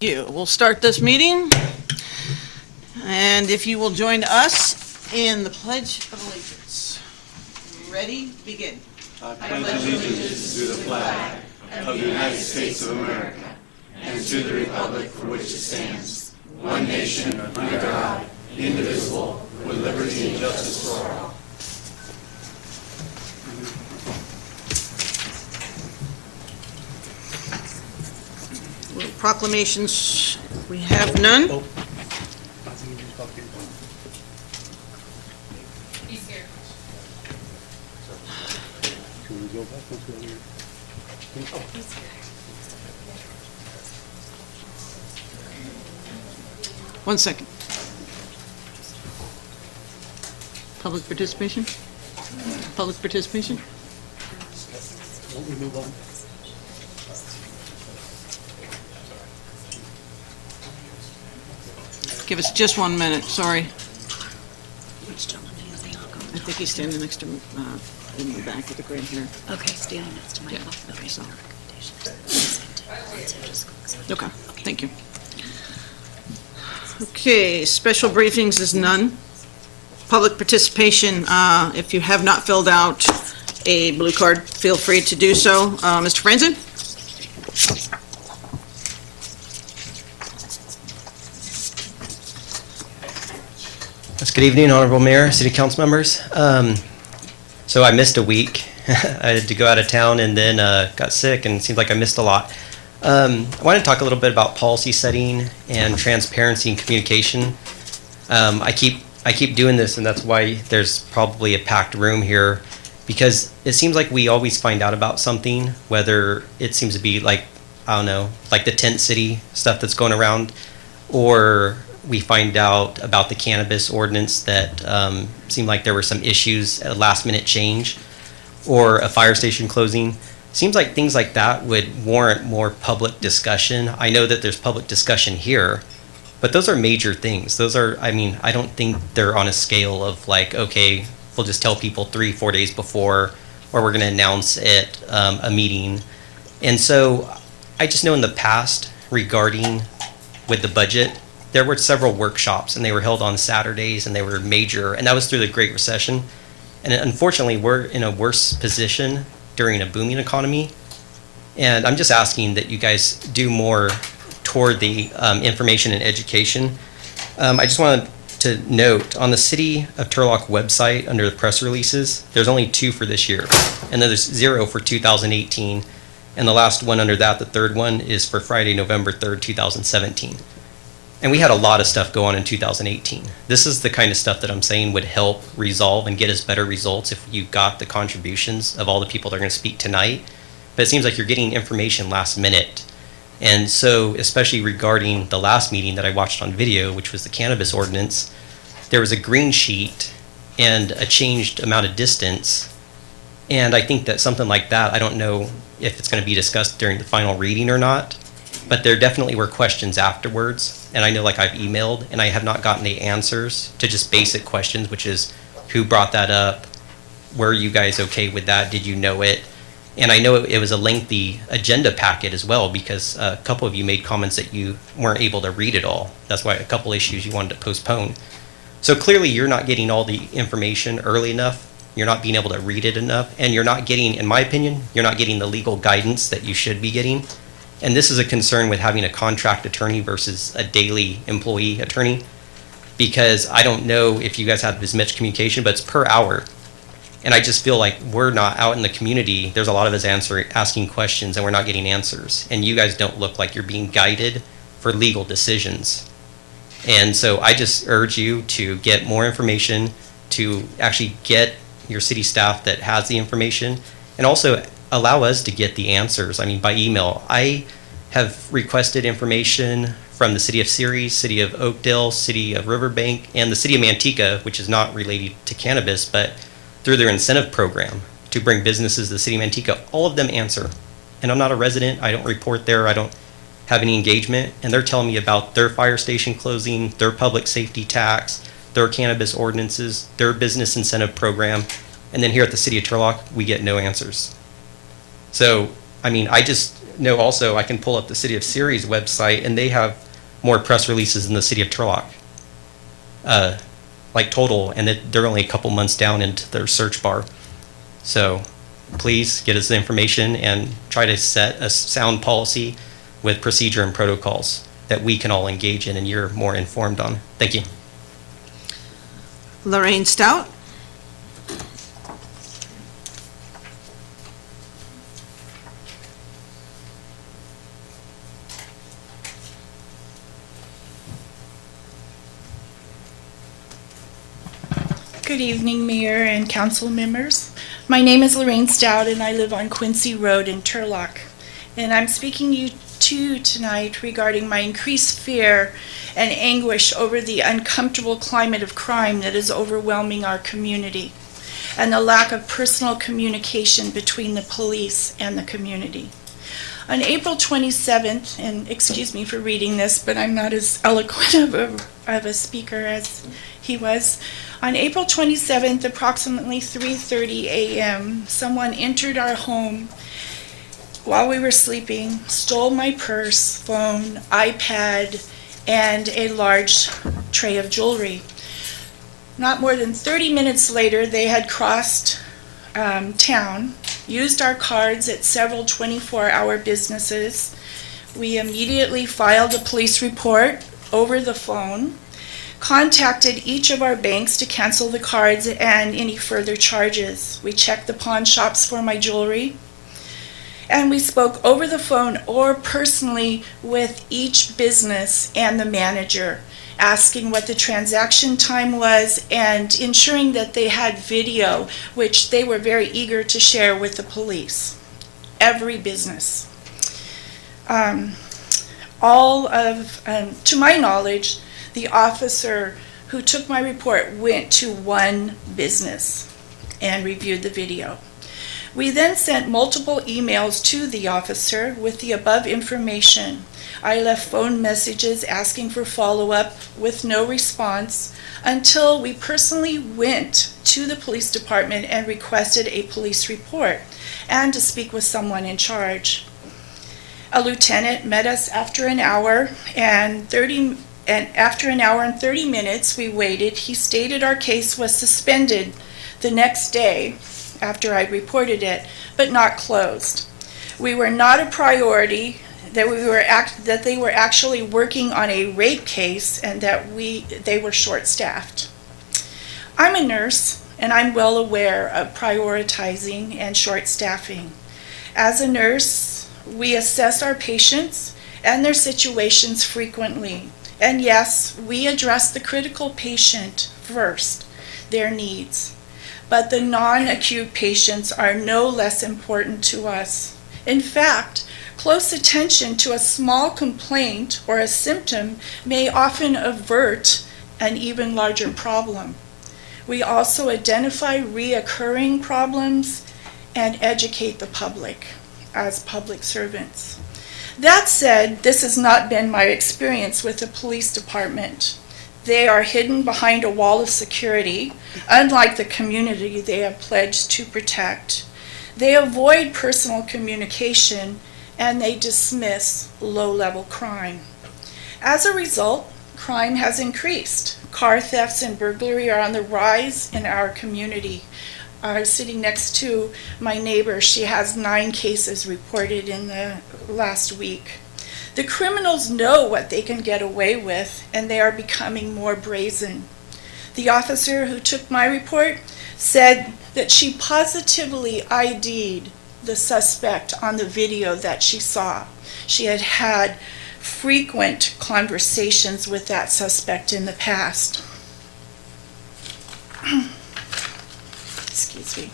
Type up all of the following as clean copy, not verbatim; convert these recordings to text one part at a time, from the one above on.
We'll start this meeting, and if you will join us in the Pledge of Allegiance. Ready? Begin. I pledge allegiance to the flag of the United States of America and to the republic for which it stands, one nation under God, indivisible, with liberty and justice for all. Proclamations, we have none. He's here. One second. Public participation? Public participation? Give us just 1 minute, sorry. I think he's standing next to me in the back with the gray hair. Okay, standing next to Michael. Yeah, Okay, so. recommendations. Okay, thank you. Okay, special briefings is none. Public participation, if you have not filled out a blue card, feel free to do so. Mr. Franzen? Yes, good evening, Honorable Mayor, City Council members. So I missed a week. I had to go out of town and then got sick, and it seems like I missed a lot. I want to talk a little bit about policy setting and transparency and communication. I keep doing this, and that's why there's probably a packed room here, because it seems like we always find out about something, whether it seems to be like, I don't know, like the tent city stuff that's going around, or we find out about the cannabis ordinance that seemed like there were some issues at a last minute change, or a fire station closing. Seems like things like that would warrant more public discussion. I know that there's public discussion here, but those are major things. Those are, I mean, I don't think they're on a scale of like, okay, we'll just tell people 3-4 days before, or we're going to announce at a meeting. And so I just know in the past regarding with the budget, there were several workshops, and they were held on Saturdays, and they were major, and that was through the Great Recession. And unfortunately, we're in a worse position during a booming economy. And I'm just asking that you guys do more toward the information and education. I just wanted to note, on the City of Turlock website, under the press releases, there's only 2 for this year, and then there's 0 for 2018. And the last one under that, the third one, is for Friday, November 3rd, 2017. And we had a lot of stuff go on in 2018. This is the kind of stuff that I'm saying would help resolve and get us better results if you got the contributions of all the people that are going to speak tonight. But it seems like you're getting information last minute. And so, especially regarding the last meeting that I watched on video, which was the cannabis ordinance, there was a green sheet and a changed amount of distance. And I think that something like that, I don't know if it's going to be discussed during the final reading or not, but there definitely were questions afterwards. And I know, like, I've emailed and I have not gotten the answers to just basic questions, which is who brought that up? Were you guys okay with that? Did you know it? And I know it was a lengthy agenda packet as well, because a couple of you made comments that you weren't able to read it all. That's why a couple issues you wanted to postpone. So clearly you're not getting all the information early enough. You're not being able to read it enough. And you're not getting, in my opinion, you're not getting the legal guidance that you should be getting. And this is a concern with having a contract attorney versus a daily employee attorney, because I don't know if you guys have as much communication, but it's per hour. And I just feel like we're not out in the community. There's a lot of us asking questions, and we're not getting answers. And you guys don't look like you're being guided for legal decisions. And so I just urge you to get more information, to actually get your city staff that has the information, and also allow us to get the answers. I mean, by email. I have requested information from the City of Ceres, City of Oakdale, City of Riverbank, and the City of Manteca, which is not related to cannabis, but through their incentive program to bring businesses to the City of Manteca. All of them answer. And I'm not a resident. I don't report there. I don't have any engagement. And they're telling me about their fire station closing, their public safety tax, their cannabis ordinances, their business incentive program. And then here at the City of Turlock, we get no answers. So I mean, I just know also I can pull up the City of Surrey's website, and they have more press releases than the City of Turlock, like total, and they're only a couple months down into their search bar. So please get us the information and try to set a sound policy with procedure and protocols that we can all engage in and you're more informed on. Thank you. Lorraine Stout? Good evening, Mayor and council members. My name is Lorraine Stout, and I live on Quincy Road in Turlock. And I'm speaking to you tonight regarding my increased fear and anguish over the uncomfortable climate of crime that is overwhelming our community, and the lack of personal communication between the police and the community. On April 27th, and excuse me for reading this, but I'm not as eloquent of a speaker as he was. On April 27th, approximately 3:30 a.m., someone entered our home while we were sleeping, stole my purse, phone, iPad, and a large tray of jewelry. Not more than 30 minutes later, they had crossed town, used our cards at several 24-hour businesses. We immediately filed a police report over the phone, contacted each of our banks to cancel the cards and any further charges. We checked the pawn shops for my jewelry, and we spoke over the phone or personally with each business and the manager, asking what the transaction time was and ensuring that they had video, which they were very eager to share with the police. Every business. To my knowledge, the officer who took my report went to one business and reviewed the video. We then sent multiple emails to the officer with the above information. I left phone messages asking for follow-up with no response until we personally went to the police department and requested a police report and to speak with someone in charge. A lieutenant met us after an hour and 30 minutes we waited. He stated our case was suspended the next day after I'd reported it, but not closed. We were not a priority, that they were actually working on a rape case, and that they were short-staffed. I'm a nurse, and I'm well aware of prioritizing and short-staffing. As a nurse, we assess our patients and their situations frequently. And yes, we address the critical patient first, their needs. But the non-acute patients are no less important to us. In fact, close attention to a small complaint or a symptom may often avert an even larger problem. We also identify reoccurring problems and educate the public as public servants. That said, this has not been my experience with the police department. They are hidden behind a wall of security, unlike the community they have pledged to protect. They avoid personal communication, and they dismiss low-level crime. As a result, crime has increased. Car thefts and burglary are on the rise in our community. I was sitting next to my neighbor. She has 9 cases reported in the last week. The criminals know what they can get away with, and they are becoming more brazen. The officer who took my report said that she positively ID'd the suspect on the video that she saw. She had had frequent conversations with that suspect in the past. Excuse me.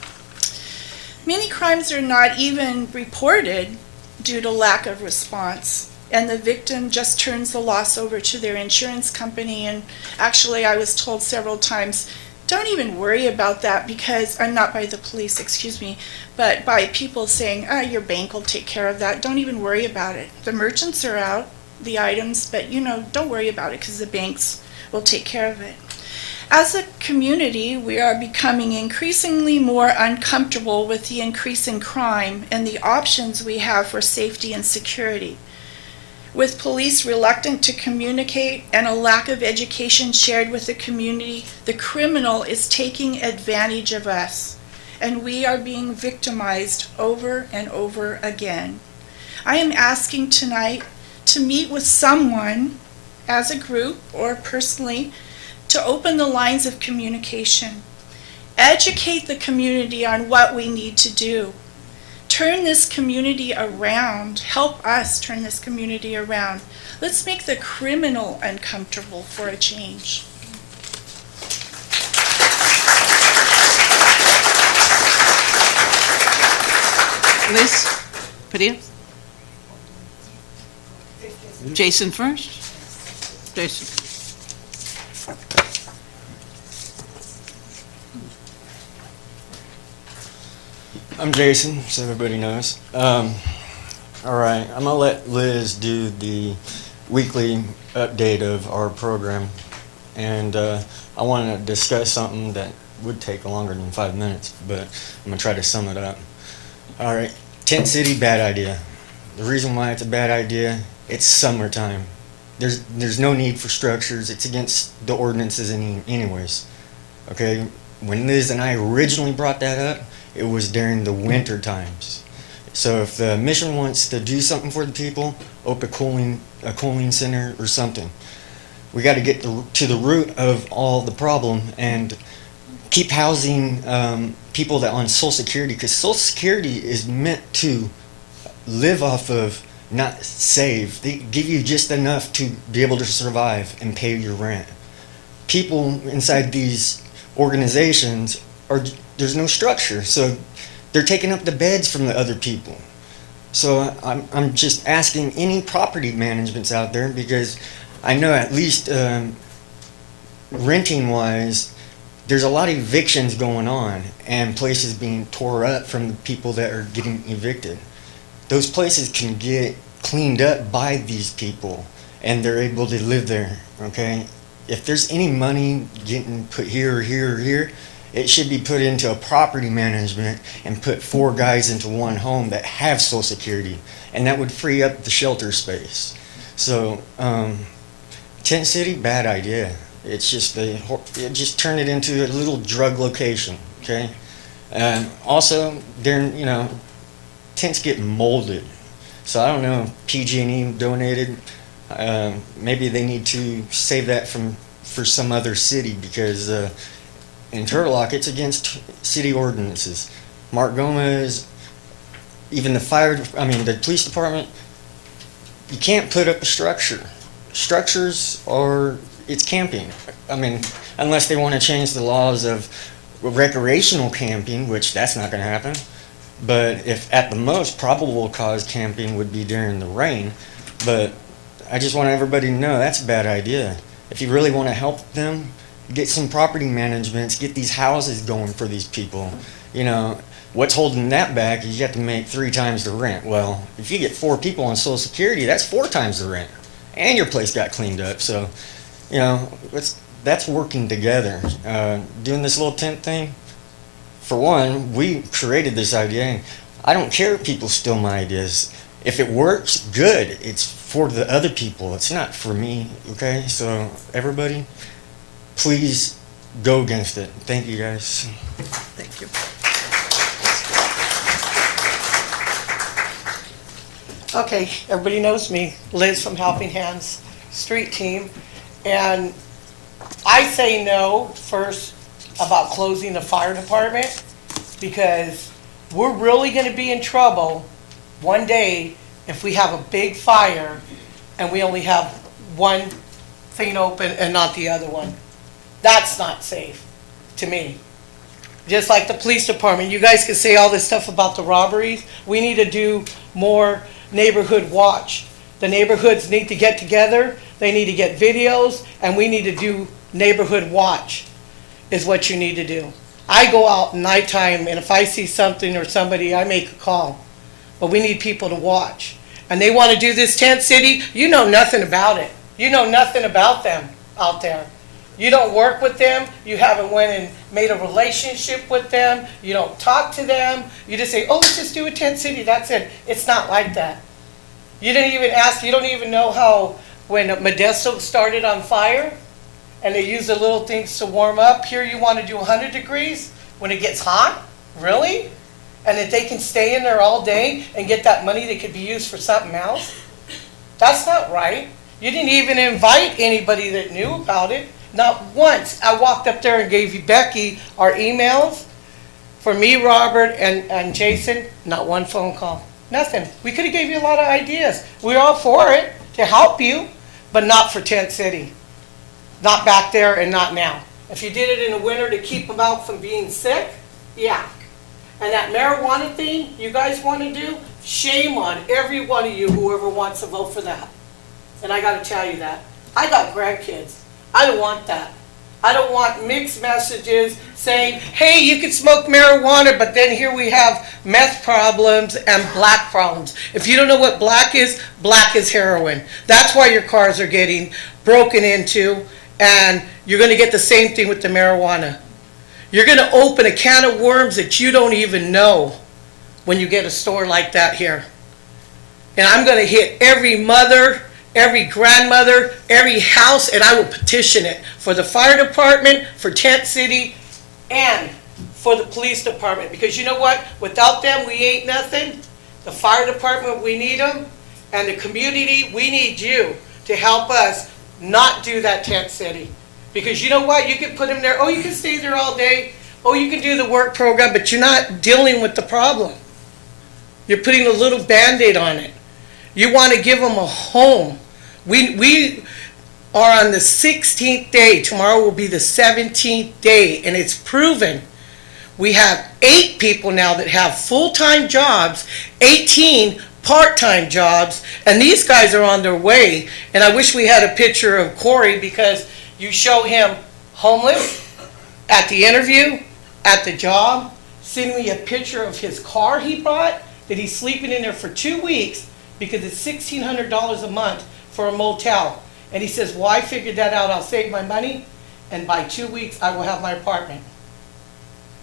Many crimes are not even reported due to lack of response, and the victim just turns the loss over to their insurance company. And actually, I was told several times, don't even worry about that, because I'm not by the police, excuse me, but by people saying, your bank will take care of that. Don't even worry about it. The merchants are out, the items, but don't worry about it because the banks will take care of it. As a community, we are becoming increasingly more uncomfortable with the increase in crime and the options we have for safety and security. With police reluctant to communicate and a lack of education shared with the community, the criminal is taking advantage of us, and we are being victimized over and over again. I am asking tonight to meet with someone, as a group or personally, to open the lines of communication. Educate the community on what we need to do. Turn this community around. Help us turn this community around. Let's make the criminal uncomfortable for a change. Liz, Padilla? Jason first? Jason. I'm Jason, so everybody knows. All right, I'm gonna let Liz do the weekly update of our program, and I want to discuss something that would take longer than 5 minutes, but I'm gonna try to sum it up. All right, tent city, bad idea. The reason why it's a bad idea, it's summertime. There's no need for structures. It's against the ordinances anyways. Okay, when Liz and I originally brought that up, it was during the winter times. So if the mission wants to do something for the people, open a cooling center or something. We got to get to the root of all the problem and keep housing people that on Social Security, because Social Security is meant to live off of, not save. They give you just enough to be able to survive and pay your rent. People inside these organizations there's no structure, so they're taking up the beds from the other people. So I'm just asking any property managements out there, because I know at least renting wise, there's a lot of evictions going on and places being tore up from the people that are getting evicted. Those places can get cleaned up by these people and they're able to live there, okay? If there's any money getting put here or here or here, it should be put into a property management and put 4 guys into one home that have Social Security, and that would free up the shelter space. So, tent city, bad idea. It's just it just turned it into a little drug location, okay? Also, tents get molded. So I don't know if PG&E donated. Maybe they need to save that for some other city, because in Turlock, it's against city ordinances. Mark Gomez, even the police department, you can't put up a structure. It's camping. Unless they want to change the laws of recreational camping, which that's not going to happen. But if at the most, probable cause camping would be during the rain. But I just want everybody to know that's a bad idea. If you really want to help them, get some property managements, get these houses going for these people. What's holding that back is you have to make 3 times the rent. Well, if you get 4 people on Social Security, that's 4 times the rent. And your place got cleaned up. So, that's working together. Doing this little tent thing, for one, we created this idea. And I don't care if people steal my ideas. If it works, good. It's for the other people. It's not for me, okay? So, everybody, please go against it. Thank you, guys. Thank you. Okay, everybody knows me, Liz from Helping Hands Street Team, and I say no first about closing the fire department, because we're really going to be in trouble one day if we have a big fire and we only have one thing open and not the other one. That's not safe to me. Just like the police department, you guys can say all this stuff about the robberies. We need to do more neighborhood watch. The neighborhoods need to get together, they need to get videos, and we need to do neighborhood watch is what you need to do. I go out nighttime, and if I see something or somebody, I make a call. But we need people to watch. And they want to do this tent city, you know nothing about it. You know nothing about them out there. You don't work with them. You haven't went and made a relationship with them. You don't talk to them. You just say, oh, let's just do a tent city. That's it. It's not like that. You didn't even ask, you don't even know how when Modesto started on fire and they use the little things to warm up. Here you want to do 100 degrees when it gets hot? Really? And that they can stay in there all day and get that money that could be used for something else? That's not right. You didn't even invite anybody that knew about it. Not once. I walked up there and gave you Becky our emails for me, Robert, and Jason. Not one phone call. Nothing. We could have gave you a lot of ideas. We're all for it to help you, but not for Tent City. Not back there and not now. If you did it in the winter to keep them out from being sick, yeah. And that marijuana thing you guys want to do, shame on every one of you, whoever wants to vote for that. And I got to tell you that. I got grandkids. I don't want that. I don't want mixed messages saying, hey, you can smoke marijuana, but then here we have meth problems and black problems. If you don't know what black is heroin. That's why your cars are getting broken into, and you're going to get the same thing with the marijuana. You're going to open a can of worms that you don't even know when you get a store like that here. And I'm going to hit every mother, every grandmother, every house, and I will petition it for the fire department, for Tent City, and for the police department. Because you know what? Without them, we ain't nothing. The fire department, we need them. And the community, we need you to help us not do that Tent City. Because you know what? You can put them there. Oh, you can stay there all day. Oh, you can do the work program, but you're not dealing with the problem. You're putting a little Band-Aid on it. You want to give them a home. We are on the 16th day. Tomorrow will be the 17th day, and it's proven. We have 8 people now that have full-time jobs, 18 part-time jobs, and these guys are on their way. And I wish we had a picture of Corey, because you show him homeless at the interview, at the job, send me a picture of his car he bought, that he's sleeping in there for 2 weeks because it's $1,600 a month for a motel. And he says, well, I figured that out. I'll save my money, and by 2 weeks, I will have my apartment.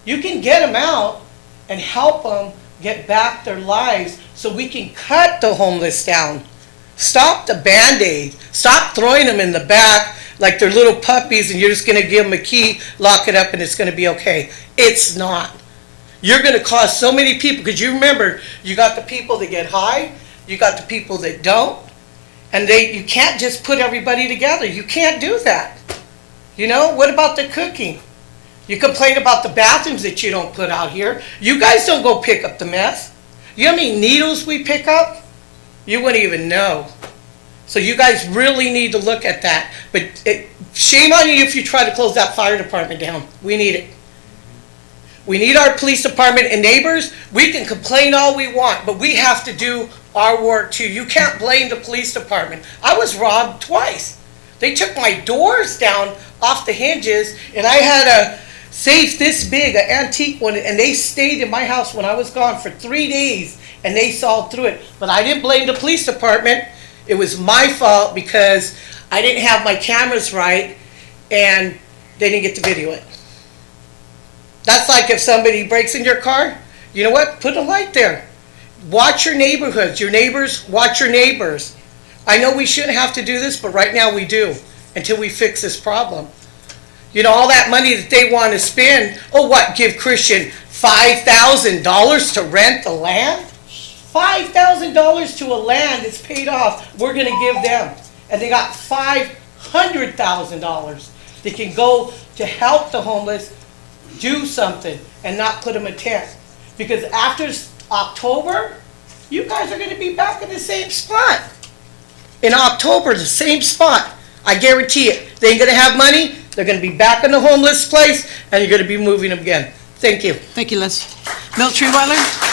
You can get them out and help them get back their lives so we can cut the homeless down. Stop the Band-Aid. Stop throwing them in the back like they're little puppies and you're just going to give them a key, lock it up, and it's going to be okay. It's not. You're going to cause so many people, because you remember, you got the people that get high, you got the people that don't, and you can't just put everybody together. You can't do that. You know, what about the cooking? You complain about the bathrooms that you don't put out here. You guys don't go pick up the mess. You know how many needles we pick up? You wouldn't even know. So you guys really need to look at that. But shame on you if you try to close that fire department down. We need it. We need our police department and neighbors. We can complain all we want, but we have to do our work too. You can't blame the police department. I was robbed twice. They took my doors down off the hinges, and I had a safe this big, an antique one, and they stayed in my house when I was gone for 3 days, and they saw through it. But I didn't blame the police department. It was my fault because I didn't have my cameras right, and they didn't get to video it. That's like if somebody breaks in your car, you know what? Put a light there. Watch your neighborhoods. Your neighbors, watch your neighbors. I know we shouldn't have to do this, but right now we do until we fix this problem. You know, all that money that they want to spend, oh, what, give Christian $5,000 to rent the land? $5,000 to a land that's paid off, we're going to give them. And they got $500,000 that can go to help the homeless do something and not put them in a tent. Because after October, you guys are going to be back in the same spot. In October, the same spot. I guarantee it. They ain't going to have money. They're going to be back in the homeless place, and you're going to be moving them again. Thank you. Thank you, Liz. Milt Treeweiler?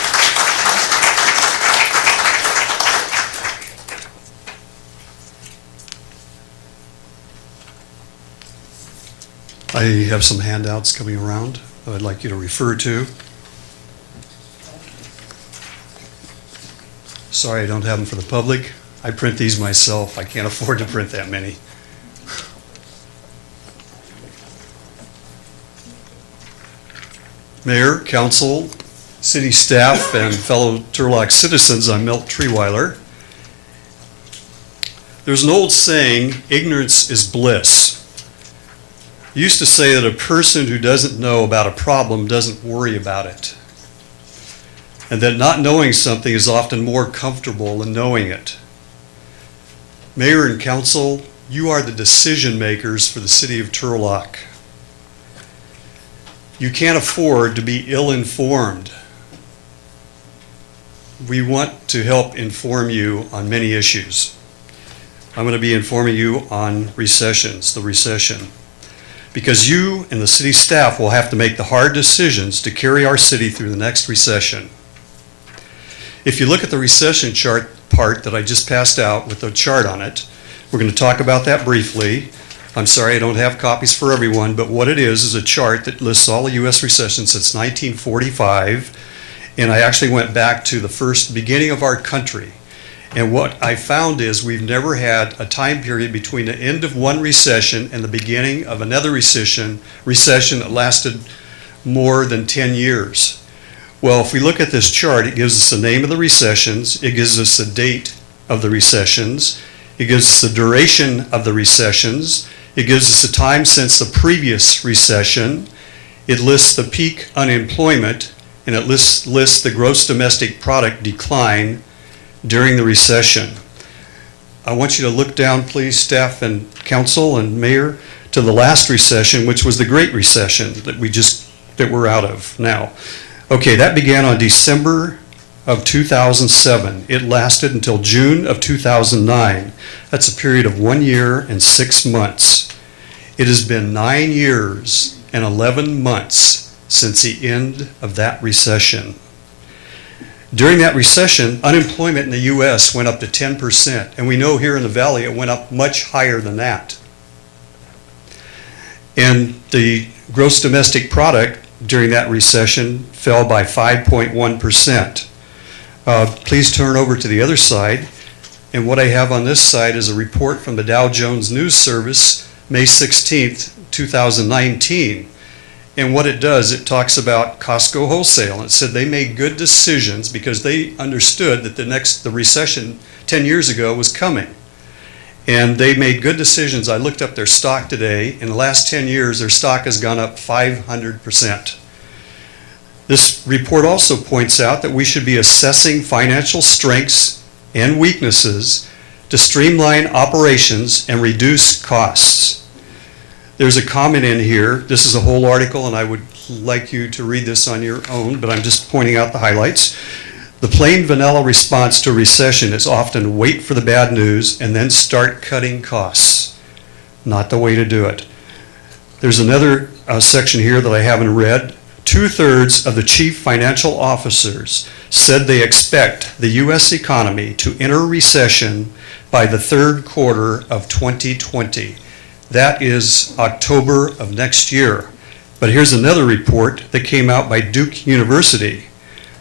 I have some handouts coming around that I'd like you to refer to. Sorry I don't have them for the public. I print these myself. I can't afford to print that many. Mayor, council, city staff, and fellow Turlock citizens, I'm Milt Treeweiler. There's an old saying, ignorance is bliss. It used to say that a person who doesn't know about a problem doesn't worry about it, and that not knowing something is often more comfortable than knowing it. Mayor and council, you are the decision makers for the city of Turlock. You can't afford to be ill-informed. We want to help inform you on many issues. I'm going to be informing you on recessions, the recession, because you and the city staff will have to make the hard decisions to carry our city through the next recession. If you look at the recession chart part that I just passed out with the chart on it, we're going to talk about that briefly. I'm sorry I don't have copies for everyone, but what it is a chart that lists all the U.S. recessions since 1945, and I actually went back to the first beginning of our country. And what I found is we've never had a time period between the end of one recession and the beginning of another recession that lasted more than 10 years. Well, if we look at this chart, it gives us the name of the recessions, it gives us the date of the recessions, it gives us the duration of the recessions, it gives us the time since the previous recession, it lists the peak unemployment, and it lists the gross domestic product decline during the recession. I want you to look down, please, staff and council and mayor, to the last recession, which was the Great Recession that we're out of now. Okay, that began on December of 2007. It lasted until June of 2009. That's a period of 1 year and 6 months. It has been 9 years and 11 months since the end of that recession. During that recession, unemployment in the U.S. went up to 10%, and we know here in the Valley it went up much higher than that. And the gross domestic product during that recession fell by 5.1%. Please turn over to the other side, and what I have on this side is a report from the Dow Jones News Service, May 16th, 2019. And what it does, it talks about Costco Wholesale. It said they made good decisions because they understood that the recession 10 years ago was coming. And they made good decisions. I looked up their stock today. In the last 10 years, their stock has gone up 500%. This report also points out that we should be assessing financial strengths and weaknesses to streamline operations and reduce costs. There's a comment in here. This is a whole article, and I would like you to read this on your own, but I'm just pointing out the highlights. The plain vanilla response to a recession is often wait for the bad news and then start cutting costs. Not the way to do it. There's another section here that I haven't read. 2/3 of the chief financial officers said they expect the U.S. economy to enter recession by the third quarter of 2020. That is October of next year. But here's another report that came out by Duke University,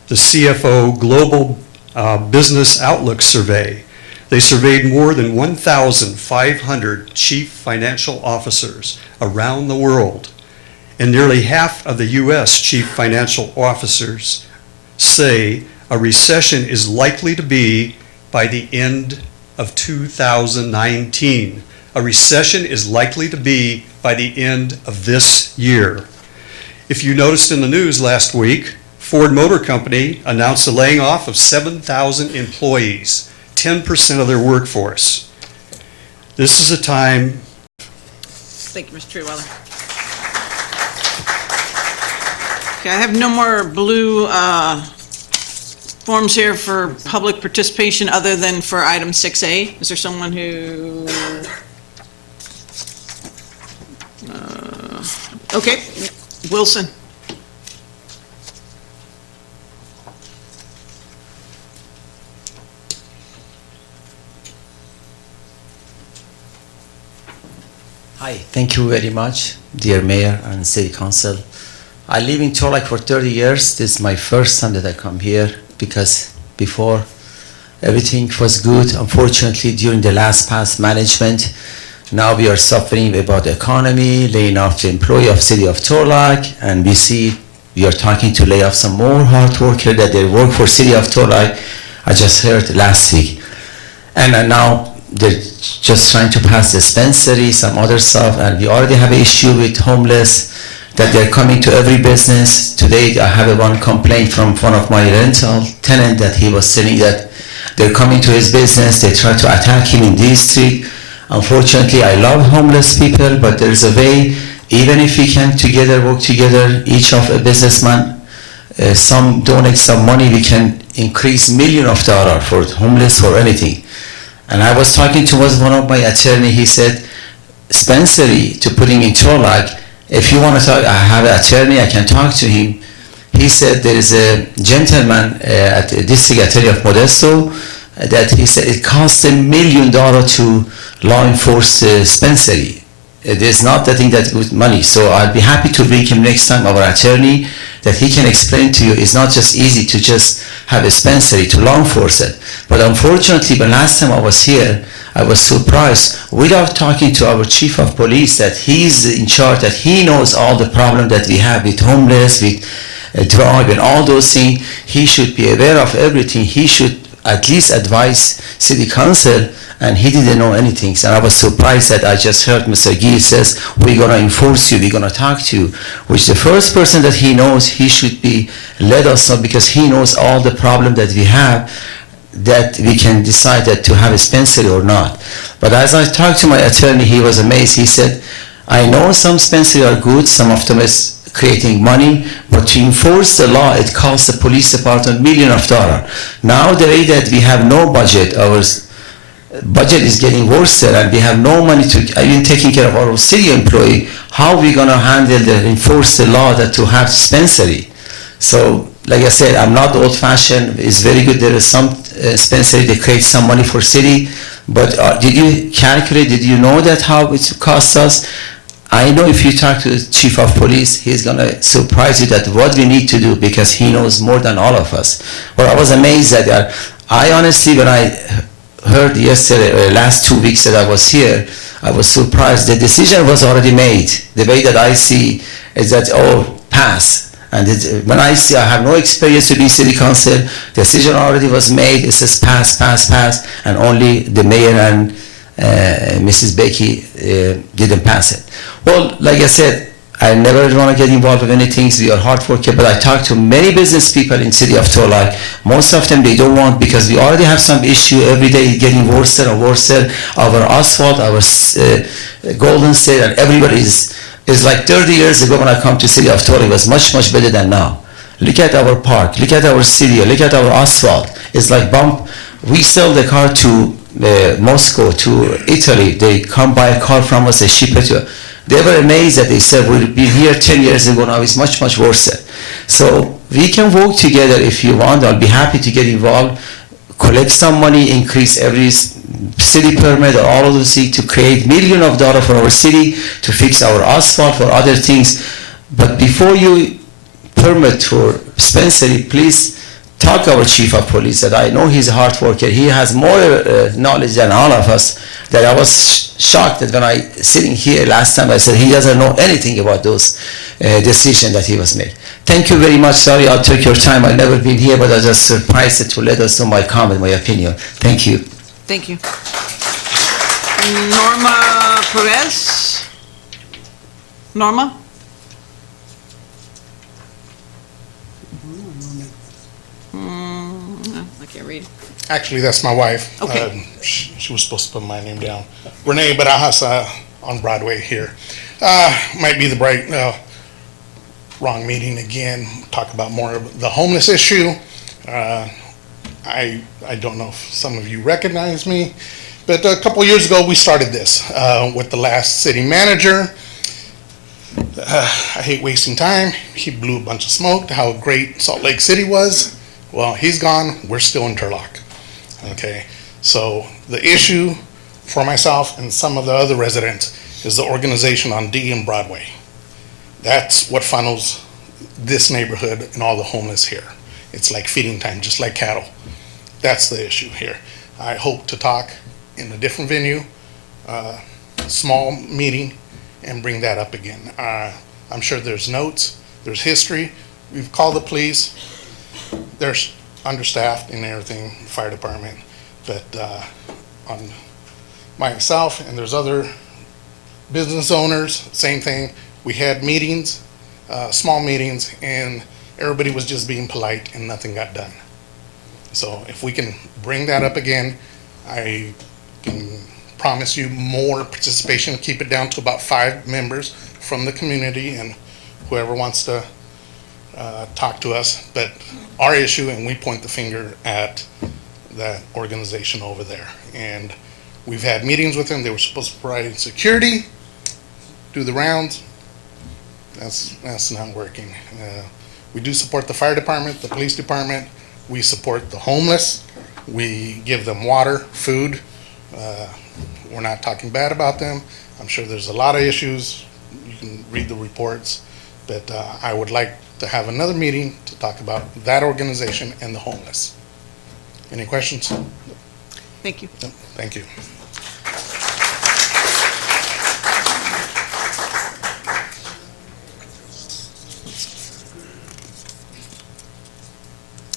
the CFO Global Business Outlook Survey. They surveyed more than 1,500 chief financial officers around the world, and nearly half of the U.S. chief financial officers say a recession is likely to be by the end of 2019. A recession is likely to be by the end of this year. If you noticed in the news last week, Ford Motor Company announced the laying off of 7,000 employees, 10% of their workforce. This is a time. Thank you, Mr. Treeweiler. Okay, I have no more blue forms here for public participation other than for item 6A. Is there someone who? Okay, Wilson. Hi, thank you very much, dear Mayor and City Council. I live in Turlock for 30 years. This is my first time that I come here because before everything was good. Unfortunately, during the past management, now we are suffering about the economy, laying off the employee of City of Turlock, and we see We are talking to lay off some more hard worker that they work for City of Turlock. I just heard last week. And now they're just trying to pass dispensary, some other stuff, and we already have an issue with homeless that they're coming to every business. Today I have one complaint from one of my rental tenant that he was saying that they're coming to his business, they try to attack him in this street. Unfortunately, I love homeless people, but there's a way, even if we can together, work together, each of a businessman, some donate some money, we can increase millions of dollars for homeless, for anything. And I was talking to one of my attorney, he said, dispensary to putting in Turlock, if you want to talk, I have an attorney, I can talk to him. He said there is a gentleman at the district attorney of Modesto that he said it costs $1 million to law enforce dispensary. It is not that thing that good money. So I'll be happy to bring him next time, our attorney, that he can explain to you. It's not just easy to just have a dispensary to law enforce it. But unfortunately, the last time I was here, I was surprised without talking to our chief of police that he's in charge, that he knows all the problem that we have with homeless, with drug and all those things. He should be aware of everything. He should at least advise city council, and he didn't know anything. And I was surprised that I just heard Mr. Gee says, we're gonna enforce you, we're gonna talk to you, which the first person that he knows, he should be let us know, because he knows all the problem that we have, that we can decide that to have a dispensary or not. But as I talked to my attorney, he was amazed. He said, I know some dispensary are good, some of them is creating money, but to enforce the law, it costs the police department millions of dollars. Now the way that we have no budget, our budget is getting worse, and we have no money to even taking care of our city employee, how are we gonna handle the enforce the law that to have dispensary? So, like I said, I'm not old-fashioned. It's very good. There is some dispensary that creates some money for city, but did you calculate? Did you know that how it costs us? I know if you talk to the chief of police, he's gonna surprise you that what we need to do, because he knows more than all of us. Well, I was amazed that I honestly, when I heard yesterday, last 2 weeks that I was here, I was surprised. The decision was already made. The way that I see is that, oh, pass. And when I see, I have no experience to be city council, decision already was made, it says pass, pass, pass, and only the mayor and Mrs. Becky didn't pass it. Well, like I said, I never want to get involved with anything. We are hard workers, but I talk to many business people in city of Turlock. Most of them, they don't want, because we already have some issue every day getting worse and worse. Our asphalt, our Golden State, and everybody is like 30 years ago when I come to city of Turlock, it was much, much better than now. Look at our park, look at our city, look at our asphalt. It's like bump. We sell the car to Moscow, to Italy. They come buy a car from us, they ship it to. They were amazed that they said, we've been here 10 years ago, now it's much, much worse. So we can work together if you want. I'll be happy to get involved, collect some money, increase every city permit or all of those things to create millions of dollars for our city, to fix our asphalt, for other things. But before you permit for dispensary, please talk to our chief of police, that I know he's a hard worker. He has more knowledge than all of us. That I was shocked that when I sitting here last time, I said he doesn't know anything about those decisions that he was made. Thank you very much. Sorry I took your time. I've never been here, but I was just surprised to let us know my comment, my opinion. Thank you. Thank you. Norma Perez? Norma? I can't read. Actually, that's my wife. Okay. She was supposed to put my name down. Renee Barajas on Broadway here. Might be the wrong meeting again. Talk about more of the homeless issue. I don't know if some of you recognize me, but a couple years ago we started this with the last city manager. I hate wasting time. He blew a bunch of smoke to how great Salt Lake City was. Well, he's gone. We're still in Turlock. Okay, so the issue for myself and some of the other residents is the organization on D and Broadway. That's what funnels this neighborhood and all the homeless here. It's like feeding time, just like cattle. That's the issue here. I hope to talk in a different venue, small meeting, and bring that up again. I'm sure there's notes, there's history, we've called the police. They're understaffed and everything, fire department. But on myself and there's other business owners, same thing. We had meetings, small meetings, and everybody was just being polite and nothing got done. So if we can bring that up again, I can promise you more participation, keep it down to about 5 members from the community and whoever wants to talk to us. But our issue, and we point the finger at that organization over there. And we've had meetings with them. They were supposed to provide security, do the rounds. That's not working. We do support the fire department, the police department. We support the homeless. We give them water, food. We're not talking bad about them. I'm sure there's a lot of issues. You can read the reports. But I would like to have another meeting to talk about that organization and the homeless. Any questions? Thank you. No, thank you.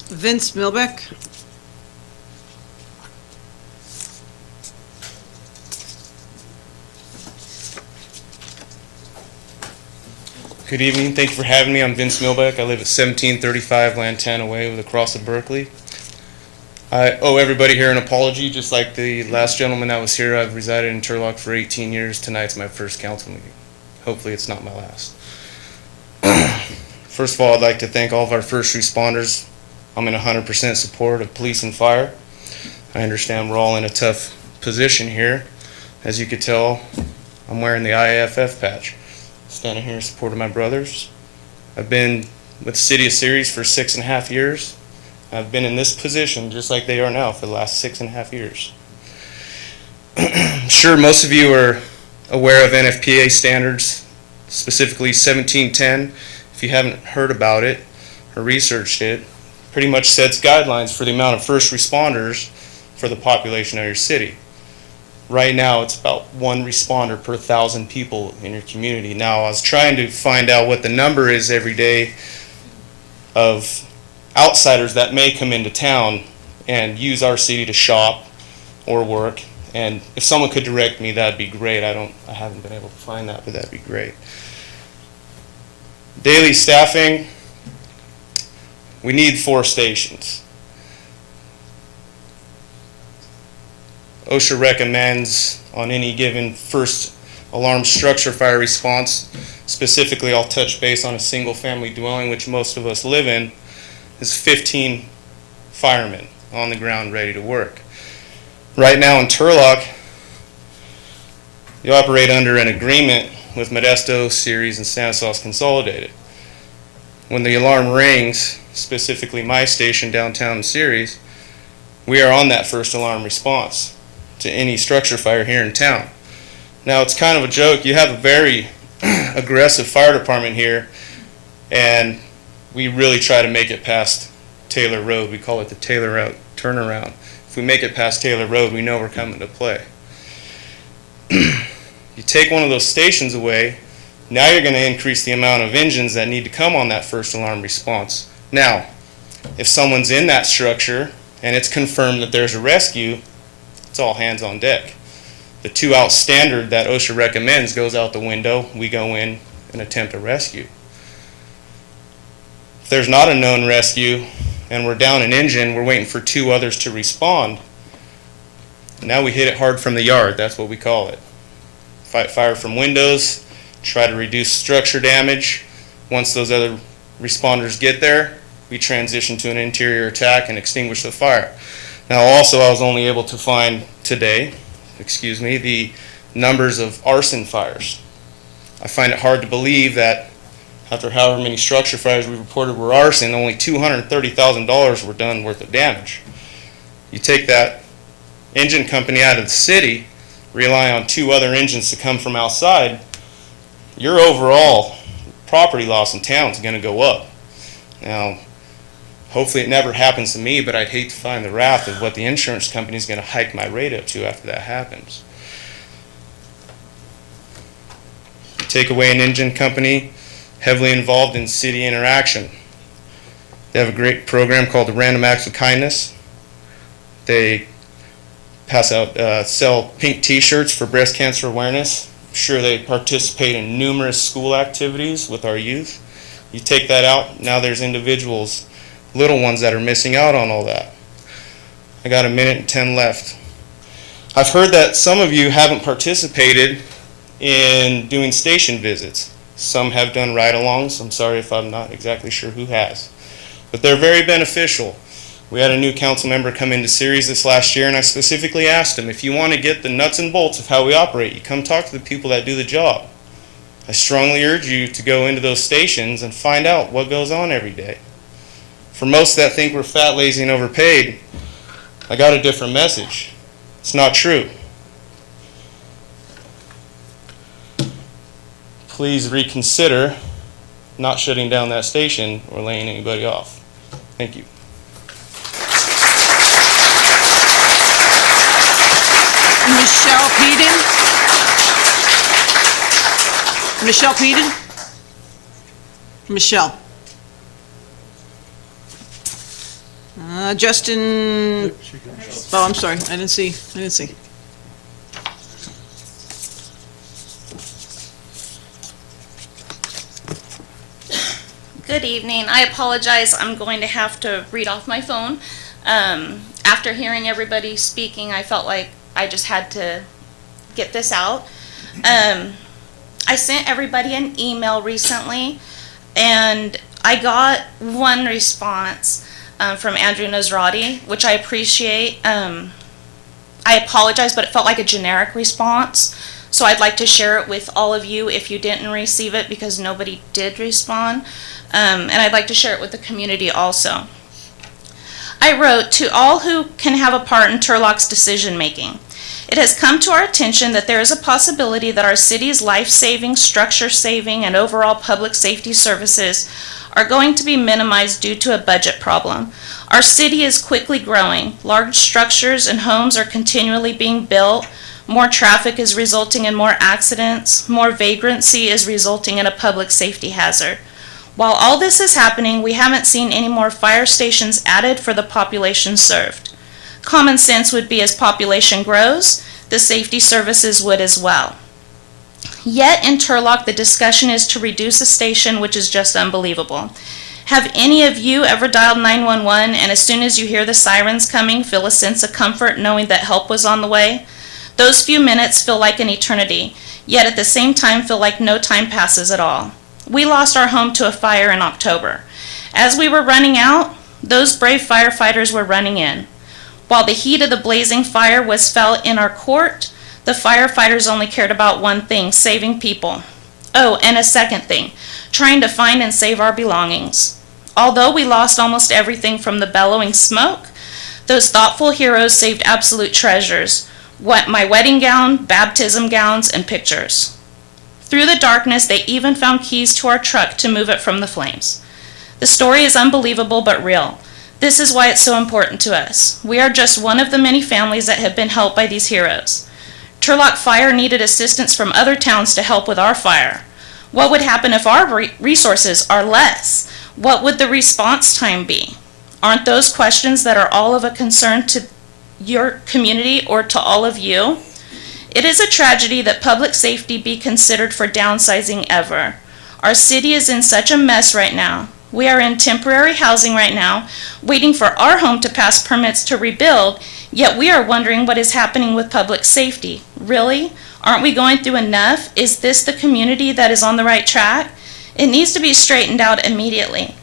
Vince Milbeck. Good evening. Thank you for having me. I'm Vince Milbeck. I live at 1735 Lantana Way with across of Berkeley. I owe everybody here an apology, just like the last gentleman that was here. I've resided in Turlock for 18 years. Tonight's my first council meeting. Hopefully it's not my last. First of all, I'd like to thank all of our first responders. I'm in 100% support of police and fire. I understand we're all in a tough position here. As you could tell, I'm wearing the IAFF patch. Standing here in support of my brothers. I've been with the City of Ceres for 6.5 years. I've been in this position just like they are now for the last 6.5 years. I'm sure most of you are aware of NFPA standards, specifically 1710. If you haven't heard about it or researched it, pretty much sets guidelines for the amount of first responders for the population of your city. Right now, it's about 1 responder per 1,000 people in your community. Now, I was trying to find out what the number is every day of outsiders that may come into town and use our city to shop or work. And if someone could direct me, that'd be great. I haven't been able to find that, but that'd be great. Daily staffing, we need 4 stations. OSHA recommends on any given first alarm structure fire response, specifically I'll touch base on a single family dwelling, which most of us live in, is 15 firemen on the ground ready to work. Right now in Turlock, you operate under an agreement with Modesto, Ceres, and Stanislaus Consolidated. When the alarm rings, specifically my station downtown in Ceres, we are on that first alarm response to any structure fire here in town. Now it's kind of a joke. You have a very aggressive fire department here, and we really try to make it past Taylor Road. We call it the Taylor Road turnaround. If we make it past Taylor Road, we know we're coming to play. You take one of those stations away, now you're going to increase the amount of engines that need to come on that first alarm response. Now, if someone's in that structure and it's confirmed that there's a rescue, it's all hands on deck. The 2-out standard that OSHA recommends goes out the window. We go in and attempt a rescue. If there's not a known rescue and we're down an engine, we're waiting for 2 others to respond. Now we hit it hard from the yard. That's what we call it. Fight fire from windows, try to reduce structure damage. Once those other responders get there, we transition to an interior attack and extinguish the fire. Now also I was only able to find today, the numbers of arson fires. I find it hard to believe that after however many structure fires we reported were arson, only $230,000 were done worth of damage. You take that engine company out of the city, rely on 2 other engines to come from outside, your overall property loss in town is going to go up. Now, hopefully it never happens to me, but I'd hate to find the wrath of what the insurance company is going to hike my rate up to after that happens. Take away an engine company heavily involved in city interaction. They have a great program called the Random Acts of Kindness. They pass out, sell pink t-shirts for breast cancer awareness. I'm sure they participate in numerous school activities with our youth. You take that out, now there's individuals, little ones that are missing out on all that. I got 1:10 left. I've heard that some of you haven't participated in doing station visits. Some have done ride-alongs. I'm sorry if I'm not exactly sure who has. But they're very beneficial. We had a new council member come into Ceres this last year, and I specifically asked him, if you want to get the nuts and bolts of how we operate, you come talk to the people that do the job. I strongly urge you to go into those stations and find out what goes on every day. For most that think we're fat, lazy, and overpaid, I got a different message. It's not true. Please reconsider not shutting down that station or laying anybody off. Thank you. Michelle Peden? Michelle Peden? Michelle. Justin, oh, I'm sorry, I didn't see. Good evening. I apologize. I'm going to have to read off my phone. After hearing everybody speaking, I felt like I just had to get this out. I sent everybody an email recently, and I got one response from Andrew Nasrati, which I appreciate. I apologize, but it felt like a generic response. So I'd like to share it with all of you if you didn't receive it, because nobody did respond. And I'd like to share it with the community also. I wrote, to all who can have a part in Turlock's decision making, it has come to our attention that there is a possibility that our city's life-saving, structure-saving, and overall public safety services are going to be minimized due to a budget problem. Our city is quickly growing. Large structures and homes are continually being built. More traffic is resulting in more accidents. More vagrancy is resulting in a public safety hazard. While all this is happening, we haven't seen any more fire stations added for the population served. Common sense would be as population grows, the safety services would as well. Yet in Turlock, the discussion is to reduce a station, which is just unbelievable. Have any of you ever dialed 911 and as soon as you hear the sirens coming, feel a sense of comfort knowing that help was on the way? Those few minutes feel like an eternity, yet at the same time feel like no time passes at all. We lost our home to a fire in October. As we were running out, those brave firefighters were running in. While the heat of the blazing fire was felt in our court, the firefighters only cared about one thing, saving people. Oh, and a second thing, trying to find and save our belongings. Although we lost almost everything from the bellowing smoke, those thoughtful heroes saved absolute treasures. My wedding gown, baptism gowns, and pictures. Through the darkness, they even found keys to our truck to move it from the flames. The story is unbelievable but real. This is why it's so important to us. We are just one of the many families that have been helped by these heroes. Turlock Fire needed assistance from other towns to help with our fire. What would happen if our resources are less? What would the response time be? Aren't those questions that are all of a concern to your community or to all of you? It is a tragedy that public safety be considered for downsizing ever. Our city is in such a mess right now. We are in temporary housing right now, waiting for our home to pass permits to rebuild, yet we are wondering what is happening with public safety. Really? Aren't we going through enough? Is this the community that is on the right track? It needs to be straightened out immediately.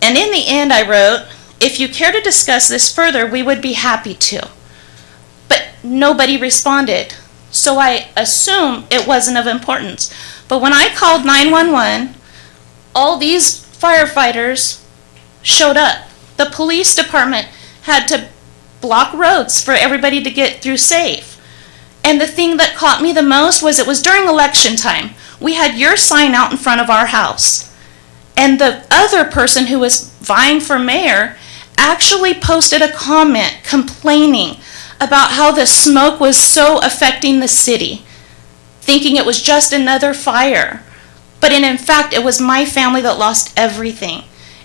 And in the end, I wrote, if you care to discuss this further, we would be happy to. But nobody responded. So I assume it wasn't of importance. But when I called 911, all these firefighters showed up. The police department had to block roads for everybody to get through safe. And the thing that caught me the most was it was during election time. We had your sign out in front of our house. And the other person who was vying for mayor actually posted a comment complaining about how the smoke was so affecting the city, thinking it was just another fire. But in fact, it was my family that lost everything.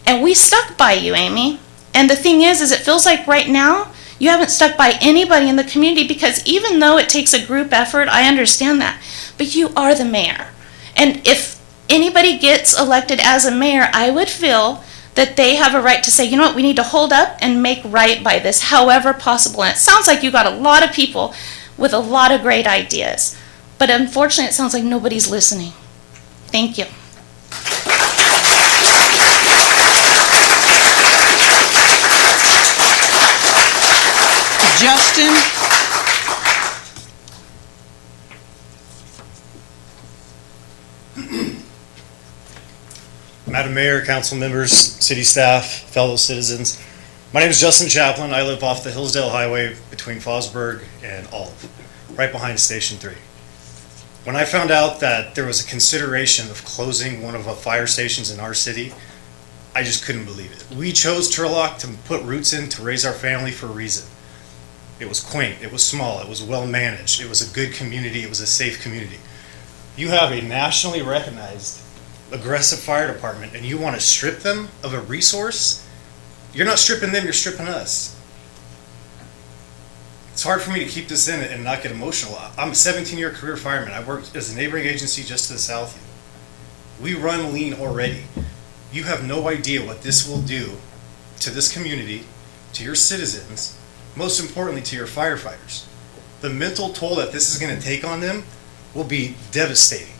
And we stuck by you, Amy. And the thing is it feels like right now you haven't stuck by anybody in the community, because even though it takes a group effort, I understand that, but you are the mayor. And if anybody gets elected as a mayor, I would feel that they have a right to say, you know what, we need to hold up and make right by this however possible. And it sounds like you got a lot of people with a lot of great ideas. But unfortunately, it sounds like nobody's listening. Thank you. Justin? Madam Mayor, council members, city staff, fellow citizens. My name is Justin Chaplin. I live off the Hillsdale Highway between Fosburg and Olive, right behind Station 3. When I found out that there was a consideration of closing one of the fire stations in our city, I just couldn't believe it. We chose Turlock to put roots in to raise our family for a reason. It was quaint, it was small, it was well managed, it was a good community, it was a safe community. You have a nationally recognized aggressive fire department and you want to strip them of a resource? You're not stripping them, you're stripping us. It's hard for me to keep this in and not get emotional. I'm a 17-year career fireman. I worked as a neighboring agency just to the south. We run lean already. You have no idea what this will do to this community, to your citizens, most importantly to your firefighters. The mental toll that this is going to take on them will be devastating.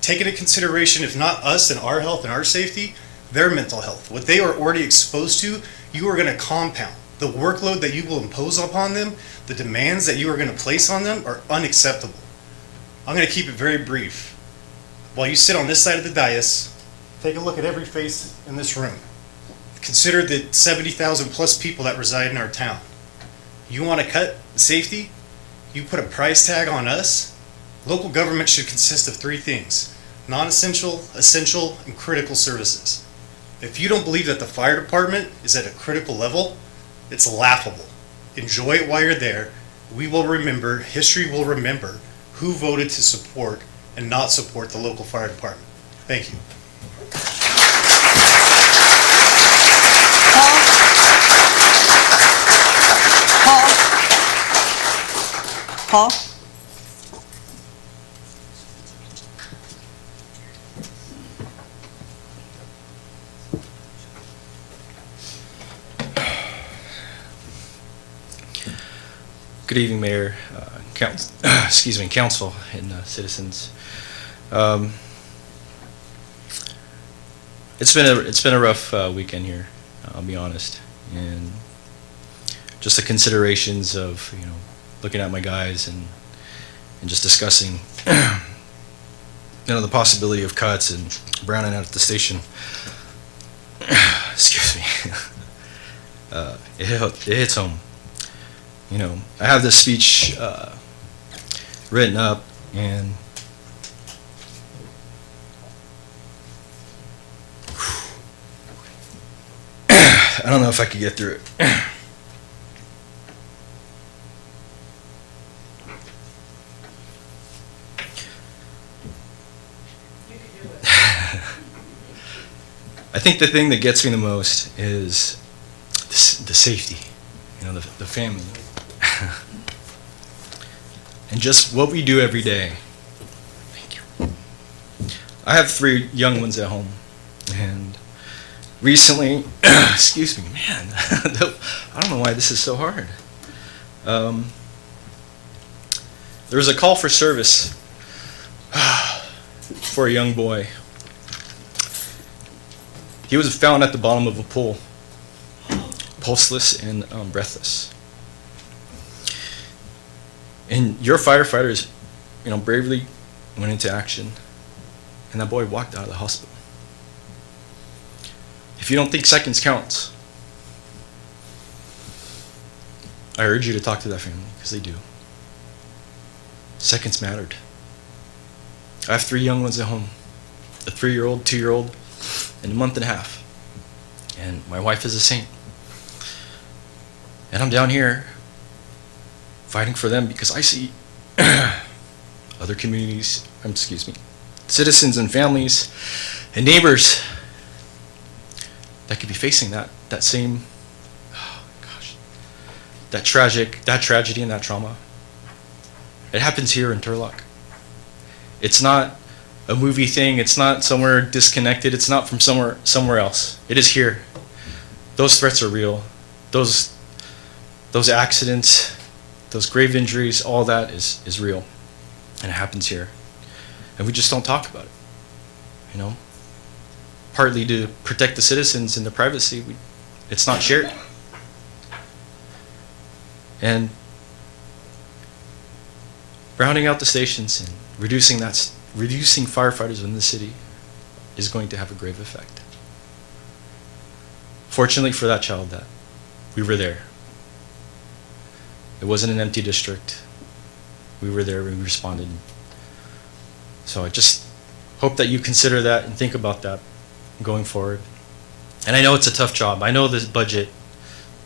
Take into consideration, if not us and our health and our safety, their mental health. What they are already exposed to, you are going to compound. The workload that you will impose upon them, the demands that you are going to place on them are unacceptable. I'm going to keep it very brief. While you sit on this side of the dais, take a look at every face in this room. Consider the 70,000 plus people that reside in our town. You want to cut safety? You put a price tag on us? Local government should consist of 3 things: non-essential, essential, and critical services. If you don't believe that the fire department is at a critical level, it's laughable. Enjoy it while you're there. We will remember, history will remember who voted to support and not support the local fire department. Thank you. Paul? Good evening, Mayor, Council, and citizens. It's been a rough weekend here. I'll be honest, and just the considerations of looking at my guys and just discussing the possibility of cuts and browning out at the station. Excuse me. It hits home. I have this speech written up, and I don't know if I could get through it. I think the thing that gets me the most is the safety, the family. And just what we do every day. Thank you. I have 3 young ones at home, and recently, excuse me, man, I don't know why this is so hard. There was a call for service for a young boy. He was found at the bottom of a pool, pulseless and breathless. And your firefighters, bravely went into action, and that boy walked out of the hospital. If you don't think seconds counts, I urge you to talk to that family, because they do. Seconds mattered. I have 3 young ones at home, a 3-year-old, 2-year-old, and a month and a half. And my wife is a saint. And I'm down here fighting for them because I see other communities, citizens and families and neighbors that could be facing that same, oh gosh, that tragedy and that trauma. It happens here in Turlock. It's not a movie thing. It's not somewhere disconnected. It's not from somewhere else. It is here. Those threats are real. Those accidents, those grave injuries, all that is real, and it happens here, and we just don't talk about it. You know, partly to protect the citizens and the privacy. It's not shared, and rounding out the stations and reducing firefighters in the city is going to have a grave effect. Fortunately for that child, that we were there. It wasn't an empty district. We were there, we responded. So I just hope that you consider that and think about that going forward. And I know it's a tough job. I know this budget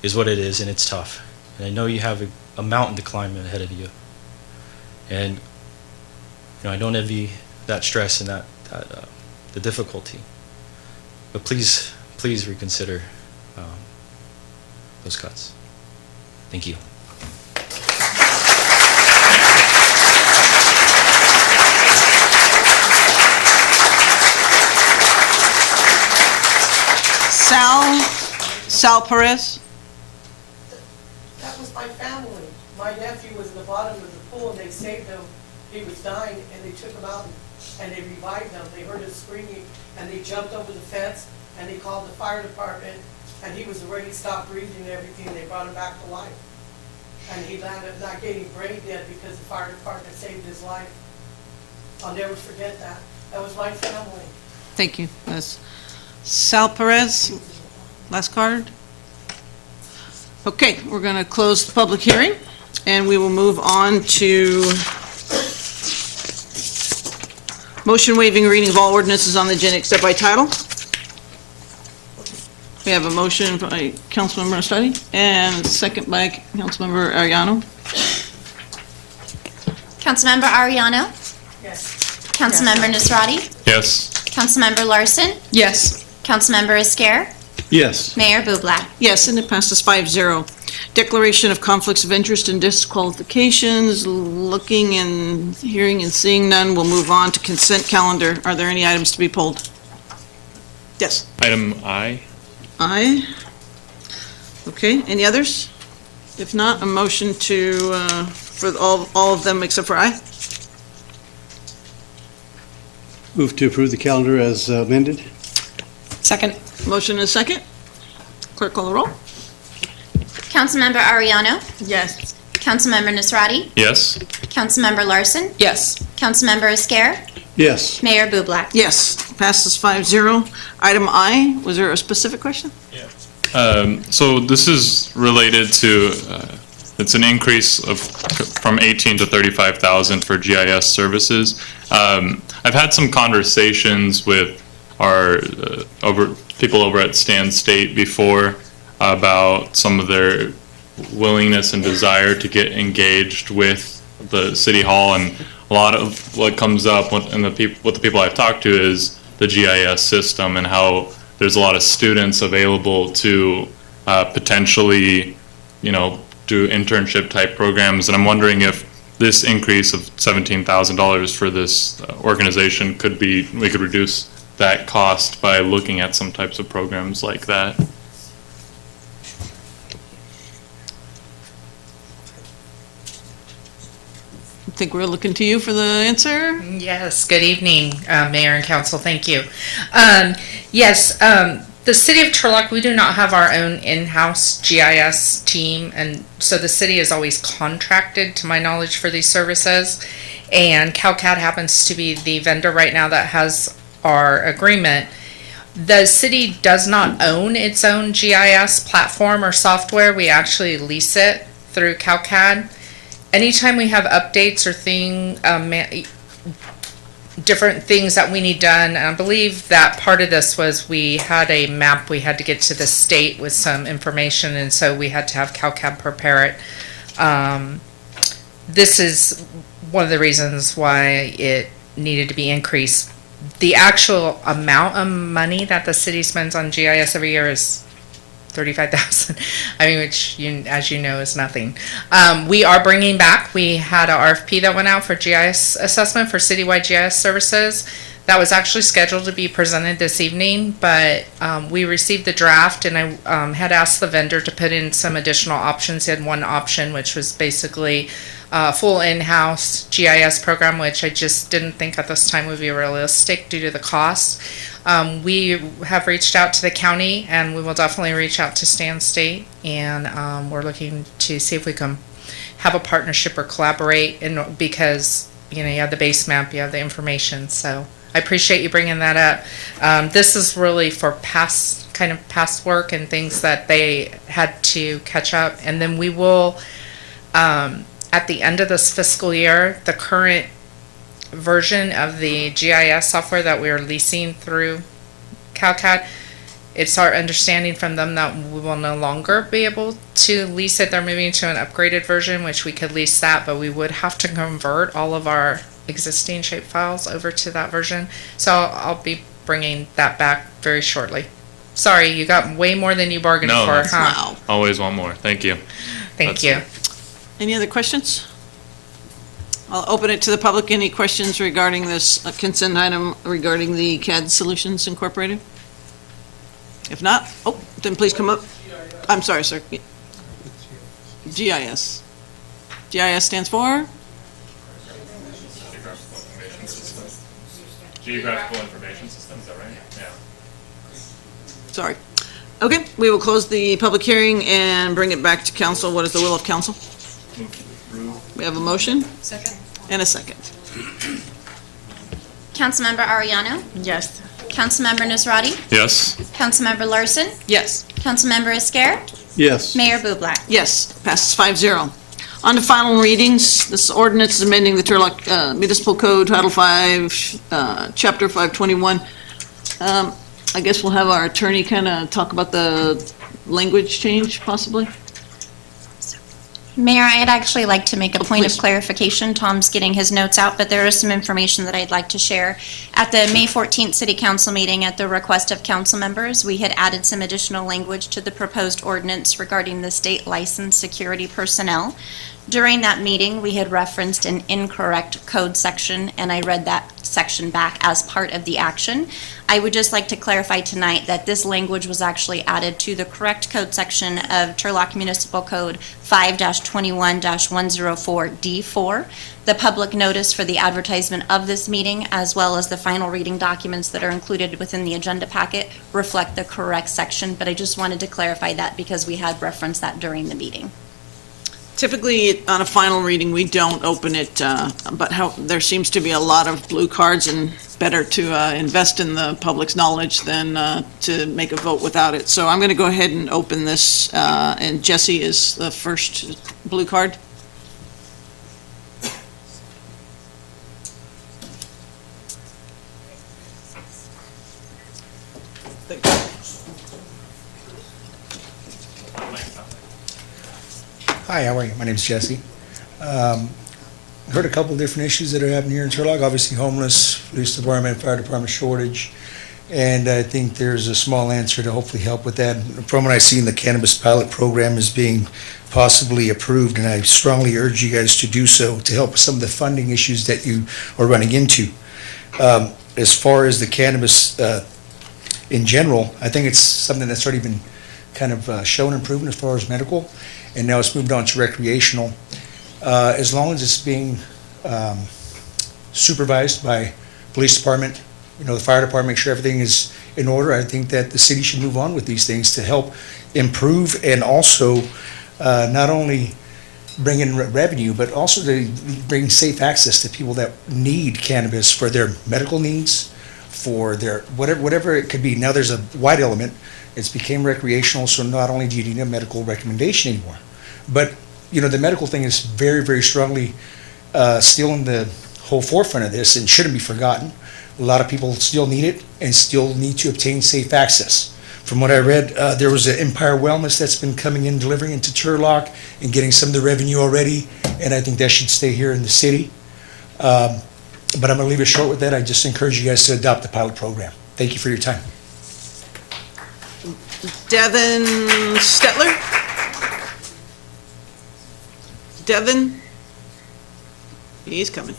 is what it is, and it's tough. And I know you have a mountain to climb ahead of you. And I don't envy that stress and that the difficulty. But please reconsider those cuts. Thank you. Sal Perez? That was my family. My nephew was in the bottom of the pool, and they saved him. He was dying, and they took him out, and they revived him. They heard him screaming, and they jumped over the fence, and they called the fire department, and he was already stopped breathing and everything. They brought him back to life. And he landed up not getting brain dead because the fire department saved his life. I'll never forget that. That was my family. Thank you. That's Sal Perez, last card. Okay, we're going to close the public hearing, and we will move on to motion waiving reading of all ordinances on the agenda except by title. We have a motion by Councilmember Estradi and a second by Councilmember Arellano. Councilmember Arellano? Yes. Councilmember Nasrati? Yes. Councilmember Larson? Yes. Councilmember Esquer? Yes. Mayor Bublak? Yes, and it passes 5-0. Declaration of conflicts of interest and disqualifications. Looking and hearing and seeing none, we'll move on to consent calendar. Are there any items to be pulled? Yes. Item I. Aye. Okay, any others? If not, a motion to, for all of them except for aye? Move to approve the calendar as amended. Second. Motion and a second. Clerk call the roll. Councilmember Arellano? Yes. Councilmember Nasrati? Yes. Councilmember Larson? Yes. Councilmember Esquer? Yes. Mayor Bublak? Yes, passes 5-0. Item I, was there a specific question? So this is related to, it's an increase of from 18 to 35,000 for GIS services. I've had some conversations with our people over at Stan State before about some of their willingness and desire to get engaged with the city hall, and a lot of what comes up with the people I've talked to is the GIS system and how there's a lot of students available to potentially, do internship type programs. And I'm wondering if this increase of $17,000 for this organization we could reduce that cost by looking at some types of programs like that. I think we're looking to you for the answer. Yes, good evening, Mayor and Council, thank you. Yes, the City of Turlock, we do not have our own in-house GIS team, and so the city is always contracted, to my knowledge, for these services. And CalCAD happens to be the vendor right now that has our agreement. The city does not own its own GIS platform or software. We actually lease it through CalCAD. Anytime we have updates or different things that we need done, and I believe that part of this was we had a map we had to get to the state with some information, and so we had to have CalCAD prepare it. This is one of the reasons why it needed to be increased The actual amount of money that the city spends on GIS every year is 35,000. I mean, which as you know, is nothing. We are bringing back. We had a RFP that went out for GIS assessment for citywide GIS services. That was actually scheduled to be presented this evening, but we received the draft, and I had asked the vendor to put in some additional options. He had one option, which was basically full in-house GIS program, which I just didn't think at this time would be realistic due to the cost. We have reached out to the county, and we will definitely reach out to Stan State, and we're looking to see if we can have a partnership or collaborate, because you have the base map, you have the information. So I appreciate you bringing that up. This is really for past work and things that they had to catch up, and then we will, at the end of this fiscal year, the current version of the GIS software that we are leasing through CalCAD, it's our understanding from them that we will no longer be able to lease it. They're moving to an upgraded version, which we could lease that, but we would have to convert all of our existing shape files over to that version. So I'll be bringing that back very shortly. Sorry, you got way more than you bargained No, for, that's- huh? Wow. Always want more. Thank you. Thank you. Any other questions? I'll open it to the public. Any questions regarding this consent item regarding the CAD Solutions Incorporated? If not, then please come up. I'm sorry, sir. GIS. GIS stands for? Geographical Information System, is that right? Yeah. Sorry. Okay, we will close the public hearing and bring it back to council. What is the will of council? Move to approve. We have a motion Second. and a second. Councilmember Ariano? Yes. Councilmember Nisrati? Yes. Councilmember Larson? Yes. Councilmember Esquer? Yes. Mayor Bublak? Yes, passes 5-0. On to final readings. This ordinance is amending the Turlock Municipal Code, Title 5, Chapter 521. I guess we'll have our attorney kind of talk about the language change, possibly. Mayor, I'd actually like to make a point of please. clarification. Tom's getting his notes out, but there is some information that I'd like to share. At the May 14th City Council meeting, at the request of council members, we had added some additional language to the proposed ordinance regarding the state licensed security personnel. During that meeting, we had referenced an incorrect code section, and I read that section back as part of the action. I would just like to clarify tonight that this language was actually added to the correct code section of Turlock Municipal Code 5-21-104D4. The public notice for the advertisement of this meeting, as well as the final reading documents that are included within the agenda packet, reflect the correct section, but I just wanted to clarify that because we had referenced that during the meeting. Typically, on a final reading, we don't open it, but there seems to be a lot of blue cards, and better to invest in the public's knowledge than to make a vote without it. So I'm going to go ahead and open this, and Jesse is the first blue card. Hi, how are you? My name's Jesse. Heard a couple of different issues that are happening here in Turlock. Obviously homeless, police department, fire department shortage. And I think there's a small answer to hopefully help with that. From what I've seen, the cannabis pilot program is being possibly approved, and I strongly urge you guys to do so to help with some of the funding issues that you are running into. As far as the cannabis in general, I think it's something that's already been kind of shown and proven as far as medical, and now it's moved on to recreational. As long as it's being supervised by police department, the fire department, make sure everything is in order, I think that the city should move on with these things to help improve and also not only bring in revenue, but also to bring safe access to people that need cannabis for their medical needs, for their whatever it could be. Now there's a wide element. It's became recreational, so not only do you need a medical recommendation anymore, but the medical thing is very, very strongly still in the whole forefront of this and shouldn't be forgotten. A lot of people still need it and still need to obtain safe access. From what I read, there was an Empire Wellness that's been coming in, delivering into Turlock and getting some of the revenue already, and I think that should stay here in the city. But I'm going to leave it short with that. I just encourage you guys to adopt the pilot program. Thank you for your time. Devin Stetler? Devin? He's coming.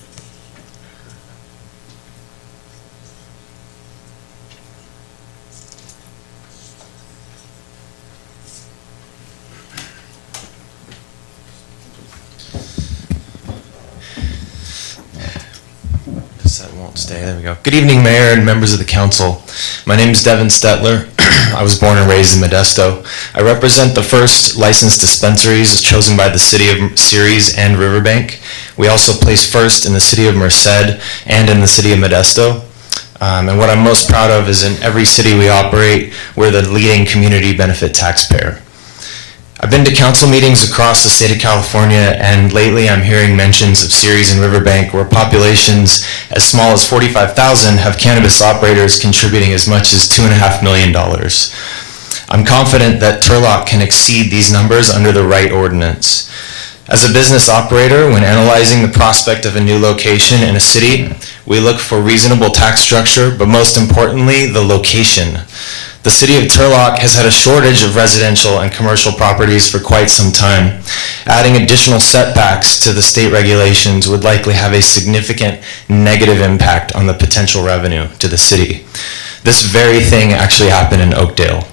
That won't stay. There we go. Good evening, Mayor and members of the council. My name is Devin Stetler. I was born and raised in Modesto. I represent the first licensed dispensaries chosen by the city of Ceres and Riverbank. We also placed first in the city of Merced and in the city of Modesto. And what I'm most proud of is in every city we operate, we're the leading community benefit taxpayer. I've been to council meetings across the state of California, and lately I'm hearing mentions of Ceres and Riverbank where populations as small as 45,000 have cannabis operators contributing as much as $2.5 million. I'm confident that Turlock can exceed these numbers under the right ordinance. As a business operator, when analyzing the prospect of a new location in a city, we look for reasonable tax structure, but most importantly, the location. The city of Turlock has had a shortage of residential and commercial properties for quite some time. Adding additional setbacks to the state regulations would likely have a significant negative impact on the potential revenue to the city. This very thing actually happened in Oakdale.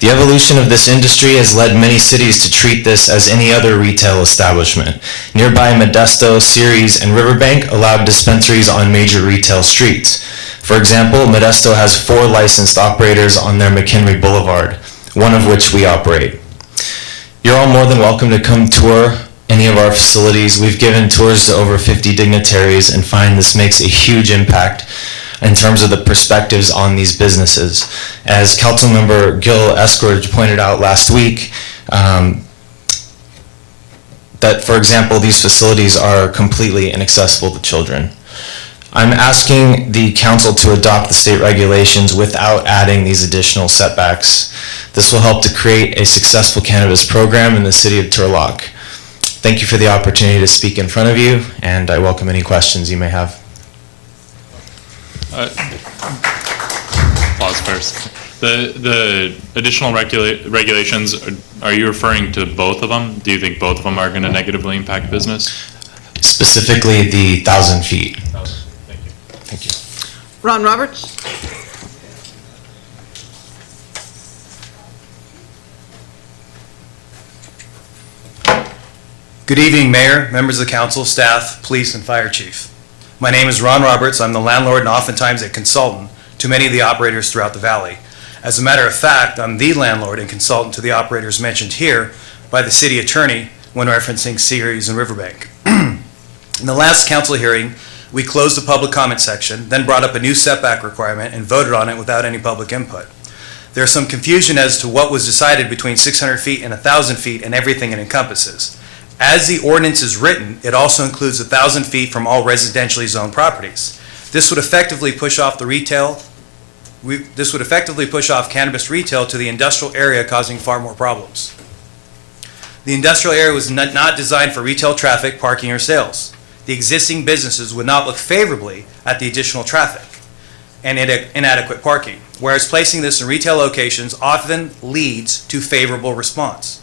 The evolution of this industry has led many cities to treat this as any other retail establishment. Nearby Modesto, Ceres, and Riverbank allowed dispensaries on major retail streets. For example, Modesto has 4 licensed operators on their McHenry Boulevard, one of which we operate. You're all more than welcome to come tour any of our facilities. We've given tours to over 50 dignitaries and find this makes a huge impact in terms of the perspectives on these businesses. As Councilmember Gil Eskridge pointed out last week, that, for example, these facilities are completely inaccessible to children. I'm asking the council to adopt the state regulations without adding these additional setbacks. This will help to create a successful cannabis program in the city of Turlock. Thank you for the opportunity to speak in front of you, and I welcome any questions you may have. Pause first. The additional regulations, are you referring to both of them? Do you think both of them are going to negatively impact business? Specifically the 1,000 feet. Thank you. Ron Roberts? Good evening, Mayor, members of the council, staff, police, and fire chief. My name is Ron Roberts. I'm the landlord and oftentimes a consultant to many of the operators throughout the valley. As a matter of fact, I'm the landlord and consultant to the operators mentioned here by the city attorney when referencing Ceres and Riverbank. In the last council hearing, we closed the public comment section, then brought up a new setback requirement and voted on it without any public input. There's some confusion as to what was decided between 600 feet and 1,000 feet and everything it encompasses. As the ordinance is written, it also includes 1,000 feet from all residentially zoned properties. This would effectively push off cannabis retail to the industrial area, causing far more problems. The industrial area was not designed for retail traffic, parking, or sales. The existing businesses would not look favorably at the additional traffic and inadequate parking, whereas placing this in retail locations often leads to a favorable response.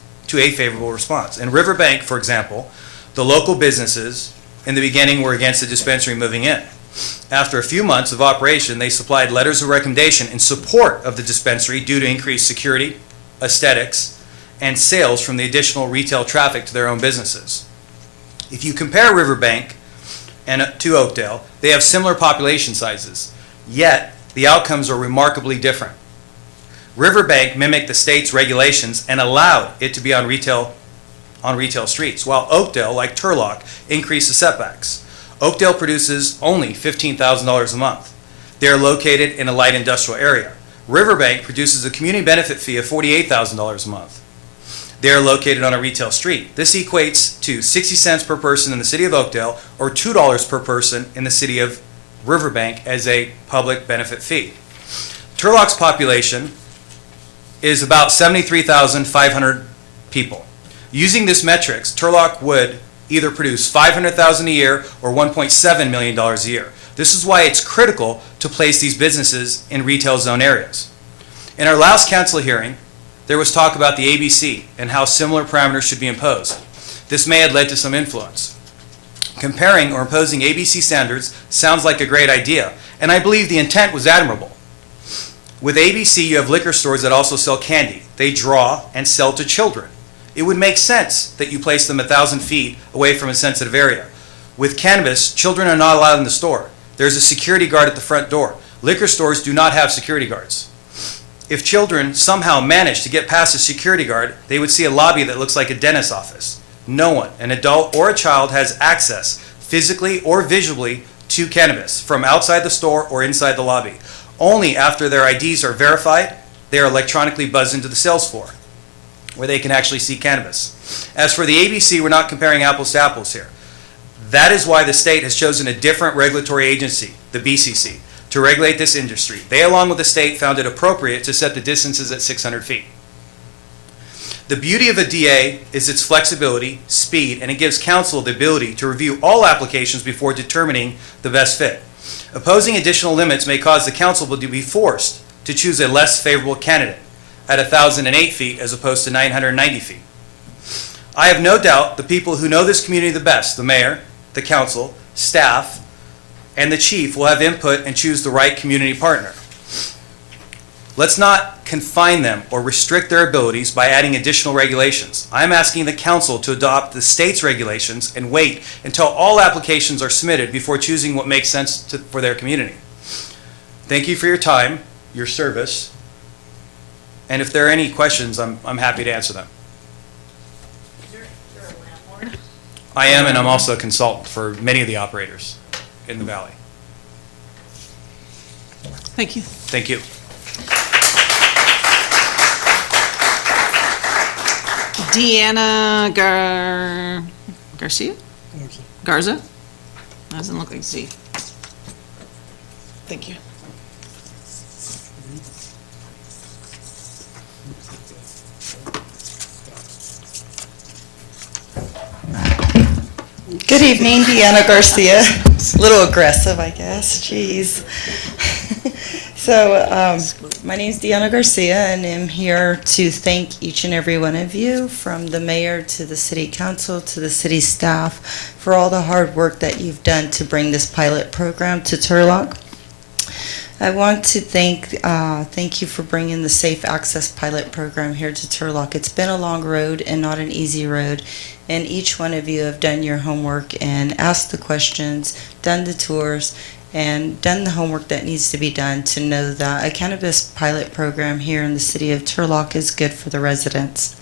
In Riverbank, for example, the local businesses in the beginning were against the dispensary moving in. After a few months of operation, they supplied letters of recommendation in support of the dispensary due to increased security, aesthetics, and sales from the additional retail traffic to their own businesses. If you compare Riverbank to Oakdale, they have similar population sizes, yet the outcomes are remarkably different. Riverbank mimicked the state's regulations and allowed it to be on retail streets, while Oakdale, like Turlock, increased the setbacks. Oakdale produces only $15,000 a month. They are located in a light industrial area. Riverbank produces a community benefit fee of $48,000 a month. They are located on a retail street. This equates to 60 cents per person in the city of Oakdale or $2 per person in the city of Riverbank as a public benefit fee. Turlock's population is about 73,500 people. Using this metrics, Turlock would either produce $500,000 a year or $1.7 million a year. This is why it's critical to place these businesses in retail zone areas. In our last council hearing, there was talk about the ABC and how similar parameters should be imposed. This may have led to some influence. Comparing or imposing ABC standards sounds like a great idea, and I believe the intent was admirable. With ABC, you have liquor stores that also sell candy. They draw and sell to children. It would make sense that you place them 1,000 feet away from a sensitive area. With cannabis, children are not allowed in the store. There's a security guard at the front door. Liquor stores do not have security guards. If children somehow manage to get past a security guard, they would see a lobby that looks like a dentist's office. No one, an adult or a child, has access, physically or visually, to cannabis from outside the store or inside the lobby. Only after their IDs are verified, they are electronically buzzed into the sales floor, where they can actually see cannabis. As for the ABC, we're not comparing apples to apples here. That is why the state has chosen a different regulatory agency, the BCC, to regulate this industry. They, along with the state, found it appropriate to set the distances at 600 feet. The beauty of a DA is its flexibility, speed, and it gives council the ability to review all applications before determining the best fit. Opposing additional limits may cause the council to be forced to choose a less favorable candidate at 1,008 feet as opposed to 990 feet. I have no doubt the people who know this community the best, the mayor, the council, staff, and the chief, will have input and choose the right community partner. Let's not confine them or restrict their abilities by adding additional regulations. I'm asking the council to adopt the state's regulations and wait until all applications are submitted before choosing what makes sense for their community. Thank you for your time, your service, and if there are any questions, I'm happy to answer them. You're a landlord? I am, and I'm also a consultant for many of the operators in the valley. Thank you. Thank you. Deanna Garcia? Garza? Doesn't look like Z. Thank you. Good evening, Deanna Garcia. A little aggressive, I guess. Jeez. So, my name is Deanna Garcia, and I'm here to thank each and every one of you, from the mayor to the city council to the city staff, for all the hard work that you've done to bring this pilot program to Turlock. I want to thank you for bringing the Safe Access pilot program here to Turlock. It's been a long road and not an easy road, and each one of you have done your homework and asked the questions, done the tours, and done the homework that needs to be done to know that a cannabis pilot program here in the city of Turlock is good for the residents.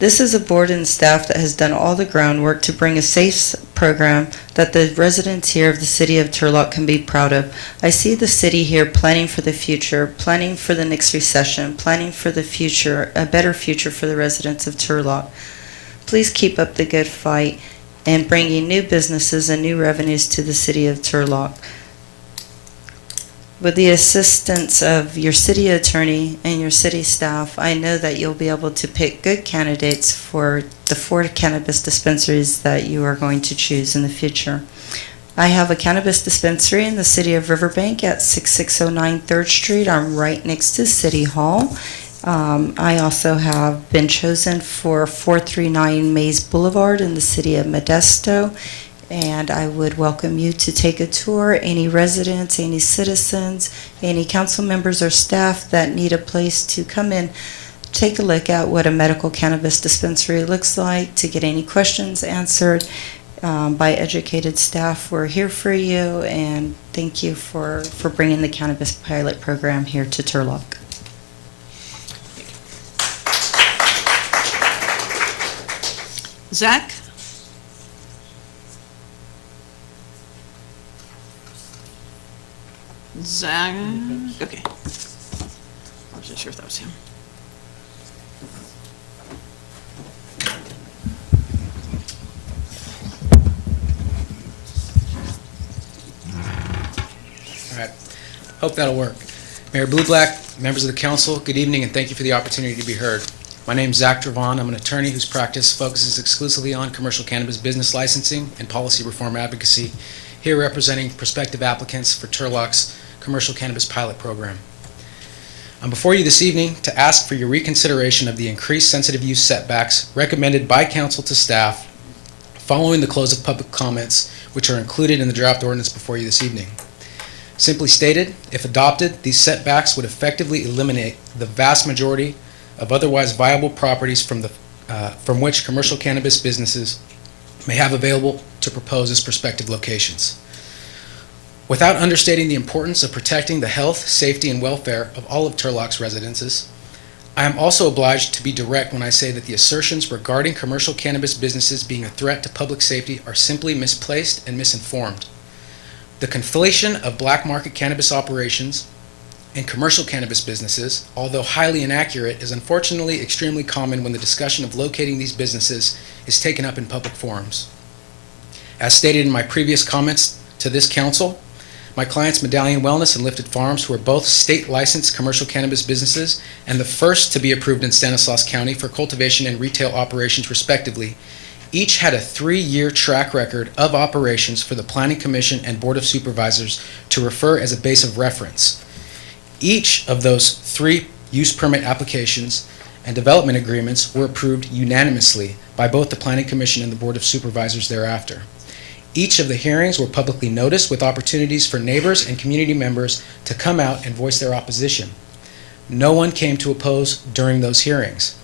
This is a board and staff that has done all the groundwork to bring a safe program that the residents here of the city of Turlock can be proud of. I see the city here planning for the future, planning for the next recession, planning for the future, a better future for the residents of Turlock. Please keep up the good fight and bringing new businesses and new revenues to the city of Turlock. With the assistance of your city attorney and your city staff, I know that you'll be able to pick good candidates for the 4 cannabis dispensaries that you are going to choose in the future. I have a cannabis dispensary in the city of Riverbank at 6609 3rd Street. I'm right next to City Hall. I also have been chosen for 439 Mays Boulevard in the city of Modesto, and I would welcome you to take a tour. Any residents, any citizens, any council members or staff that need a place to come in, take a look at what a medical cannabis dispensary looks like, to get any questions answered by educated staff. We're here for you, and thank you for bringing the cannabis pilot program here to Turlock. Zach? Zach, okay. I wasn't sure if that was him. All right, hope that'll work. Mayor Blue Black, Members of the council, good evening and thank you for the opportunity to be heard. My name is Zach Dravon. I'm an attorney whose practice focuses exclusively on commercial cannabis business licensing and policy reform advocacy, here representing prospective applicants for Turlock's commercial cannabis pilot program. I'm before you this evening to ask for your reconsideration of the increased sensitive use setbacks recommended by council to staff following the close of public comments, which are included in the draft ordinance before you this evening. Simply stated, if adopted, these setbacks would effectively eliminate the vast majority of otherwise viable properties from which commercial cannabis businesses may have available to propose as prospective locations. Without understating the importance of protecting the health, safety, and welfare of all of Turlock's residences, I am also obliged to be direct when I say that the assertions regarding commercial cannabis businesses being a threat to public safety are simply misplaced and misinformed. The conflation of black market cannabis operations and commercial cannabis businesses, although highly inaccurate, is unfortunately extremely common when the discussion of locating these businesses is taken up in public forums. As stated in my previous comments to this council, my clients Medallion Wellness and Lifted Farms, who are both state-licensed commercial cannabis businesses and the first to be approved in Stanislaus County for cultivation and retail operations respectively, each had a 3-year track record of operations for the Planning Commission and Board of Supervisors to refer as a base of reference. Each of those 3 use permit applications and development agreements were approved unanimously by both the Planning Commission and the Board of Supervisors thereafter. Each of the hearings were publicly noticed with opportunities for neighbors and community members to come out and voice their opposition. No one came to oppose during those hearings.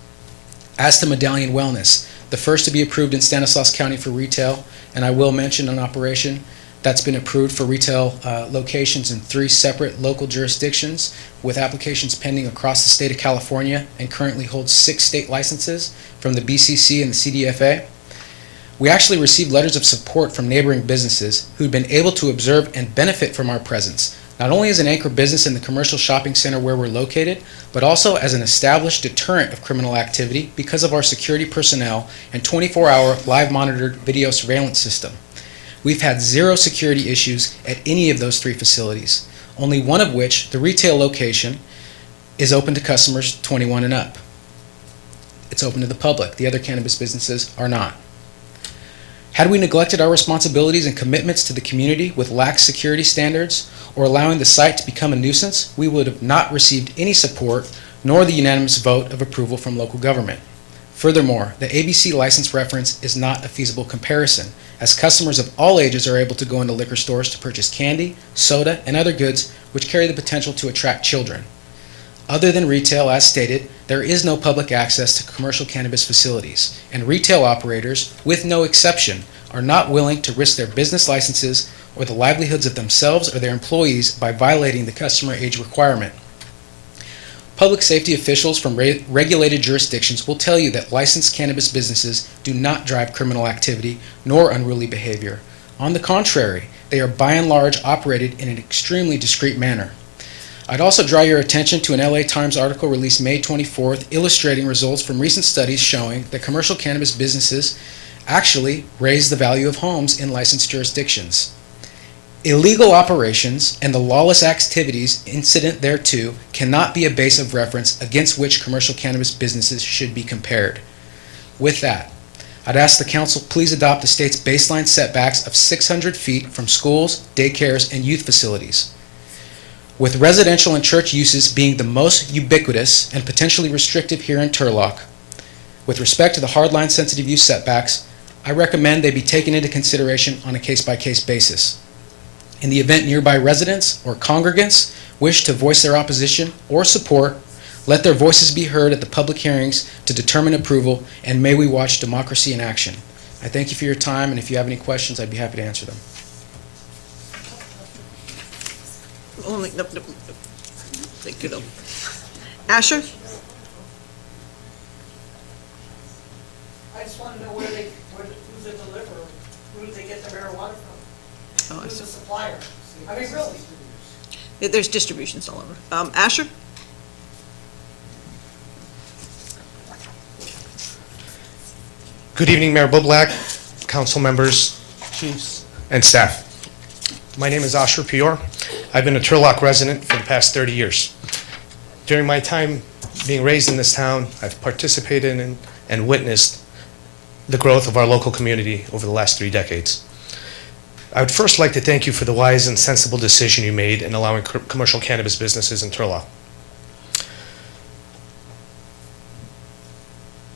As to Medallion Wellness, the first to be approved in Stanislaus County for retail, and I will mention an operation that's been approved for retail locations in 3 separate local jurisdictions with applications pending across the state of California and currently holds 6 state licenses from the BCC and the CDFA. We actually received letters of support from neighboring businesses who'd been able to observe and benefit from our presence, not only as an anchor business in the commercial shopping center where we're located, but also as an established deterrent of criminal activity because of our security personnel and 24-hour live monitored video surveillance system. We've had 0 security issues at any of those 3 facilities, only one of which, the retail location, is open to customers 21 and up. It's open to the public. The other cannabis businesses are not. Had we neglected our responsibilities and commitments to the community with lax security standards or allowing the site to become a nuisance, we would have not received any support nor the unanimous vote of approval from local government. Furthermore, the ABC license reference is not a feasible comparison, as customers of all ages are able to go into liquor stores to purchase candy, soda, and other goods which carry the potential to attract children. Other than retail, as stated, there is no public access to commercial cannabis facilities, and retail operators, with no exception, are not willing to risk their business licenses or the livelihoods of themselves or their employees by violating the customer age requirement. Public safety officials from regulated jurisdictions will tell you that licensed cannabis businesses do not drive criminal activity nor unruly behavior. On the contrary, they are by and large operated in an extremely discreet manner. I'd also draw your attention to an LA Times article released May 24th illustrating results from recent studies showing that commercial cannabis businesses actually raise the value of homes in licensed jurisdictions. Illegal operations and the lawless activities incident thereto cannot be a base of reference against which commercial cannabis businesses should be compared. With that, I'd ask the council please adopt the state's baseline setbacks of 600 feet from schools, daycares, and youth facilities. With residential and church uses being the most ubiquitous and potentially restrictive here in Turlock, with respect to the hardline sensitive use setbacks, I recommend they be taken into consideration on a case-by-case basis. In the event nearby residents or congregants wish to voice their opposition or support, let their voices be heard at the public hearings to determine approval, and may we watch democracy in action. I thank you for your time, and if you have any questions, I'd be happy to answer them. Thank you. Asher? I just want to know who's the deliverer, who do they get the marijuana from? Who's the supplier? I mean, really? There's distributions all over. Asher? Good evening, Mayor Bublak, council members, chiefs, and staff. My name is Asher Pior. I've been a Turlock resident for the past 30 years. During my time being raised in this town, I've participated in and witnessed the growth of our local community over the last 3 decades. I would first like to thank you for the wise and sensible decision you made in allowing commercial cannabis businesses in Turlock.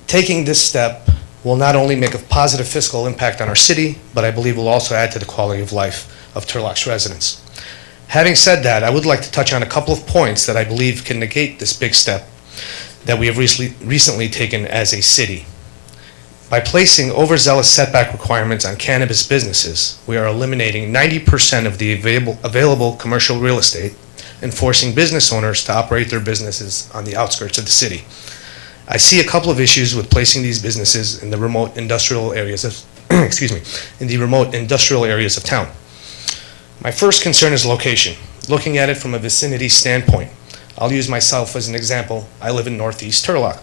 Taking this step will not only make a positive fiscal impact on our city, but I believe will also add to the quality of life of Turlock's residents. Having said that, I would like to touch on a couple of points that I believe can negate this big step that we have recently taken as a city. By placing overzealous setback requirements on cannabis businesses, we are eliminating 90% of the available commercial real estate and forcing business owners to operate their businesses on the outskirts of the city. I see a couple of issues with placing these businesses in the remote industrial areas of, in the remote industrial areas of town. My first concern is location. Looking at it from a vicinity standpoint, I'll use myself as an example. I live in Northeast Turlock.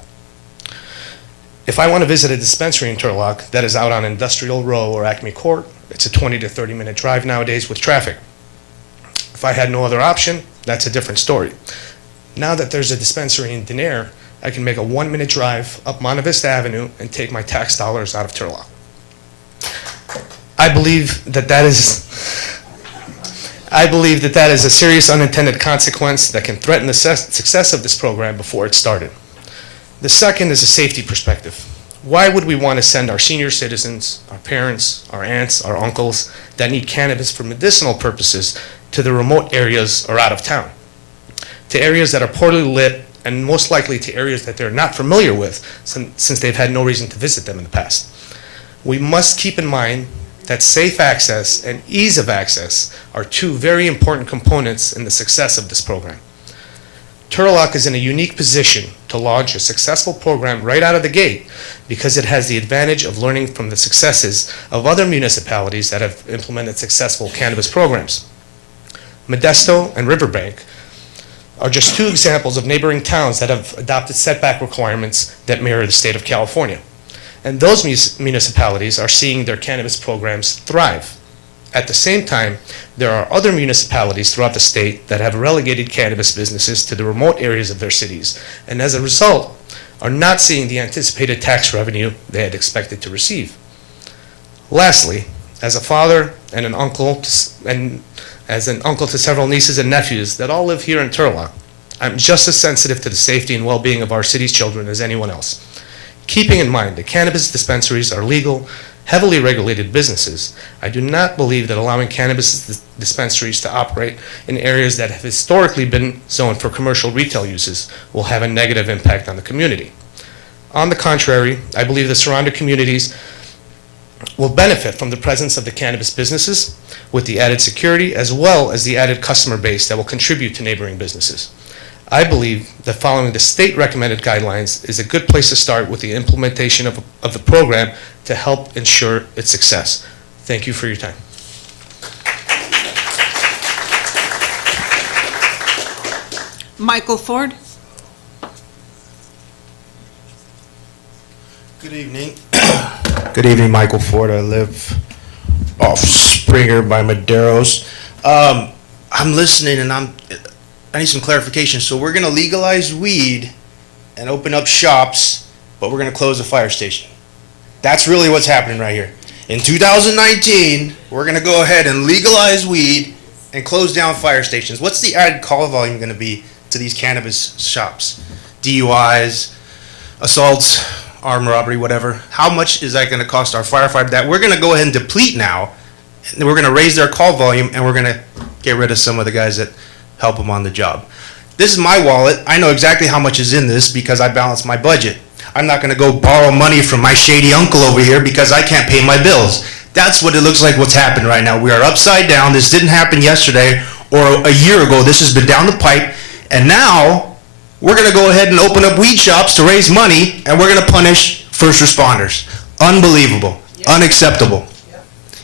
If I want to visit a dispensary in Turlock that is out on Industrial Row or Acme Court, it's a 20 to 30 minute drive nowadays with traffic. If I had no other option, that's a different story. Now that there's a dispensary in Denair, I can make a 1-minute drive up Monte Vista Avenue and take my tax dollars out of Turlock. I believe that that is a serious unintended consequence that can threaten the success of this program before it started. The second is a safety perspective. Why would we want to send our senior citizens, our parents, our aunts, our uncles that need cannabis for medicinal purposes to the remote areas or out of town? To areas that are poorly lit and most likely to areas that they're not familiar with since they've had no reason to visit them in the past. We must keep in mind that safe access and ease of access are 2 very important components in the success of this program. Turlock is in a unique position to launch a successful program right out of the gate because it has the advantage of learning from the successes of other municipalities that have implemented successful cannabis programs. Modesto and Riverbank are just 2 examples of neighboring towns that have adopted setback requirements that mirror the state of California. And those municipalities are seeing their cannabis programs thrive. At the same time, there are other municipalities throughout the state that have relegated cannabis businesses to the remote areas of their cities, and as a result, are not seeing the anticipated tax revenue they had expected to receive. Lastly, as a father and an uncle to several nieces and nephews that all live here in Turlock, I'm just as sensitive to the safety and well-being of our city's children as anyone else. Keeping in mind that cannabis dispensaries are legal, heavily regulated businesses, I do not believe that allowing cannabis dispensaries to operate in areas that have historically been zoned for commercial retail uses will have a negative impact on the community. On the contrary, I believe the surrounding communities will benefit from the presence of the cannabis businesses with the added security as well as the added customer base that will contribute to neighboring businesses. I believe that following the state recommended guidelines is a good place to start with the implementation of the program to help ensure its success. Thank you for your time. Michael Ford? Good evening. Good evening, Michael Ford. I live off Springer by Madero's. I'm listening and I need some clarification. So we're gonna legalize weed and open up shops, but we're gonna close the fire station. That's really what's happening right here. In 2019, we're gonna go ahead and legalize weed and close down fire stations. What's the added call volume gonna be to these cannabis shops? DUIs, assaults, armed robbery, whatever. How much is that gonna cost our firefighter that we're gonna go ahead and deplete now, and we're gonna raise their call volume, and we're gonna get rid of some of the guys that help them on the job? This is my wallet. I know exactly how much is in this because I balance my budget. I'm not gonna go borrow money from my shady uncle over here because I can't pay my bills. That's what it looks like what's happened right now. We are upside down. This didn't happen yesterday or a year ago. This has been down the pipe, and now we're gonna go ahead and open up weed shops to raise money, and we're gonna punish first responders. Unbelievable. Unacceptable.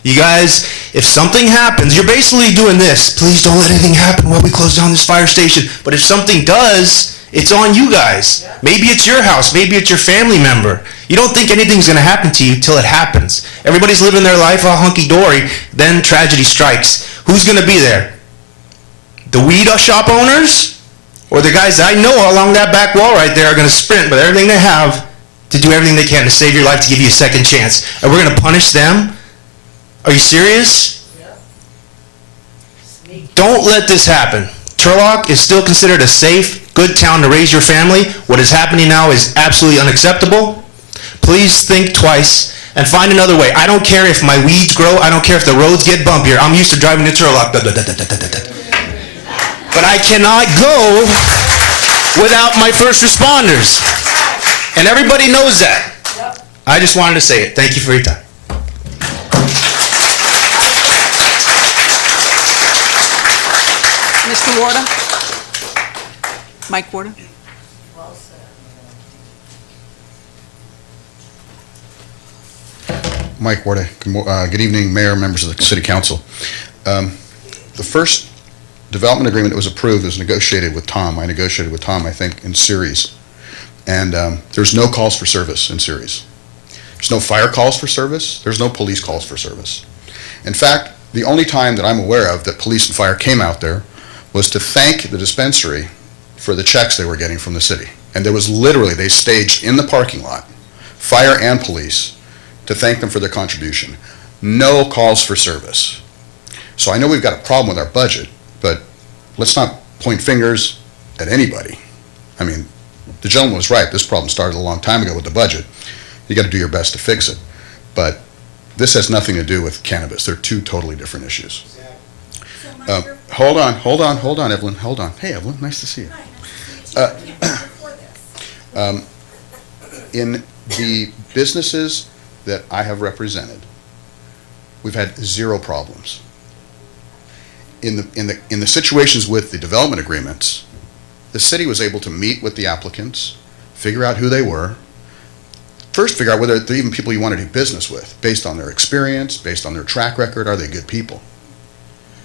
You guys, if something happens, you're basically doing this. Please don't let anything happen while we close down this fire station. But if something does, it's on you guys. Maybe it's your house. Maybe it's your family member. You don't think anything's going to happen to you till it happens. Everybody's living their life all hunky-dory. Then tragedy strikes. Who's going to be there? The weed shop owners or the guys that I know along that back wall right there are going to sprint with everything they have to do everything they can to save your life, to give you a second chance. And we're going to punish them? Are you serious? Don't let this happen. Turlock is still considered a safe, good town to raise your family. What is happening now is absolutely unacceptable. Please think twice and find another way. I don't care if my weeds grow. I don't care if the roads get bumpier. I'm used to driving to Turlock. But I cannot go without my first responders. And everybody knows that. I just wanted to say it. Thank you for your time. Mr. Warda? Mike Warda? Mike Warda. Good evening, Mayor, members of the City Council. The first development agreement that was approved was negotiated with Tom. I negotiated with Tom, I think, in series. And there's no calls for service in series. There's no fire calls for service. There's no police calls for service. In fact, the only time that I'm aware of that police and fire came out there was to thank the dispensary for the checks they were getting from the city. And there was literally, they staged in the parking lot, fire and police, to thank them for their contribution. No calls for service. So I know we've got a problem with our budget, but let's not point fingers at anybody. I mean, the gentleman was right. This problem started a long time ago with the budget. You got to do your best to fix it. But this has nothing to do with cannabis. They're two totally different issues. Hold on, Evelyn, hold on. Hey, Evelyn, nice to see you. In the businesses that I have represented, we've had zero problems. In the situations with the development agreements, the city was able to meet with the applicants, figure out who they were, first figure out whether they're even people you want to do business with, based on their experience, based on their track record. Are they good people?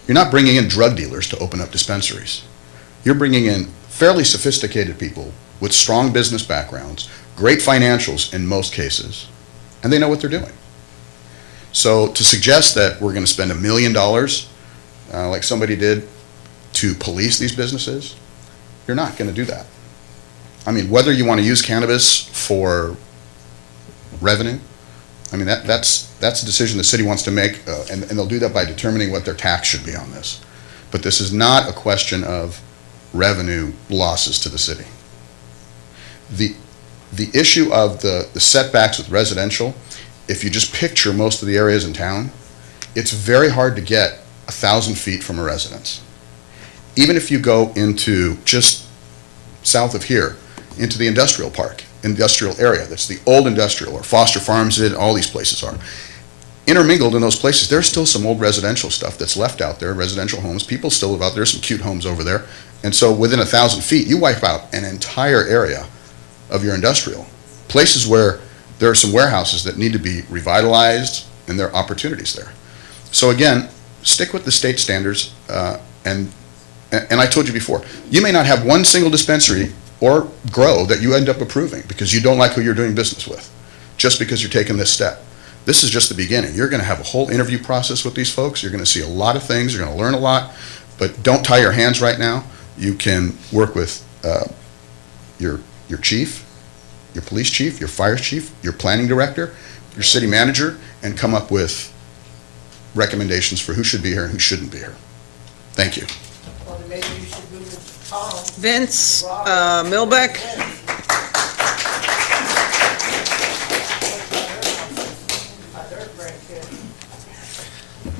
You're not bringing in drug dealers to open up dispensaries. You're bringing in fairly sophisticated people with strong business backgrounds, great financials in most cases, and they know what they're doing. So to suggest that we're going to spend $1 million, like somebody did, to police these businesses, you're not going to do that. I mean, whether you want to use cannabis for revenue, I mean, that's a decision the city wants to make, and they'll do that by determining what their tax should be on this. But this is not a question of revenue losses to the city. The issue of the setbacks with residential, if you just picture most of the areas in town, it's very hard to get 1,000 feet from a residence. Even if you go into just south of here, into the industrial park, industrial area, that's the old industrial, or Foster Farms, all these places are. Intermingled in those places, there's still some old residential stuff that's left out there, residential homes. People still live out there, some cute homes over there. And so within 1,000 feet, you wipe out an entire area of your industrial. Places where there are some warehouses that need to be revitalized, and there are opportunities there. So again, stick with the state standards, and I told you before, you may not have one single dispensary or grow that you end up approving because you don't like who you're doing business with, just because you're taking this step. This is just the beginning. You're going to have a whole interview process with these folks. You're going to see a lot of things. You're going to learn a lot, but don't tie your hands right now. You can work with your chief, your police chief, your fire chief, your planning director, your city manager, and come up with recommendations for who should be here and who shouldn't be here. Thank you. Vince Milbeck.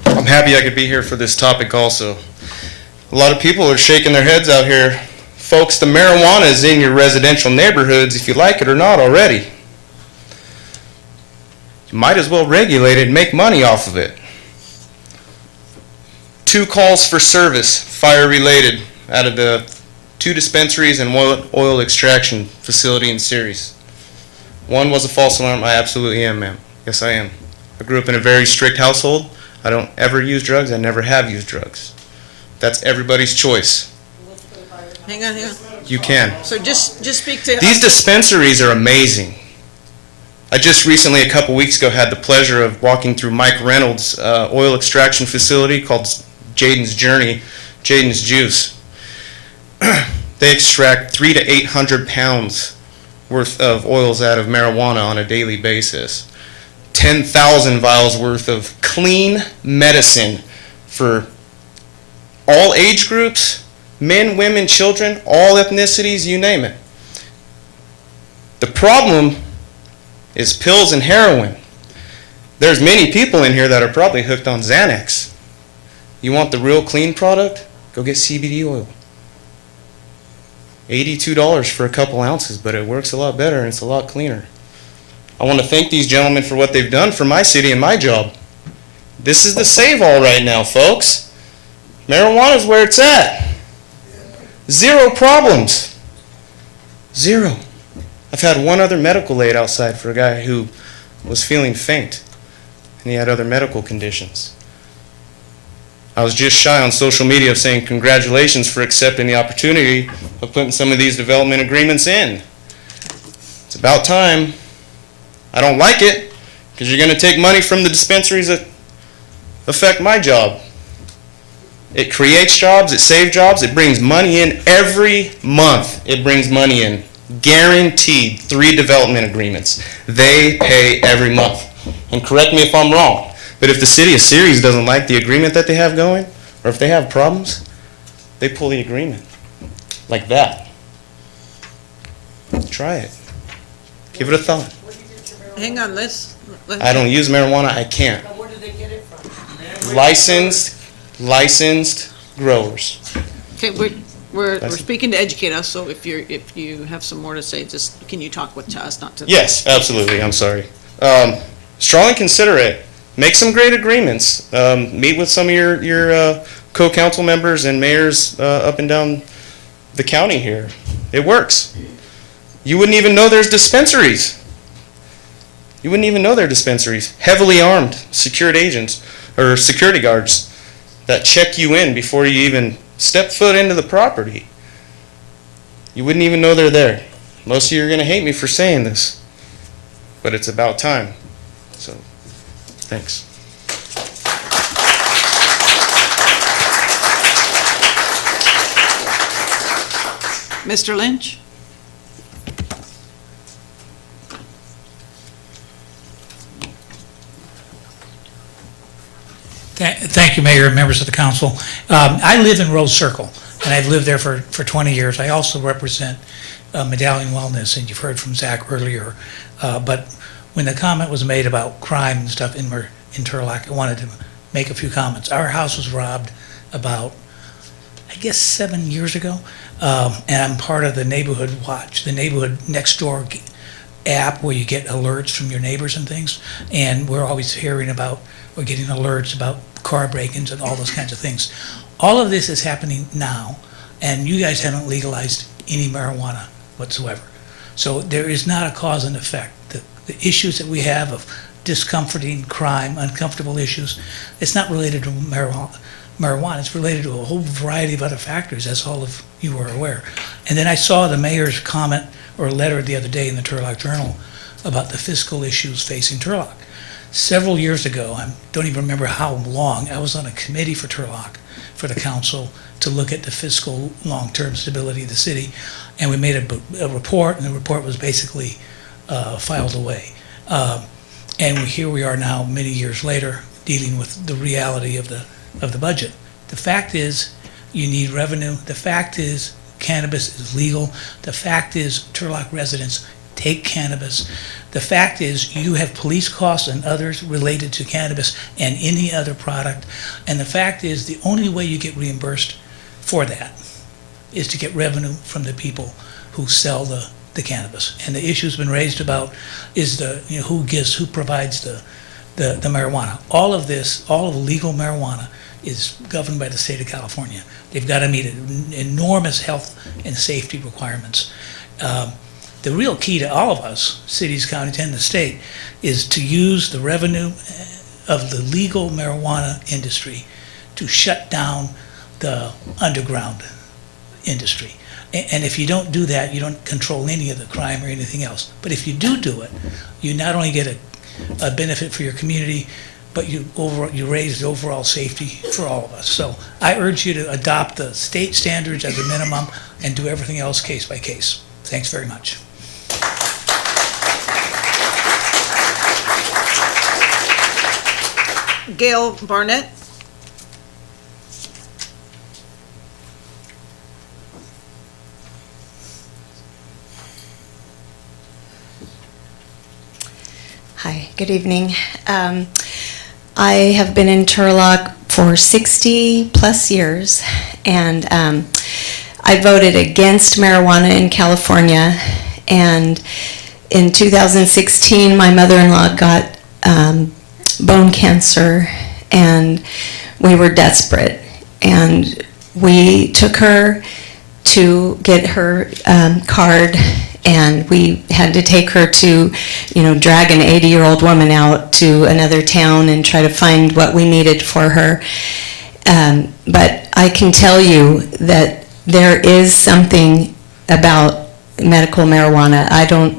I'm happy I could be here for this topic also. A lot of people are shaking their heads out here. Folks, the marijuana is in your residential neighborhoods if you like it or not already. You might as well regulate it and make money off of it. 2 calls for service, fire related, out of the 2 dispensaries and oil extraction facility in Ceres. One was a false alarm. I absolutely am, ma'am. Yes, I am. I grew up in a very strict household. I don't ever use drugs. I never have used drugs. That's everybody's choice. Hang on. You can. So just speak to... These dispensaries are amazing. I just recently, a couple weeks ago, had the pleasure of walking through Mike Reynolds' oil extraction facility called Jaden's Journey, Jaden's Juice. They extract 300 to 800 pounds worth of oils out of marijuana on a daily basis. 10,000 vials worth of clean medicine for all age groups, men, women, children, all ethnicities, you name it. The problem is pills and heroin. There's many people in here that are probably hooked on Xanax. You want the real clean product? Go get CBD oil. $82 for a couple ounces, but it works a lot better and it's a lot cleaner. I want to thank these gentlemen for what they've done for my city and my job. This is the save-all right now, folks. Marijuana is where it's at. Zero problems. Zero. I've had one other medical aid outside for a guy who was feeling faint, and he had other medical conditions. I was just shy on social media of saying congratulations for accepting the opportunity of putting some of these development agreements in. It's about time. I don't like it, because you're going to take money from the dispensaries that affect my job. It creates jobs, it saves jobs, it brings money in every month. It brings money in. Guaranteed 3 development agreements. They pay every month. And correct me if I'm wrong, but if the city of Ceres doesn't like the agreement that they have going, or if they have problems, they pull the agreement. Like that. Try it. Give it a thought. Hang on, let's I don't use marijuana, I can't. Where did they get it from? Licensed growers. Okay, we're speaking to educate us, so if you have some more to say, just, can you talk to us, not to? Yes, absolutely, I'm sorry. Strongly consider it. Make some great agreements. Meet with some of your co-council members and mayors up and down the county here. It works. You wouldn't even know there's dispensaries. You wouldn't even know they're dispensaries. Heavily armed secured agents or security guards that check you in before you even step foot into the property. You wouldn't even know they're there. Most of you are going to hate me for saying this, but it's about time. So, thanks. Mr. Lynch? Thank you, Mayor and members of the council. I live in Rose Circle, and I've lived there for 20 years. I also represent Medallion Wellness, and you've heard from Zach earlier. But when the comment was made about crime and stuff in Turlock, I wanted to make a few comments. Our house was robbed about, I guess, 7 years ago, and I'm part of the Neighborhood Watch, the neighborhood next door app where you get alerts from your neighbors and things, and we're always hearing about, we're getting alerts about car break-ins and all those kinds of things. All of this is happening now, and you guys haven't legalized any marijuana whatsoever. So there is not a cause and effect. The issues that we have of discomforting crime, uncomfortable issues, it's not related to marijuana. It's related to a whole variety of other factors, as all of you are aware. And then I saw the mayor's comment or letter the other day in the Turlock Journal about the fiscal issues facing Turlock. Several years ago, I don't even remember how long, I was on a committee for Turlock, for the council, to look at the fiscal long-term stability of the city, and we made a report, and the report was basically filed away. And here we are now, many years later, dealing with the reality of the budget. The fact is, you need revenue. The fact is, cannabis is legal. The fact is, Turlock residents take cannabis. The fact is, you have police costs and others related to cannabis and any other product. And the fact is, the only way you get reimbursed for that is to get revenue from the people who sell the cannabis. And the issue's been raised about is who provides the marijuana. All of this, all of legal marijuana is governed by the state of California. They've got to meet enormous health and safety requirements. The real key to all of us, cities, counties, and the state, is to use the revenue of the legal marijuana industry to shut down the underground industry. And if you don't do that, you don't control any of the crime or anything else. But if you do it, you not only get a benefit for your community, but you raise the overall safety for all of us. So I urge you to adopt the state standards as a minimum and do everything else case by case. Thanks very much. Gail Barnett. Hi, good evening. I have been in Turlock for 60 plus years, and I voted against marijuana in California, and in 2016 my mother-in-law got bone cancer, and we were desperate, and we took her to get her card, and we had to take her to, drag an 80-year-old woman out to another town and try to find what we needed for her. But I can tell you that there is something about medical marijuana. I don't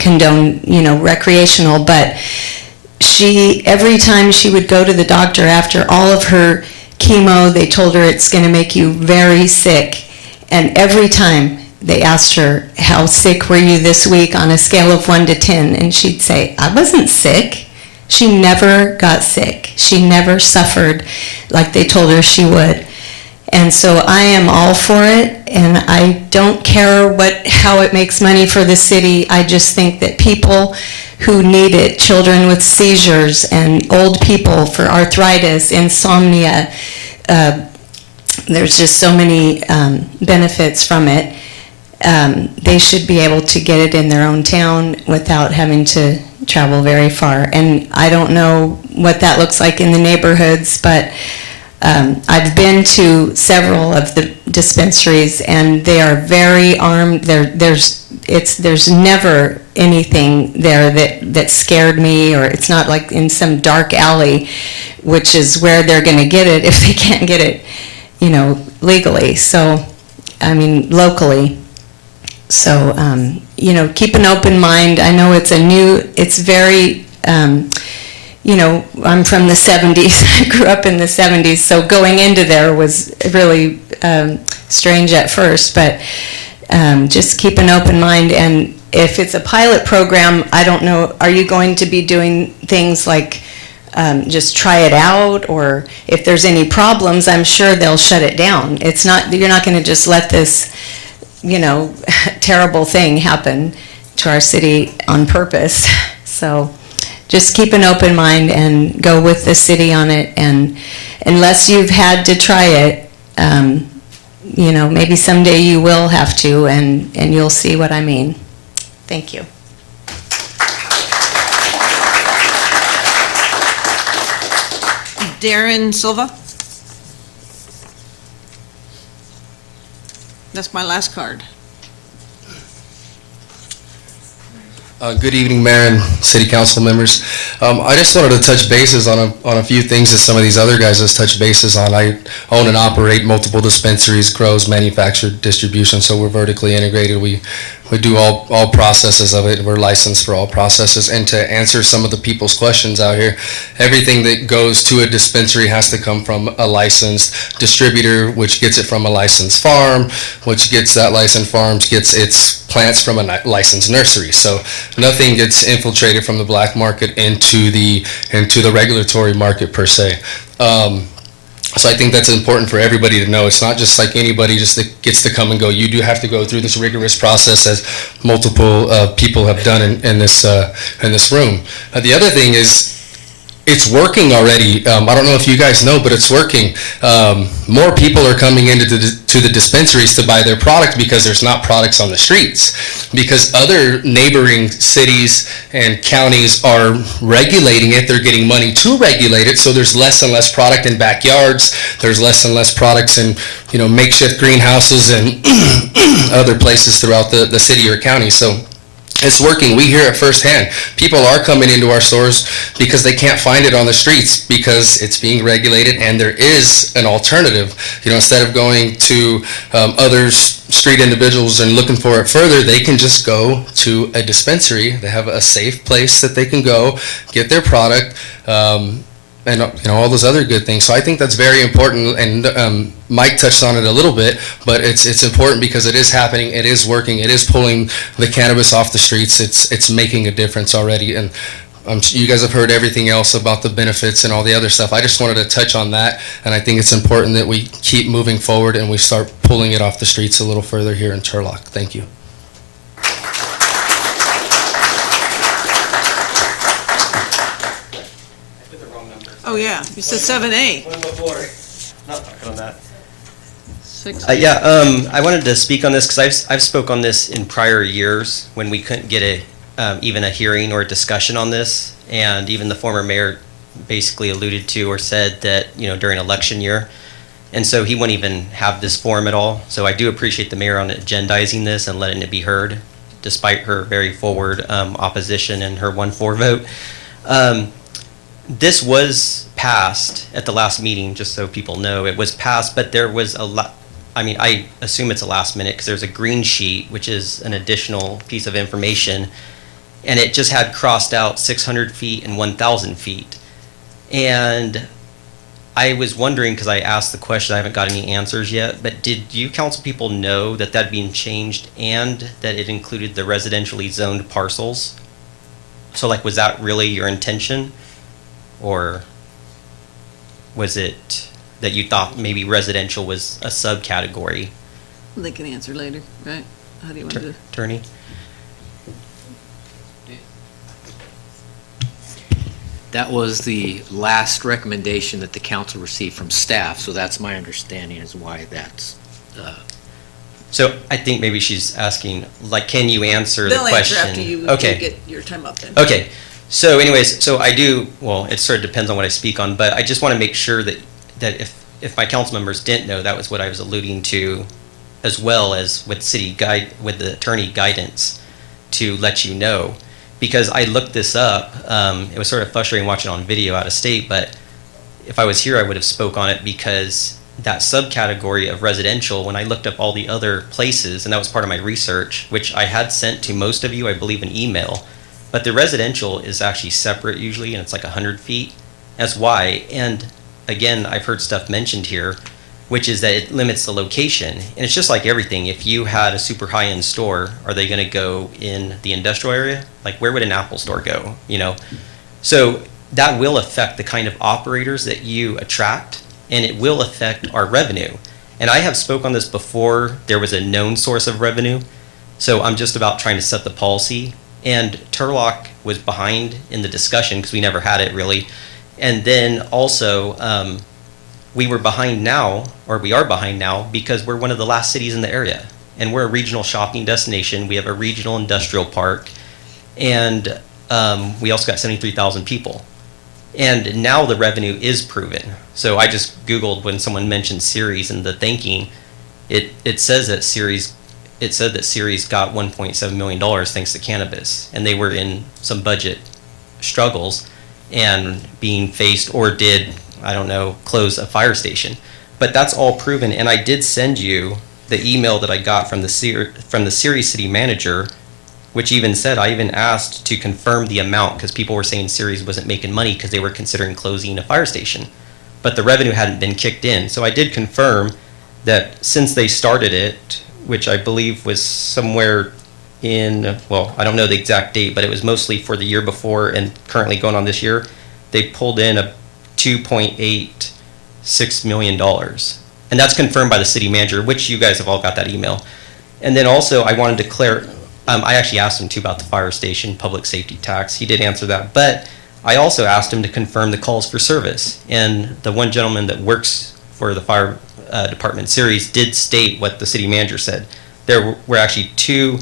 condone, recreational, but every time she would go to the doctor after all of her chemo, they told her it's going to make you very sick. And every time they asked her, how sick were you this week on a scale of 1 to 10? And she'd say, I wasn't sick. She never got sick. She never suffered like they told her she would. And so I am all for it, and I don't care how it makes money for the city. I just think that people who need it, children with seizures and old people for arthritis, insomnia, there's just so many benefits from it. They should be able to get it in their own town without having to travel very far. And I don't know what that looks like in the neighborhoods, but I've been to several of the dispensaries, and they are very armed. There's never anything there that scared me, or it's not like in some dark alley, which is where they're going to get it if they can't get it, legally. So, locally. So, keep an open mind. I know it's very, I'm from the 70s. I grew up in the 70s, so going into there was really strange at first, but just keep an open mind. And if it's a pilot program, I don't know, are you going to be doing things like just try it out, or if there's any problems, I'm sure they'll shut it down. You're not going to just let this, terrible thing happen to our city on purpose. So just keep an open mind and go with the city on it. And unless you've had to try it, maybe someday you will have to, and you'll see what I mean. Thank you. Darren Silva. That's my last card. Good evening, Mayor and City Council members. I just wanted to touch bases on a few things that some of these other guys have touched bases on. I own and operate multiple dispensaries, grows, manufacture, distribution, so we're vertically integrated. We do all processes of it. We're licensed for all processes. And to answer some of the people's questions out here, everything that goes to a dispensary has to come from a licensed distributor, which gets it from a licensed farm, which gets that licensed farm gets its plants from a licensed nursery. So nothing gets infiltrated from the black market into the regulatory market per se. So I think that's important for everybody to know. It's not just like anybody just that gets to come and go. You do have to go through this rigorous process, as multiple people have done in this room. The other thing is, it's working already. I don't know if you guys know, but it's working. More people are coming into the dispensaries to buy their product because there's not products on the streets. Because other neighboring cities and counties are regulating it, they're getting money to regulate it, so there's less and less product in backyards. There's less and less products in makeshift greenhouses and other places throughout the city or county. So It's working. We hear it firsthand. People are coming into our stores because they can't find it on the streets because it's being regulated, and there is an alternative. You know, instead of going to other street individuals and looking for it further, they can just go to a dispensary. They have a safe place that they can go get their product. And you know, all those other good things. So I think that's very important, and Mike touched on it a little bit, but it's important because it is happening, it is working, it is pulling the cannabis off the streets, it's making a difference already, and you guys have heard everything else about the benefits and all the other stuff. I just wanted to touch on that, and I think it's important that we keep moving forward and we start pulling it off the streets a little further here in Turlock. Thank you. Oh, yeah, you said 7A. One before. Not talking on that. 6. I wanted to speak on this because I've spoke on this in prior years when we couldn't get even a hearing or a discussion on this, and even the former mayor basically alluded to or said that, you know, during election year, and so he wouldn't even have this forum at all. So I do appreciate the mayor on agendizing this and letting it be heard, despite her very forward opposition and her 1-4 vote. This was passed at the last meeting, just so people know. It was passed, but there was a lot. I mean, I assume it's a last minute because there's a green sheet, which is an additional piece of information, and it just had crossed out 600 feet and 1,000 feet. And I was wondering, because I asked the question, I haven't got any answers yet, but did you council people know that that had been changed and that it included the residentially zoned parcels? So, like, was that really your intention? Or was it that you thought maybe residential was a subcategory? They can answer later, right? How do you want to do? Attorney? That was the last recommendation that the council received from staff, so that's my understanding is why that's. So I think maybe she's asking, like, can you answer the They'll question? answer after you Okay. get your time up then. Okay. So anyways, so I do, well, it sort of depends on what I speak on, but I just want to make sure that if my council members didn't know, that was what I was alluding to, as well as with with the attorney guidance, to let you know. Because I looked this up, it was sort of frustrating watching on video out of state, but if I was here, I would have spoke on it, because that subcategory of residential, when I looked up all the other places, and that was part of my research, which I had sent to most of you, I believe, in email, but the residential is actually separate usually, and it's like 100 feet. That's why. And again, I've heard stuff mentioned here, which is that it limits the location. And it's just like everything. If you had a super high-end store, are they going to go in the industrial area? Like, where would an Apple store go? You know, so that will affect the kind of operators that you attract, and it will affect our revenue. And I have spoke on this before. There was a known source of revenue, so I'm just about trying to set the policy. And Turlock was behind in the discussion because we never had it really. And then also, we were behind now, or we are behind now, because we're one of the last cities in the area. And we're a regional shopping destination. We have a regional industrial park. And we also got 73,000 people. And now the revenue is proven. So I just Googled when someone mentioned Ceres and the thinking. It says that Ceres got $1.7 million thanks to cannabis, and they were in some budget struggles and being faced, or did, I don't know, close a fire station. But that's all proven, and I did send you the email that I got from the Ceres city manager, which even said, I even asked to confirm the amount because people were saying Ceres wasn't making money because they were considering closing a fire station, but the revenue hadn't been kicked in. So I did confirm that since they started it, which I believe was somewhere in, well, I don't know the exact date, but it was mostly for the year before and currently going on this year, they pulled in a $2.86 million. And that's confirmed by the city manager, which you guys have all got that email. And then also I wanted to I actually asked him too about the fire station, public safety tax. He did answer that, but I also asked him to confirm the calls for service. And the one gentleman that works for the fire department Ceres did state what the city manager said. There were actually 2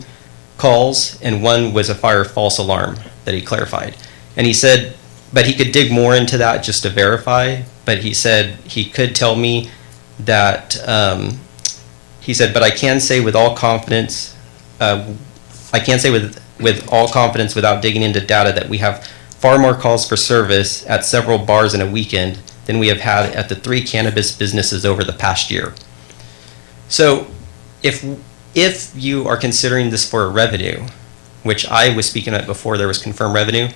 calls, and one was a fire false alarm that he clarified. And he said, but he could dig more into that just to verify, but he said he could tell me that, he said, but I can say with all confidence, I can say with all confidence without digging into data that we have far more calls for service at several bars in a weekend than we have had at the 3 cannabis businesses over the past year. So if you are considering this for a revenue, which I was speaking at before there was confirmed revenue,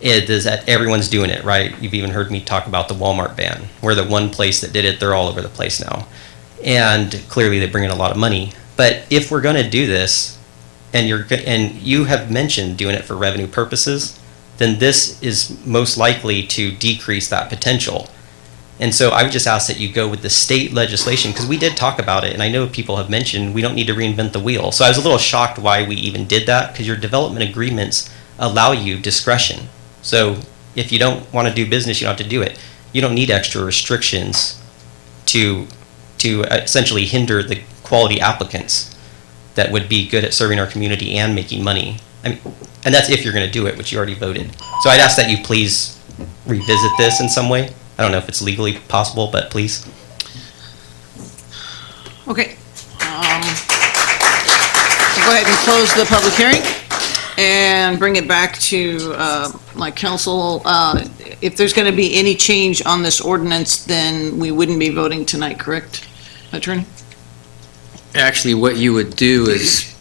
it is that everyone's doing it, right? You've even heard me talk about the Walmart ban. We're the one place that did it. They're all over the place now. And clearly they bring in a lot of money. But if we're going to do this, and you have mentioned doing it for revenue purposes, then this is most likely to decrease that potential. And so I would just ask that you go with the state legislation, because we did talk about it, and I know people have mentioned we don't need to reinvent the wheel. So I was a little shocked why we even did that, because your development agreements allow you discretion. So if you don't want to do business, you don't have to do it. You don't need extra restrictions to essentially hinder the quality applicants that would be good at serving our community and making money. I mean, and that's if you're going to do it, which you already voted. So I'd ask that you please revisit this in some way. I don't know if it's legally possible, but please. Okay. We'll go ahead and close the public hearing and bring it back to council. If there's going to be any change on this ordinance, then we wouldn't be voting tonight, correct, Attorney? Actually, what you would do is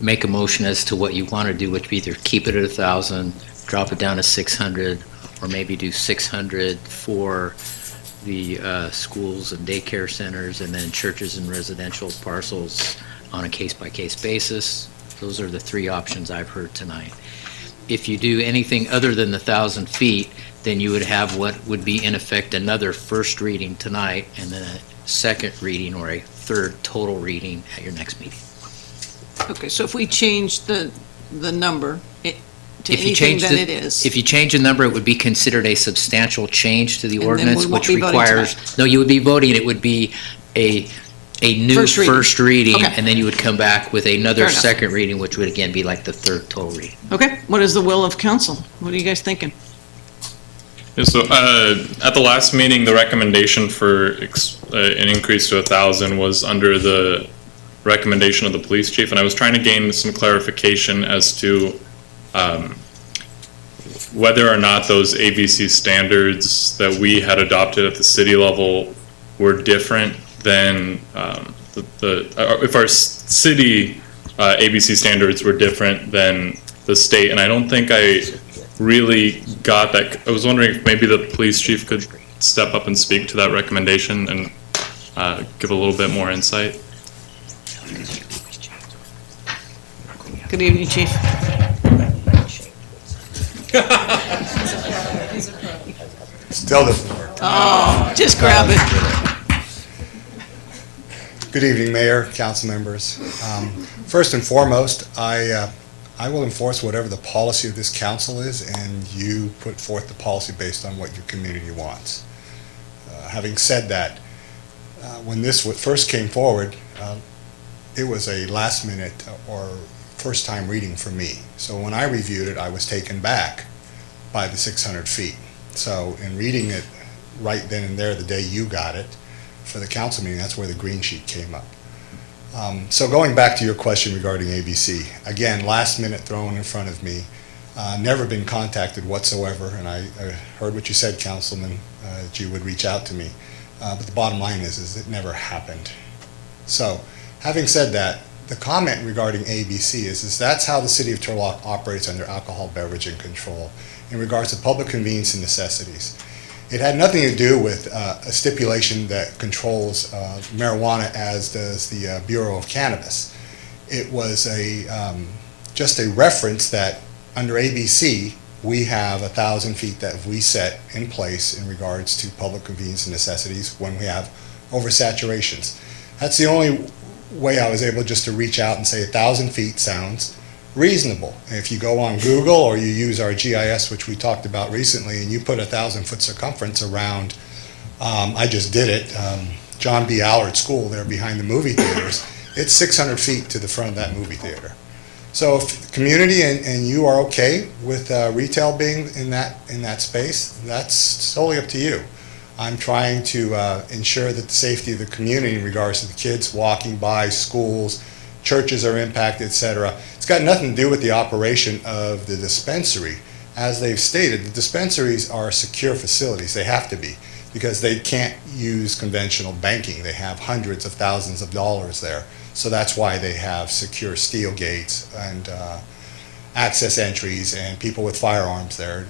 make a motion as to what you want to do, which would either keep it at 1,000, drop it down to 600, or maybe do 600 for the schools and daycare centers, and then churches and residential parcels on a case-by-case basis. Those are the 3 options I've heard tonight. If you do anything other than the 1,000 feet, then you would have what would be in effect another first reading tonight, and then a second reading or a third total reading at your next meeting. Okay, so if we change the number to If you anything change that the- it is. If you change the number, it would be considered a substantial change to the And then ordinance, we won't which be voting requires, no, you would be voting, it would be a new First reading. first reading, Okay. and then you would come back with Fair another enough. second reading, which would again be like the third total reading. Okay, what is the will of council? What are you guys thinking? Yeah, so at the last meeting, the recommendation for an increase to 1,000 was under the recommendation of the police chief, and I was trying to gain some clarification as to whether or not those ABC standards that we had adopted at the city level were different than if our city ABC standards were different than the state, and I don't think I really got that. I was wondering if maybe the police chief could step up and speak to that recommendation and give a little bit more insight. Good evening, Chief. Still doesn't work. Oh, just grab it. Good evening, Mayor, council members. First and foremost, I will enforce whatever the policy of this council is, and you put forth the policy based on what your community wants. Having said that, when this first came forward, it was a last minute or first time reading for me. So when I reviewed it, I was taken back by the 600 feet. So in reading it right then and there, the day you got it, for the council meeting, that's where the green sheet came up. So going back to your question regarding ABC, again, last minute thrown in front of me, never been contacted whatsoever, and I heard what you said, Councilman, that you would reach out to me. But the bottom line is it never happened. So having said that, the comment regarding ABC is that's how the city of Turlock operates under alcohol beverage and control in regards to public convenience and necessities. It had nothing to do with a stipulation that controls marijuana, as does the Bureau of Cannabis. It was just a reference that under ABC, we have 1,000 feet that we set in place in regards to public convenience and necessities when we have oversaturations. That's the only way I was able just to reach out and say 1,000 feet sounds reasonable. And if you go on Google or you use our GIS, which we talked about recently, and you put 1,000-foot circumference around, I just did it, John B. Allard School there behind the movie theaters, it's 600 feet to the front of that movie theater. So if the community and you are okay with retail being in that space, that's solely up to you. I'm trying to ensure that the safety of the community in regards to the kids walking by, schools, churches are impacted, etc. It's got nothing to do with the operation of the dispensary. As they've stated, the dispensaries are secure facilities. They have to be, because they can't use conventional banking. They have hundreds of thousands of dollars there. So that's why they have secure steel gates and access entries and people with firearms there.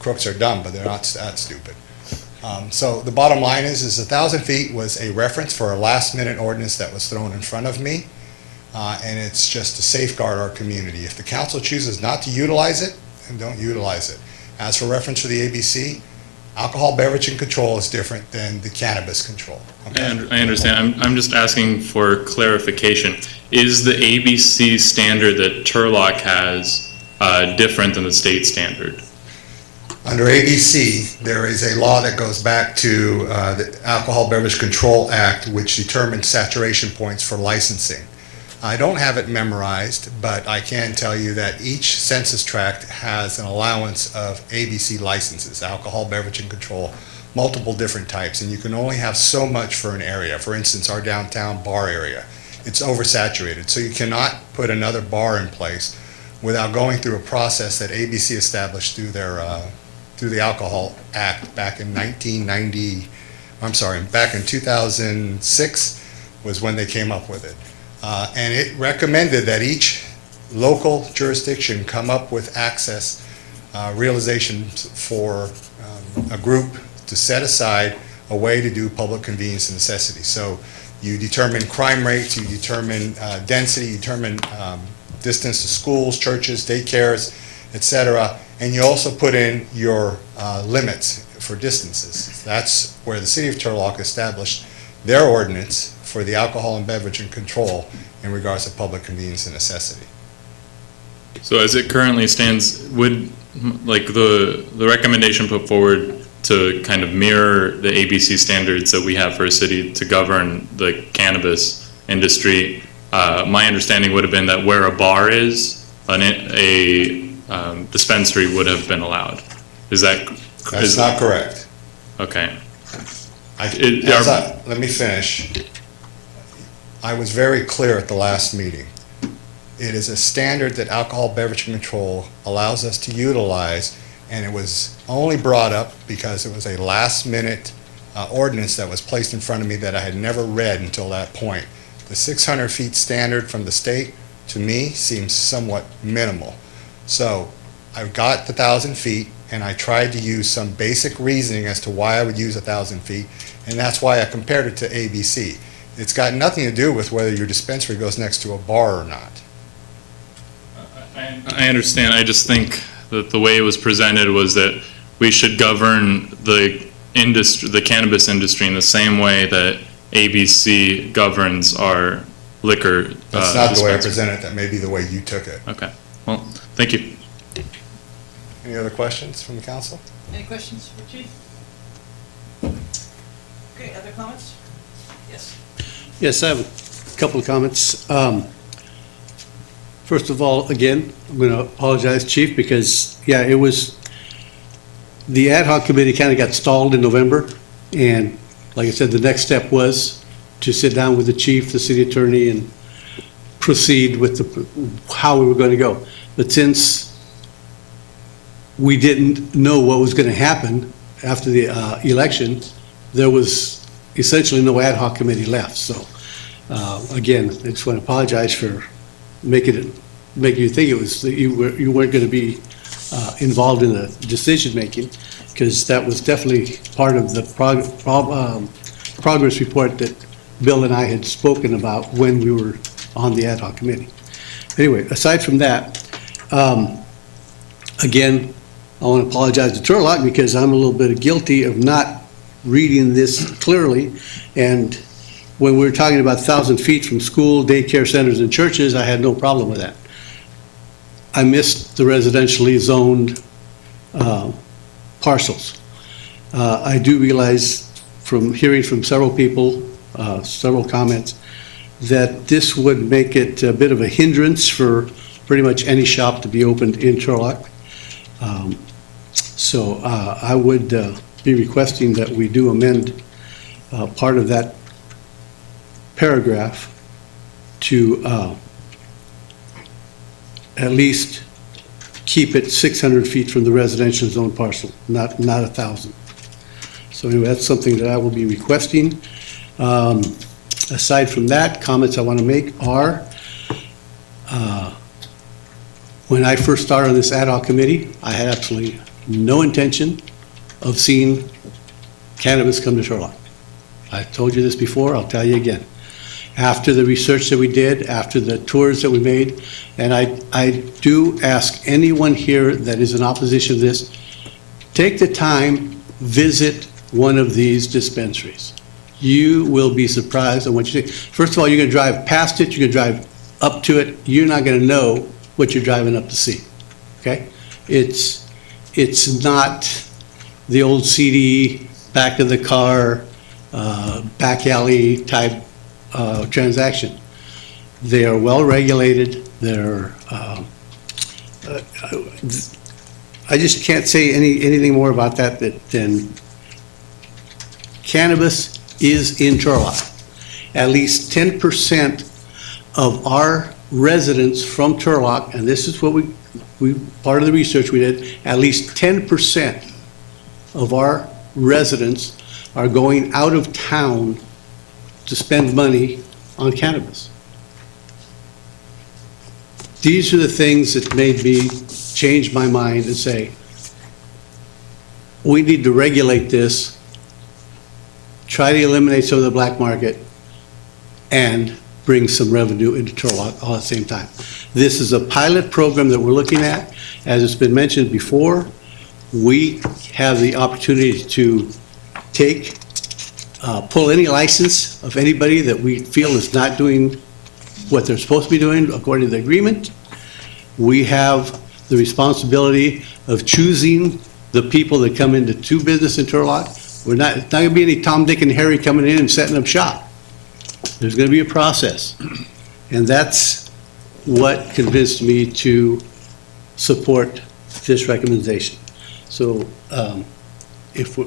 Crooks are dumb, but they're not that stupid. So the bottom line is 1,000 feet was a reference for a last-minute ordinance that was thrown in front of me, and it's just to safeguard our community. If the council chooses not to utilize it, then don't utilize it. As for reference for the ABC, alcohol beverage and control is different than the cannabis control. Okay? And I understand. I'm just asking for clarification. Is the ABC standard that Turlock has different than the state standard? Under ABC, there is a law that goes back to the Alcohol Beverage Control Act, which determines saturation points for licensing. I don't have it memorized, but I can tell you that each census tract has an allowance of ABC licenses, alcohol, beverage, and control, multiple different types, and you can only have so much for an area. For instance, our downtown bar area, it's oversaturated, so you cannot put another bar in place without going through a process that ABC established through their through the Alcohol Act back in 2006 was when they came up with it. And it recommended that each local jurisdiction come up with access realizations for a group to set aside a way to do public convenience and necessity. So you determine crime rates, you determine density, you determine distance to schools, churches, daycares, etc. And you also put in your limits for distances. That's where the city of Turlock established their ordinance for the alcohol and beverage and control in regards to public convenience and necessity. So as it currently stands, would like the recommendation put forward to kind of mirror the ABC standards that we have for a city to govern the cannabis industry, my understanding would have been that where a bar is, a dispensary would have been allowed. Is that? That's not correct. Okay. Let me finish. I was very clear at the last meeting. It is a standard that alcohol beverage control allows us to utilize, and it was only brought up because it was a last-minute ordinance that was placed in front of me that I had never read until that point. The 600 feet standard from the state, to me, seems somewhat minimal. So I got the 1,000 feet, and I tried to use some basic reasoning as to why I would use 1,000 feet, and that's why I compared it to ABC. It's got nothing to do with whether your dispensary goes next to a bar or not. I understand. I just think that the way it was presented was that we should govern the industry, the cannabis industry, in the same way that ABC governs our liquor. That's not the way I presented it. That may be the way you took it. Okay. Well, thank you. Any other questions from the council? Any questions for Chief? Okay, other comments? Yes. Yes, I have a couple of comments. First of all, again, I'm going to apologize, Chief, because, yeah, it was, the ad hoc committee kind of got stalled in November, and like I said, the next step was to sit down with the chief, the city attorney, and proceed with how we were going to go. But since we didn't know what was going to happen after the election, there was essentially no ad hoc committee left. So, again, I just want to apologize for making you think it was that you weren't going to be involved in the decision making, because that was definitely part of the progress report that Bill and I had spoken about when we were on the ad hoc committee. Anyway, aside from that, again, I want to apologize to Turlock because I'm a little bit guilty of not reading this clearly. And when we were talking about 1,000 feet from school, daycare centers, and churches, I had no problem with that. I missed the residentially zoned parcels. I do realize from hearing from several people, several comments, that this would make it a bit of a hindrance for pretty much any shop to be opened in Turlock. So I would be requesting that we do amend part of that paragraph to at least keep it 600 feet from the residential zone parcel, not 1,000. So anyway, that's something that I will be requesting. Aside from that, comments I want to make are, when I first started on this ad hoc committee, I had absolutely no intention of seeing cannabis come to Turlock. I told you this before, I'll tell you again. After the research that we did, after the tours that we made, and I do ask anyone here that is in opposition to this, take the time, visit one of these dispensaries. You will be surprised at what you see. First of all, you're gonna drive past it, you're gonna drive up to it, you're not gonna know what you're driving up to see, okay? It's not the old CD, back of the car, back alley type transaction. They are well regulated, they're, I just can't say anything more about that than cannabis is in Turlock. At least 10% of our residents from Turlock, and this is what we part of the research we did, at least 10% of our residents are going out of town to spend money on cannabis. These are the things that made me change my mind and say, we need to regulate this, try to eliminate some of the black market, and bring some revenue into Turlock all at the same time. This is a pilot program that we're looking at. As it's been mentioned before, we have the opportunity to take, pull any license of anybody that we feel is not doing what they're supposed to be doing according to the agreement. We have the responsibility of choosing the people that come into do business in Turlock. It's not gonna be any Tom, Dick, and Harry coming in and setting up shop. There's gonna be a process. And that's what convinced me to support this recommendation. So if I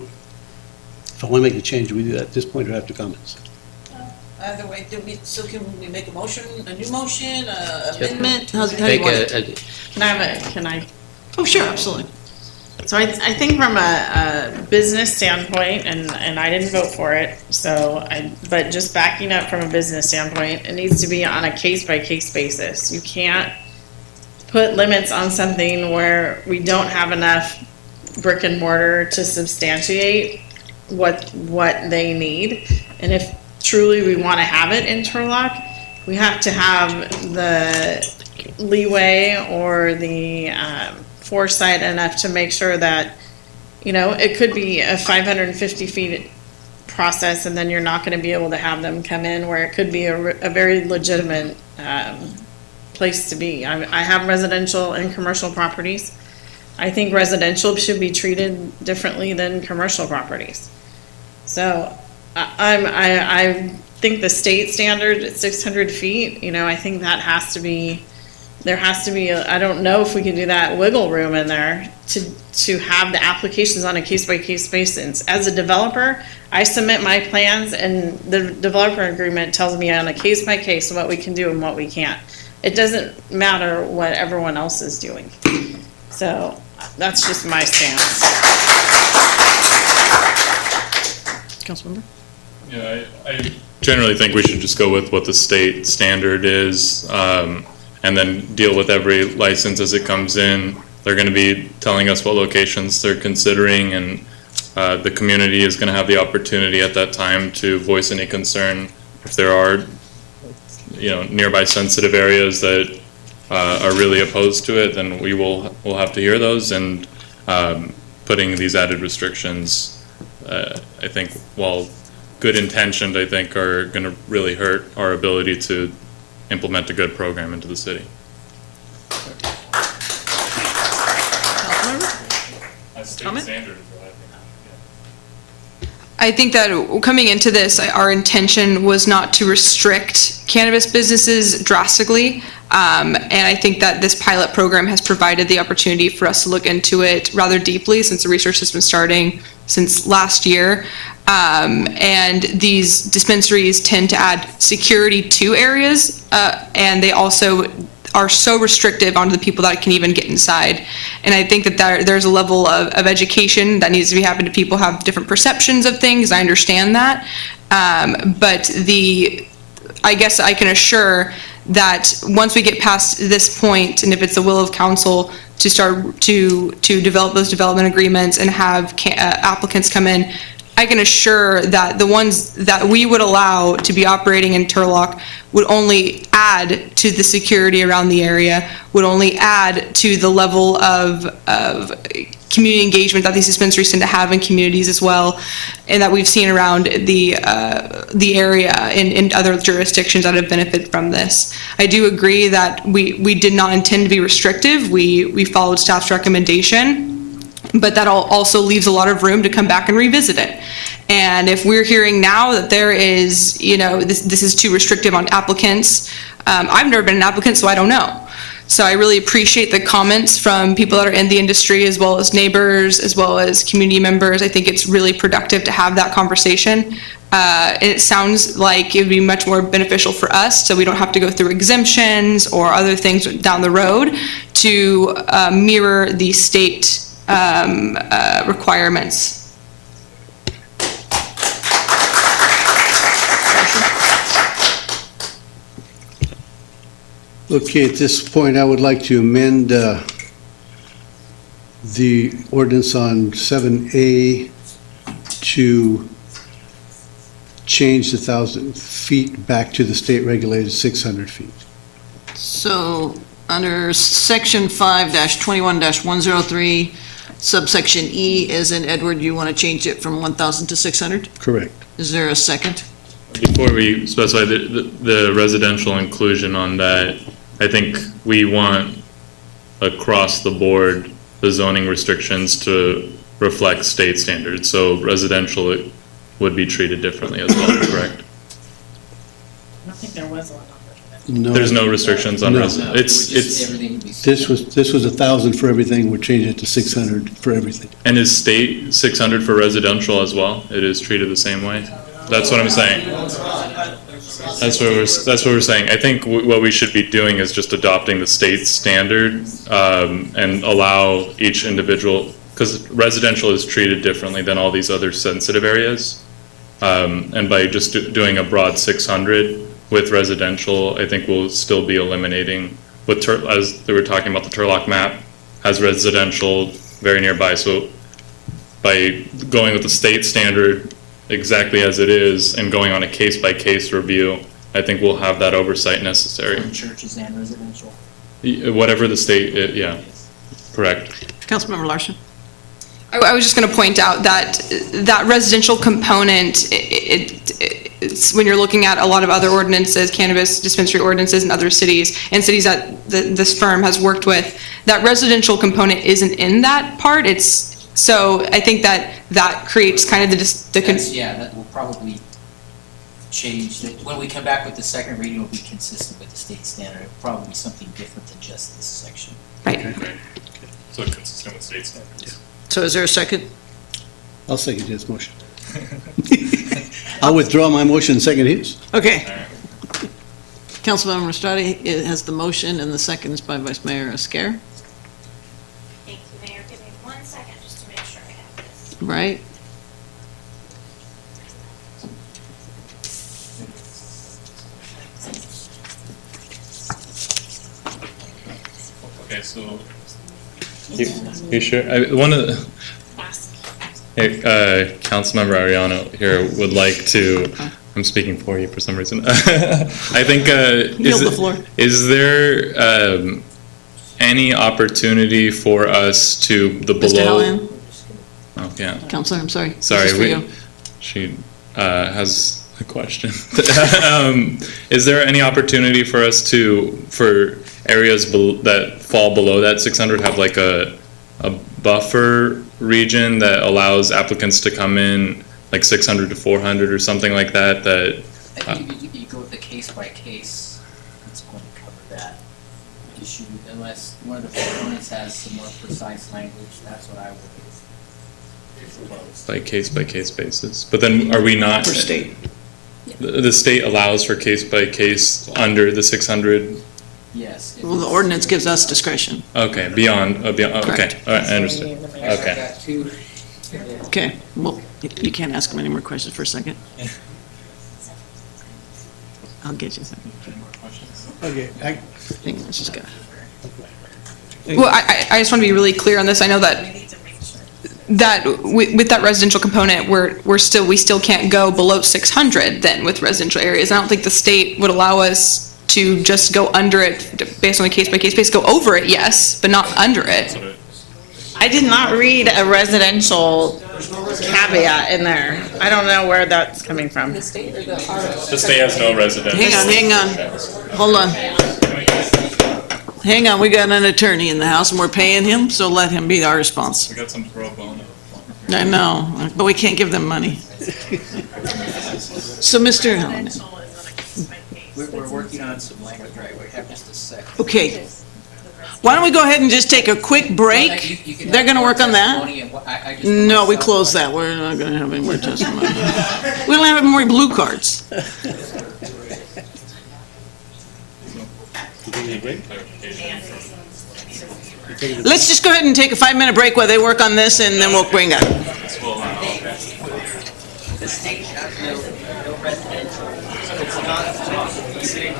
wanna make a change, do we do that at this point or after comments? Either way, can we make a motion, a new motion, amendment? How do you want it? Can I? Oh, sure, absolutely. So I think from a business standpoint, and I didn't vote for it, but just backing up from a business standpoint, it needs to be on a case-by-case basis. You can't put limits on something where we don't have enough brick and mortar to substantiate what they need. And if truly we want to have it in Turlock, we have to have the leeway or the foresight enough to make sure that, it could be a 550 feet process and then you're not going to be able to have them come in, where it could be a very legitimate place to be. I have residential and commercial properties. I think residential should be treated differently than commercial properties. So I think the state standard at 600 feet, I think that there has to be, I don't know if we can do that wiggle room in there to have the applications on a case-by-case basis. As a developer, I submit my plans and the developer agreement tells me on a case-by-case what we can do and what we can't. It doesn't matter what everyone else is doing. So that's just my stance. Councilmember? Yeah, I generally think we should just go with what the state standard is, and then deal with every license as it comes in. They're going to be telling us what locations they're considering, and the community is going to have the opportunity at that time to voice any concern. If there are, nearby sensitive areas that are really opposed to it, then we'll have to hear those. And putting these added restrictions, I think, while good intentioned, I think are going to really hurt our ability to implement a good program into the city. Comment? I think that coming into this, our intention was not to restrict cannabis businesses drastically. And I think that this pilot program has provided the opportunity for us to look into it rather deeply, since the research has been starting since last year. And these dispensaries tend to add security to areas, and they also are so restrictive onto the people that can even get inside. And I think that there's a level of education that needs to be happening to people, have different perceptions of things. I understand that. But I guess I can assure that once we get past this point, and if it's the will of council to start to develop those development agreements and have applicants come in, I can assure that the ones that we would allow to be operating in Turlock would only add to the security around the area, would only add to the level of community engagement that these dispensaries tend to have in communities as well, and that we've seen around the area in other jurisdictions that have benefited from this. I do agree that we did not intend to be restrictive. We followed staff's recommendation, but that also leaves a lot of room to come back and revisit it. And if we're hearing now that there is, this is too restrictive on applicants, I've never been an applicant, so I don't know. So I really appreciate the comments from people that are in the industry, as well as neighbors, as well as community members. I think it's really productive to have that conversation. And it sounds like it would be much more beneficial for us, so we don't have to go through exemptions or other things down the road to mirror the state requirements. Okay, at this point, I would like to amend the ordinance on 7A to change the 1,000 feet back to the state regulated 600 feet. So, under section 5-21-103, subsection E, as in Edward, you want to change it from 1,000 to 600? Correct. Is there a second? Before we specify the residential inclusion on that, I think we want across the board the zoning restrictions to reflect state standards. So residential would be treated differently as well, correct? I don't think there was one. No. There's no restrictions on No. residential. This was 1,000 for everything, we're changing it to 600 for everything. And is state 600 for residential as well? It is treated the same way? That's what I'm saying. That's what we're saying. I think what we should be doing is just adopting the state standard and allow each individual, because residential is treated differently than all these other sensitive areas. And by just doing a broad 600 with residential, I think we'll still be eliminating, as they were talking about, the Turlock map has residential very nearby. So by going with the state standard exactly as it is and going on a case-by-case review, I think we'll have that oversight necessary. Churches and residential. Whatever the state, yeah, correct. Councilmember Larson? I was just going to point out that residential component, it's when you're looking at a lot of other ordinances, cannabis dispensary ordinances in other cities, and cities that this firm has worked with, that residential component isn't in that part. So I think that creates kind of that will probably change. When we come back with the second reading, it will be consistent with the state standard. It will probably be something different than just this section. Right. Okay. So consistent with state standards. Yeah. So is there a second? I'll second his motion. I'll withdraw my motion and second his. Okay. Councilmember Strati has the motion, and the second is by Vice Mayor Esquer. Thank you, Mayor. Give me 1 second just to make sure I have this. Right? Okay, so you sure? One of the Councilmember Ariano here would like to. I'm speaking for you for some reason. I think is there any opportunity for us to the Mr. below? Hallahan? Oh yeah. Counselor, I'm sorry. Sorry, This is for you. she has a question. Is there any opportunity for us for areas that fall below that 600, have like a buffer region that allows applicants to come in like 600 to 400 or something like that? I think you go with the case by case. It's going to cover that issue unless one of the proponents has some more precise language. That's what I would propose. Like case by case basis. But then are we not? For state. The state allows for case by case under the 600 Yes. Well, the ordinance gives us discretion. Okay, beyond, okay, all right, I understand. Okay. Okay, well, you can't ask him any more questions for a second. I'll get you something. Okay, Hang on, let's just go. Well, I just want to be really clear on this. I know that with that residential component, we still can't go below 600 then with residential areas. I don't think the state would allow us to just go under it based on a case-by-case basis. Go over it, yes, but not under it. I did not read a residential caveat in there. I don't know where that's coming from. The state has no residential. Hang on. Hold on. Hang on, we got an attorney in the house and we're paying him, so let him be our response. We got some pro bono. I know, but we can't give them money. So, Mr. Hallinan. We're working on some language, right? We have just a second. Okay. Why don't we go ahead and just take a quick break? They're gonna work on that? No, we closed that. We're not gonna have any more testimony. We don't have any more blue cards. Let's just go ahead and take a 5-minute break while they work on this, and then we'll bring up. The state has no residential, so it's not the city.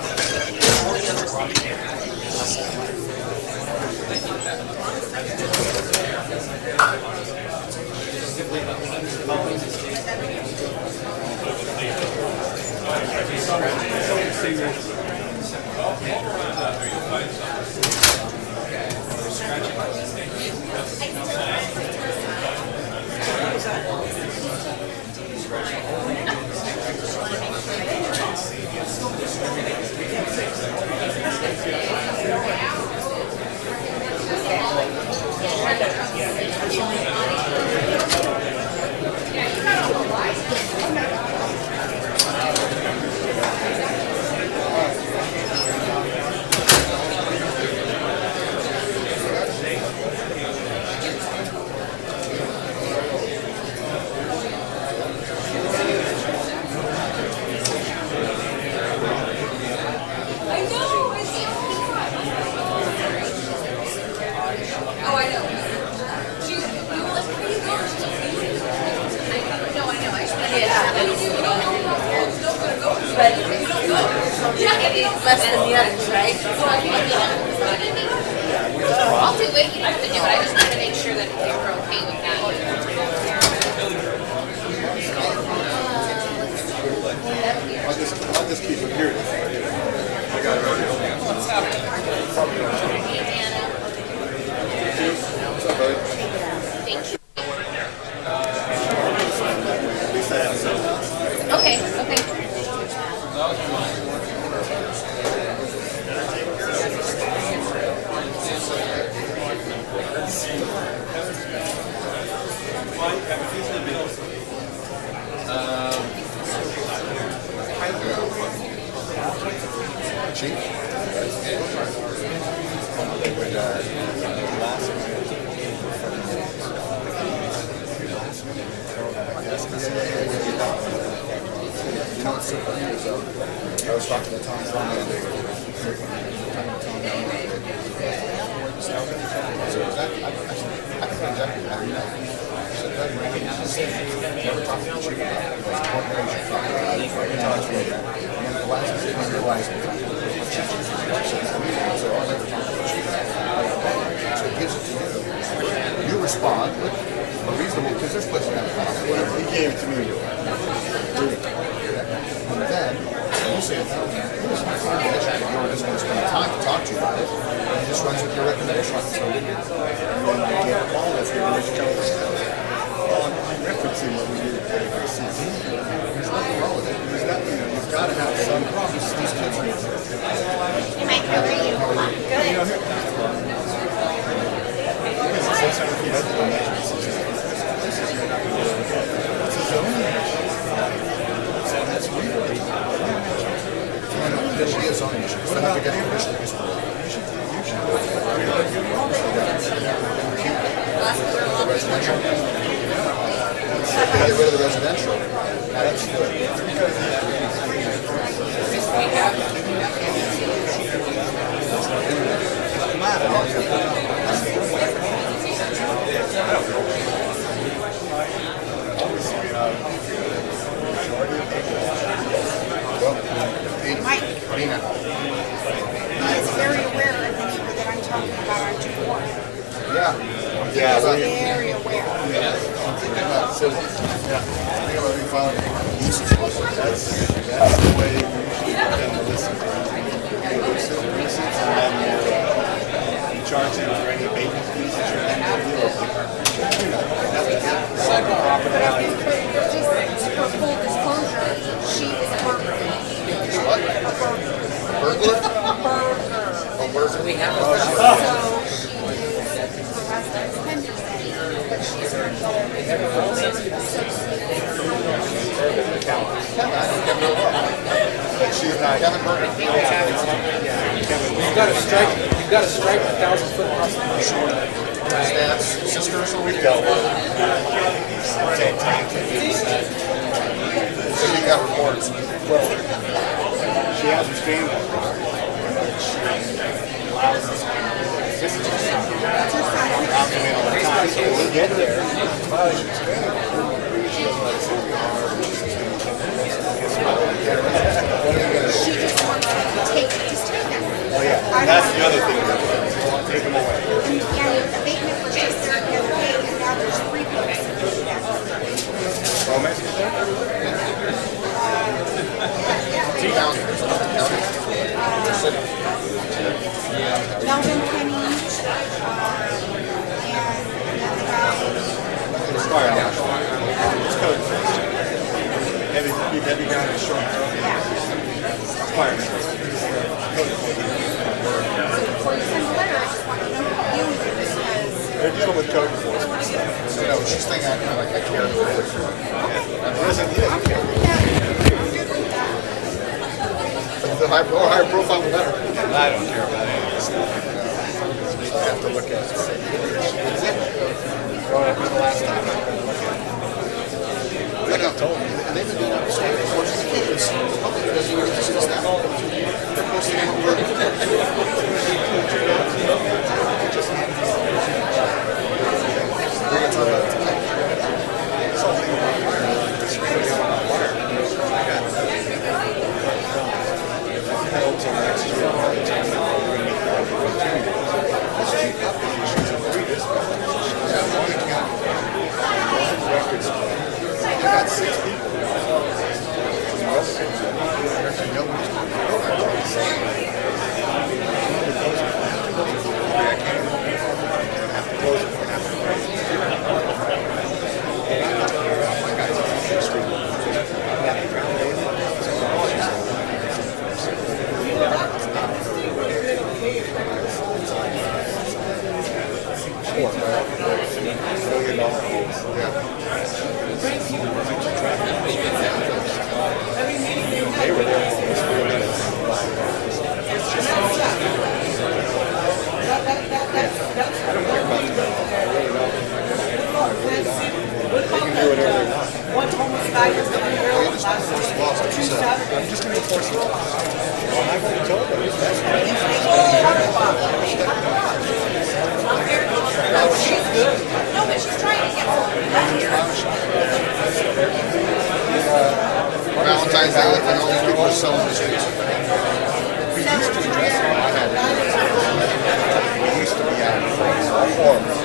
Less than the others, right? I'll do it, you don't have to do it, I just want to make sure that you're okay with that. I'll just keep it here. I got it right here. What's up, buddy? Okay, okay. I was talking to Tom You respond, reasonable, because there's places whatever he gave to me. And then, you say, here's my recommendation, you're just gonna spend time to talk to you about it, and he just runs with your recommendation, like, so did you? And then I get a call that's gonna make you tell us, well, I'm referencing what we did at ABC. There's nothing wrong with it, there's nothing, you've gotta have some problems, these kids are. Hey, Mike, how are you? Good. Get rid of the residential. That's good. about our two wards. Yeah. He's very aware. That's the way you should listen. Citizens, and then you charge them for any abatement fees that you're going to do. Proper value. Just for full disclosure, she is a burglar. What? Burglar? A burglar. Oh, burglar. We have So she is arrested pending, but she's her She's not Kevin Burger. You've got to strike 1,000-foot across the shore. Dad's sister, so we've dealt with. Same time. So you got reports. Well, she has a standard. This is just coming all the time. So we get there. She just wants to take them. Oh yeah, that's the other thing. Take them away. And abatement was just there the other day, and now there's 3 people sitting there. Melvin Penny, and another guy. It's code. Heavy guy in short. Fire. Before you send a letter, I just want to know who you're dealing with, because They're dealing with code enforcement stuff. So, no, she's thinking I kind of like I care for her. Listen, he doesn't care. The higher profile, the better. I don't care about any of this stuff. I have to look at it. Going up to the last time. I got told, and they've been doing it. Unfortunately, it's public because you were just now. They're posting it on work. Valentine's Day, and all these people are selling the streets. We used to address it. We used to be out in front. It's all horrible.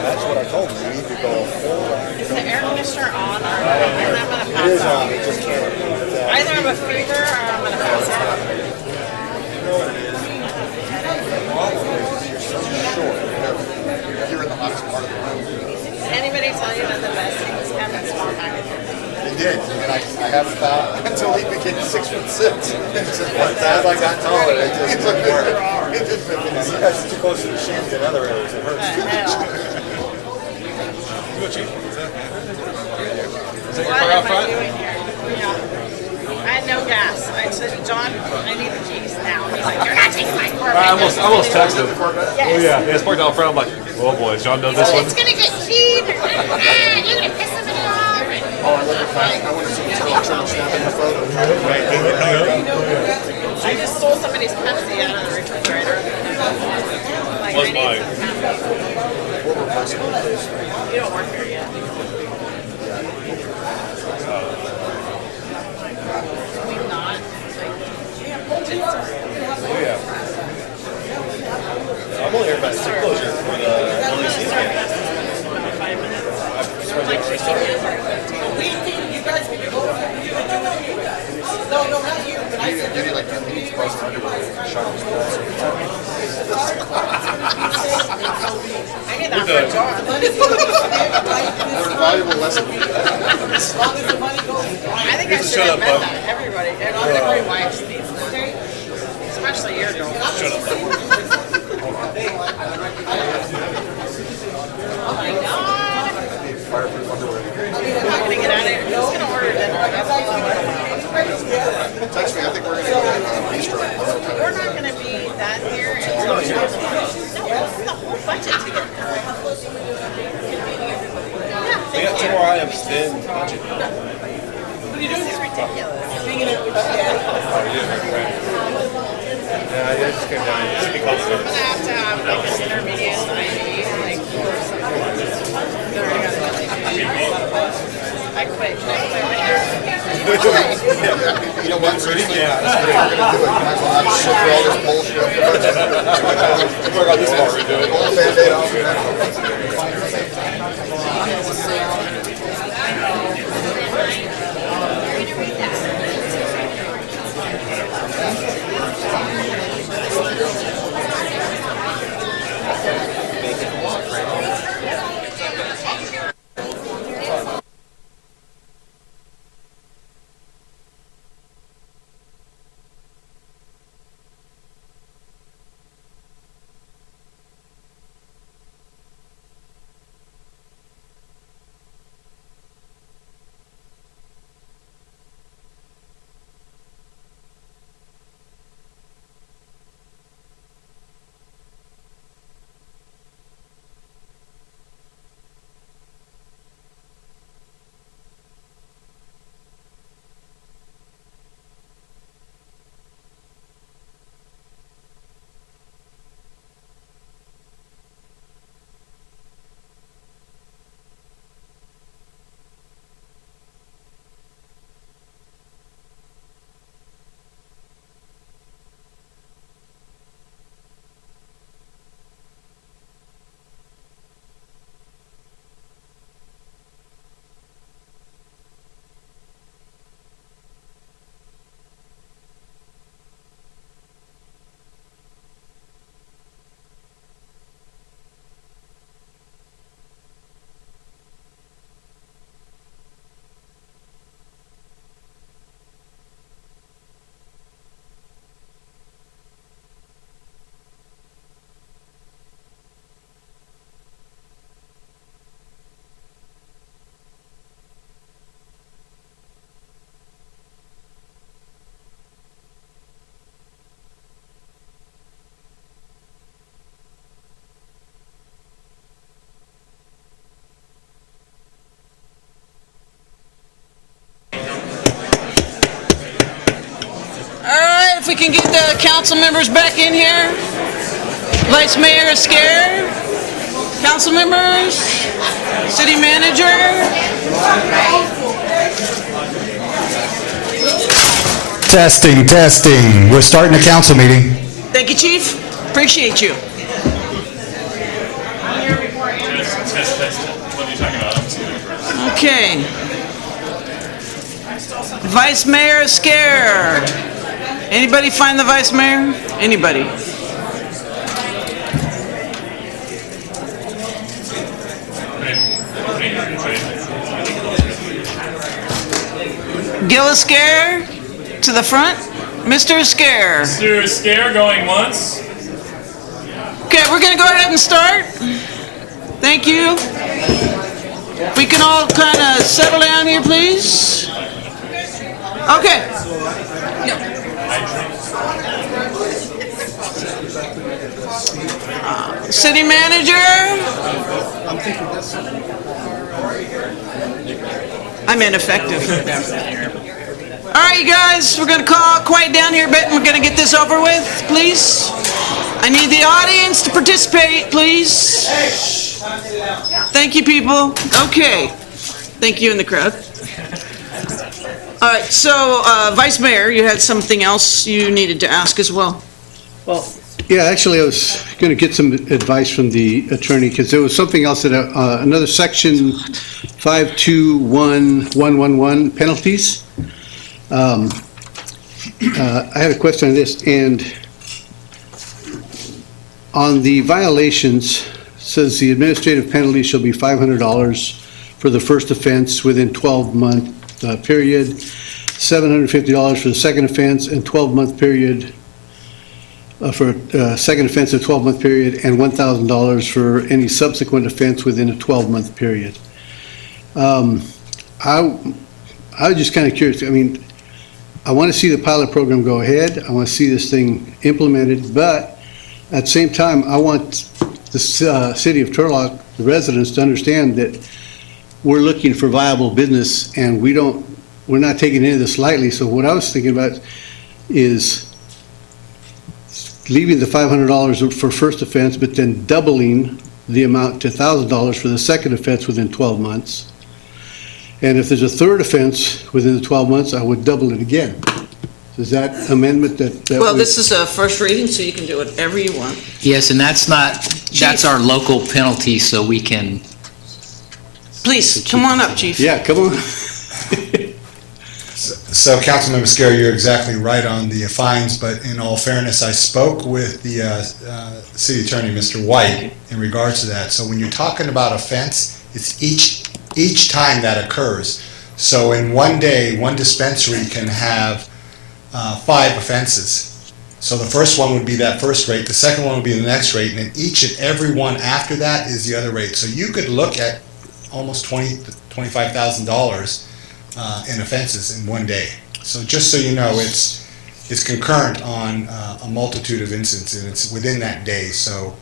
That's what I told them. We need to go full. Is the air conditioner on or I'm gonna pass It is out? on, it just can't. Either I'm a fever or I'm gonna pass out. You're in the hottest part of the room. Anybody tell you that the best thing is having small packages? It did, and I haven't stopped until he became 6'6". As I got taller, it just didn't work. It just didn't. That's too close to the shin in other areas. It hurts. What am I doing here? Yeah. I had no gas. I said, John, I need the keys now. He's like, you're not taking my car. I almost texted him. Yes. Oh yeah, it's parked out front. I'm like, oh boy, does John know this one? It's gonna get keyed, or you're gonna piss somebody off. Oh, I want to see Turlock snapping the photo. I just stole somebody's Pepsi out of the refrigerator. Like, Was I mine. need some Pepsi. You don't work here yet. We not. Like, I think I should have met that, everybody, and every wife needs to, especially your girl. Shut up. Oh my God. I'm not gonna get out of here, I'm just gonna order dinner, I guess. Text me, I think we're gonna go to Easter. We're not gonna be that here until, no, this is the whole budget to get done. Yeah, We got two more items then budget. this is ridiculous. Yeah, I just came down. It should be close I'm gonna have to have like an intermediate ID, like, or something. They're gonna I quit. You know what, seriously? Yeah, that's what we're gonna do. We might as well not sit through all this bullshit. Work on this part, we do it. Pull the Band-Aid off. If we can get the council members back in here. Vice Mayor is scared. Council members, city manager. Testing, testing. We're starting a council meeting. Thank you, Chief. Appreciate you. Okay. Vice Mayor is scared. Anybody find the Vice Mayor? Anybody? Gil Scare to the front. Mr. Scare. Mr. Scare going once. Okay, we're gonna go ahead and start. Thank you. If we can all kind of settle down here, please. Okay. City manager. I'm ineffective. All right, you guys, we're gonna quiet down here a bit and we're gonna get this over with, please. I need the audience to participate, please. Thank you, people. Okay. Thank you in the crowd. All right, so Vice Mayor, you had something else you needed to ask as well. Well, yeah, actually, I was going to get some advice from the attorney because there was something else that another section 521111 penalties. I had a question on this, and On the violations, says the administrative penalty shall be $500 for the first offense within 12-month period, $750 for the second offense, and 12-month period for second offense, a 12-month period, and $1,000 for any subsequent offense within a 12-month period. I was just kind of curious. I mean, I want to see the pilot program go ahead. I want to see this thing implemented, but at the same time, I want the city of Turlock, the residents, to understand that we're looking for viable business, and we're not taking any of this lightly. So what I was thinking about is leaving the $500 for first offense, but then doubling the amount to $1,000 for the second offense within 12 months. And if there's a third offense within the 12 months, I would double it again. Is that amendment that? Well, this is a first reading, so you can do whatever you want. Yes, and that's our local penalty, so we can. Please, come on up, Chief. Yeah, come on. So, Councilmember Scarry, you're exactly right on the fines, but in all fairness, I spoke with the city attorney, Mr. White, in regards to that. So when you're talking about offense, it's each time that occurs. So in one day, one dispensary can have 5 offenses. So the first one would be that first rate, the second one would be the next rate, and then each and every one after that is the other rate. So you could look at almost $20,000 to $25,000 in offenses in one day. So just so you know, it's concurrent on a multitude of incidents, and it's within that day. So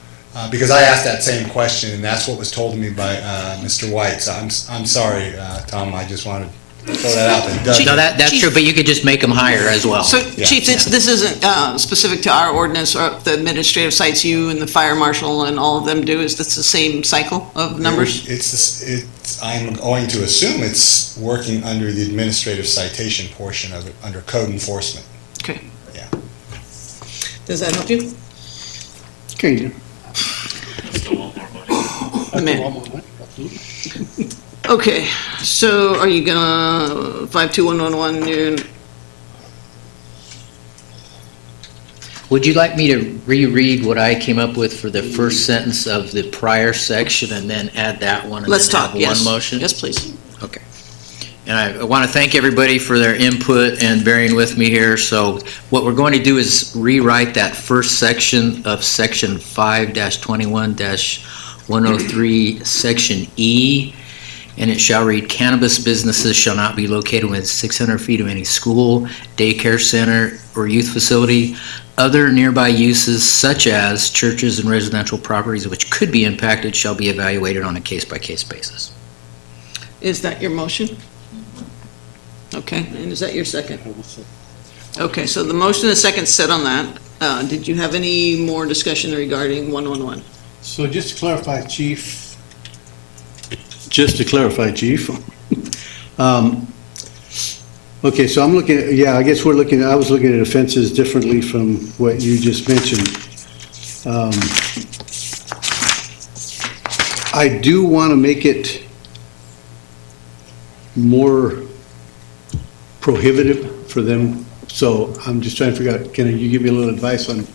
because I asked that same question, and that's what was told to me by Mr. White. So I'm sorry, Tom. I just wanted to throw that out there. No, that's true, but you could just make them higher as well. So, Chief, this isn't specific to our ordinance or the administrative sites you and the fire marshal and all of them do. Is this the same cycle of numbers? I'm going to assume it's working under the administrative citation portion of it, under code enforcement. Okay. Yeah. Does that help you? Okay. Okay, so are you gonna 52111? Would you like me to reread what I came up with for the first sentence of the prior section and then add that one? And Let's then talk, have yes. one motion? Yes, please. Okay. And I want to thank everybody for their input and bearing with me here. So what we're going to do is rewrite that first section of section 5-21-103, section E, and it shall read, cannabis businesses shall not be located within 600 feet of any school, daycare center, or youth facility. Other nearby uses such as churches and residential properties which could be impacted shall be evaluated on a case-by-case basis. Is that your motion? Okay, and is that your second? Okay, so the motion and the second set on that. Did you have any more discussion regarding 111? So just to clarify, Chief, okay, so I'm looking at, I guess I was looking at offenses differently from what you just mentioned. I do want to make it more prohibitive for them, so I'm just trying to figure out, can you give me a little advice on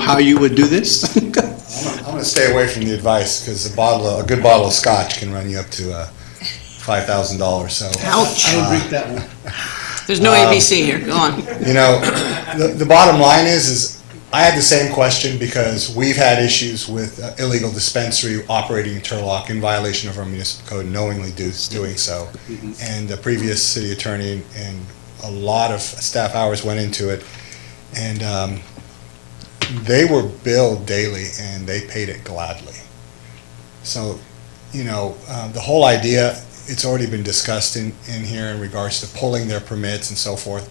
how you would do this? I'm going to stay away from the advice because a good bottle of scotch can run you up to $5,000. So ouch! I don't drink that one. There's no ABC here. Go on. You know, the bottom line is I had the same question because we've had issues with illegal dispensary operating in Turlock in violation of our municipal code, knowingly doing so. And the previous city attorney and a lot of staff hours went into it, and they were billed daily and they paid it gladly. So, you know, the whole idea, it's already been discussed in here in regards to pulling their permits and so forth.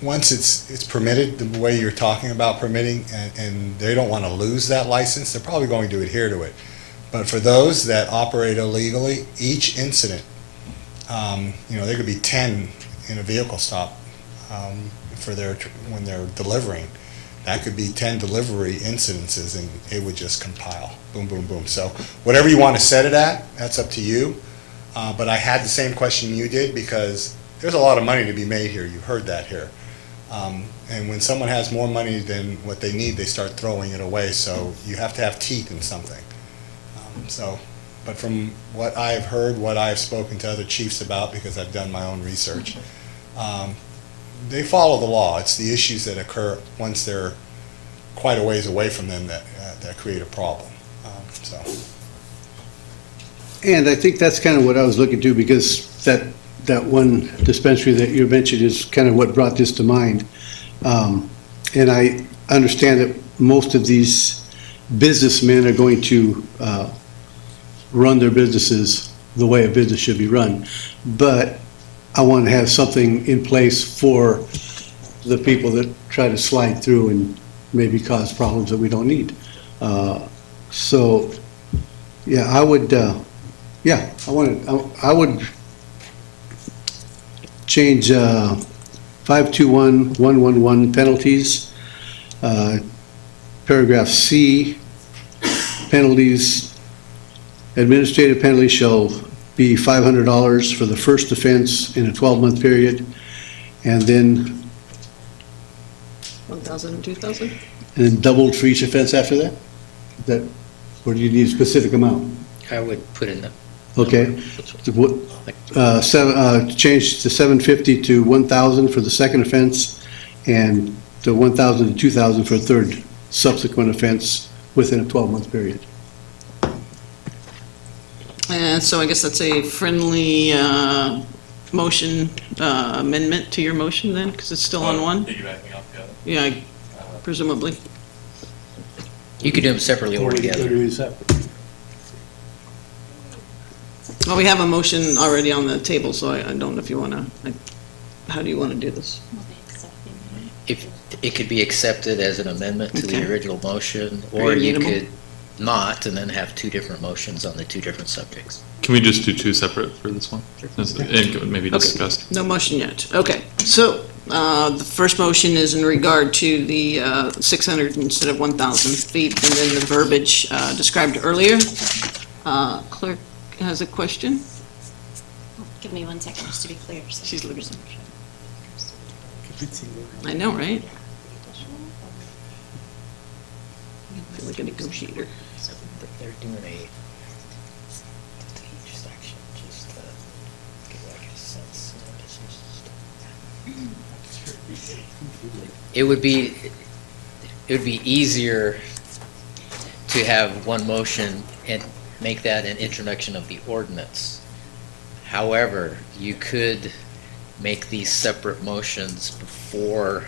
Once it's permitted the way you're talking about permitting, and they don't want to lose that license, they're probably going to adhere to it. But for those that operate illegally, each incident, you know, there could be 10 in a vehicle stop when they're delivering. That could be 10 delivery incidences, and it would just compile. Boom, boom, boom. So whatever you want to set it at, that's up to you. But I had the same question you did because there's a lot of money to be made here. You heard that here. And when someone has more money than what they need, they start throwing it away, so you have to have teeth in something. But from what I've heard, what I've spoken to other chiefs about, because I've done my own research, they follow the law. It's the issues that occur once they're quite a ways away from them that create a problem. And I think that's kind of what I was looking to, because that one dispensary that you mentioned is kind of what brought this to mind. And I understand that most of these businessmen are going to run their businesses the way a business should be run. But I want to have something in place for the people that try to slide through and maybe cause problems that we don't need. So, yeah, I would change 521111 penalties, paragraph C, penalties, administrative penalties shall be $500 for the first offense in a 12-month period, and then 1,000 and 2,000? and then doubled for each offense after that? Or do you need a specific amount? I would put in the. Okay. Change to 750 to 1,000 for the second offense, and to 1,000 to 2,000 for a third subsequent offense within a 12-month period. And so I guess that's a friendly motion amendment to your motion then, because it's still on one? Piggybacking off the other. Yeah, presumably. You could do them separately or together. Well, we have a motion already on the table, so I don't know if you want to, how do you want to do this? If it could be accepted as an amendment to Okay. the original motion, Are or you you amenable? could not, and then have two different motions on the two different subjects. Can we just do two separate for this one? And maybe Okay. discuss. No motion yet. Okay, so the first motion is in regard to the 600 instead of 1,000 feet, and then the verbiage described earlier. Clerk has a question? Give me 1 second just to be clear. So. She's losing. I know, right? I feel like a negotiator. So they're doing a each section just to give like a sense of business. It would be easier to have one motion and make that an introduction of the ordinance. However, you could make these separate motions before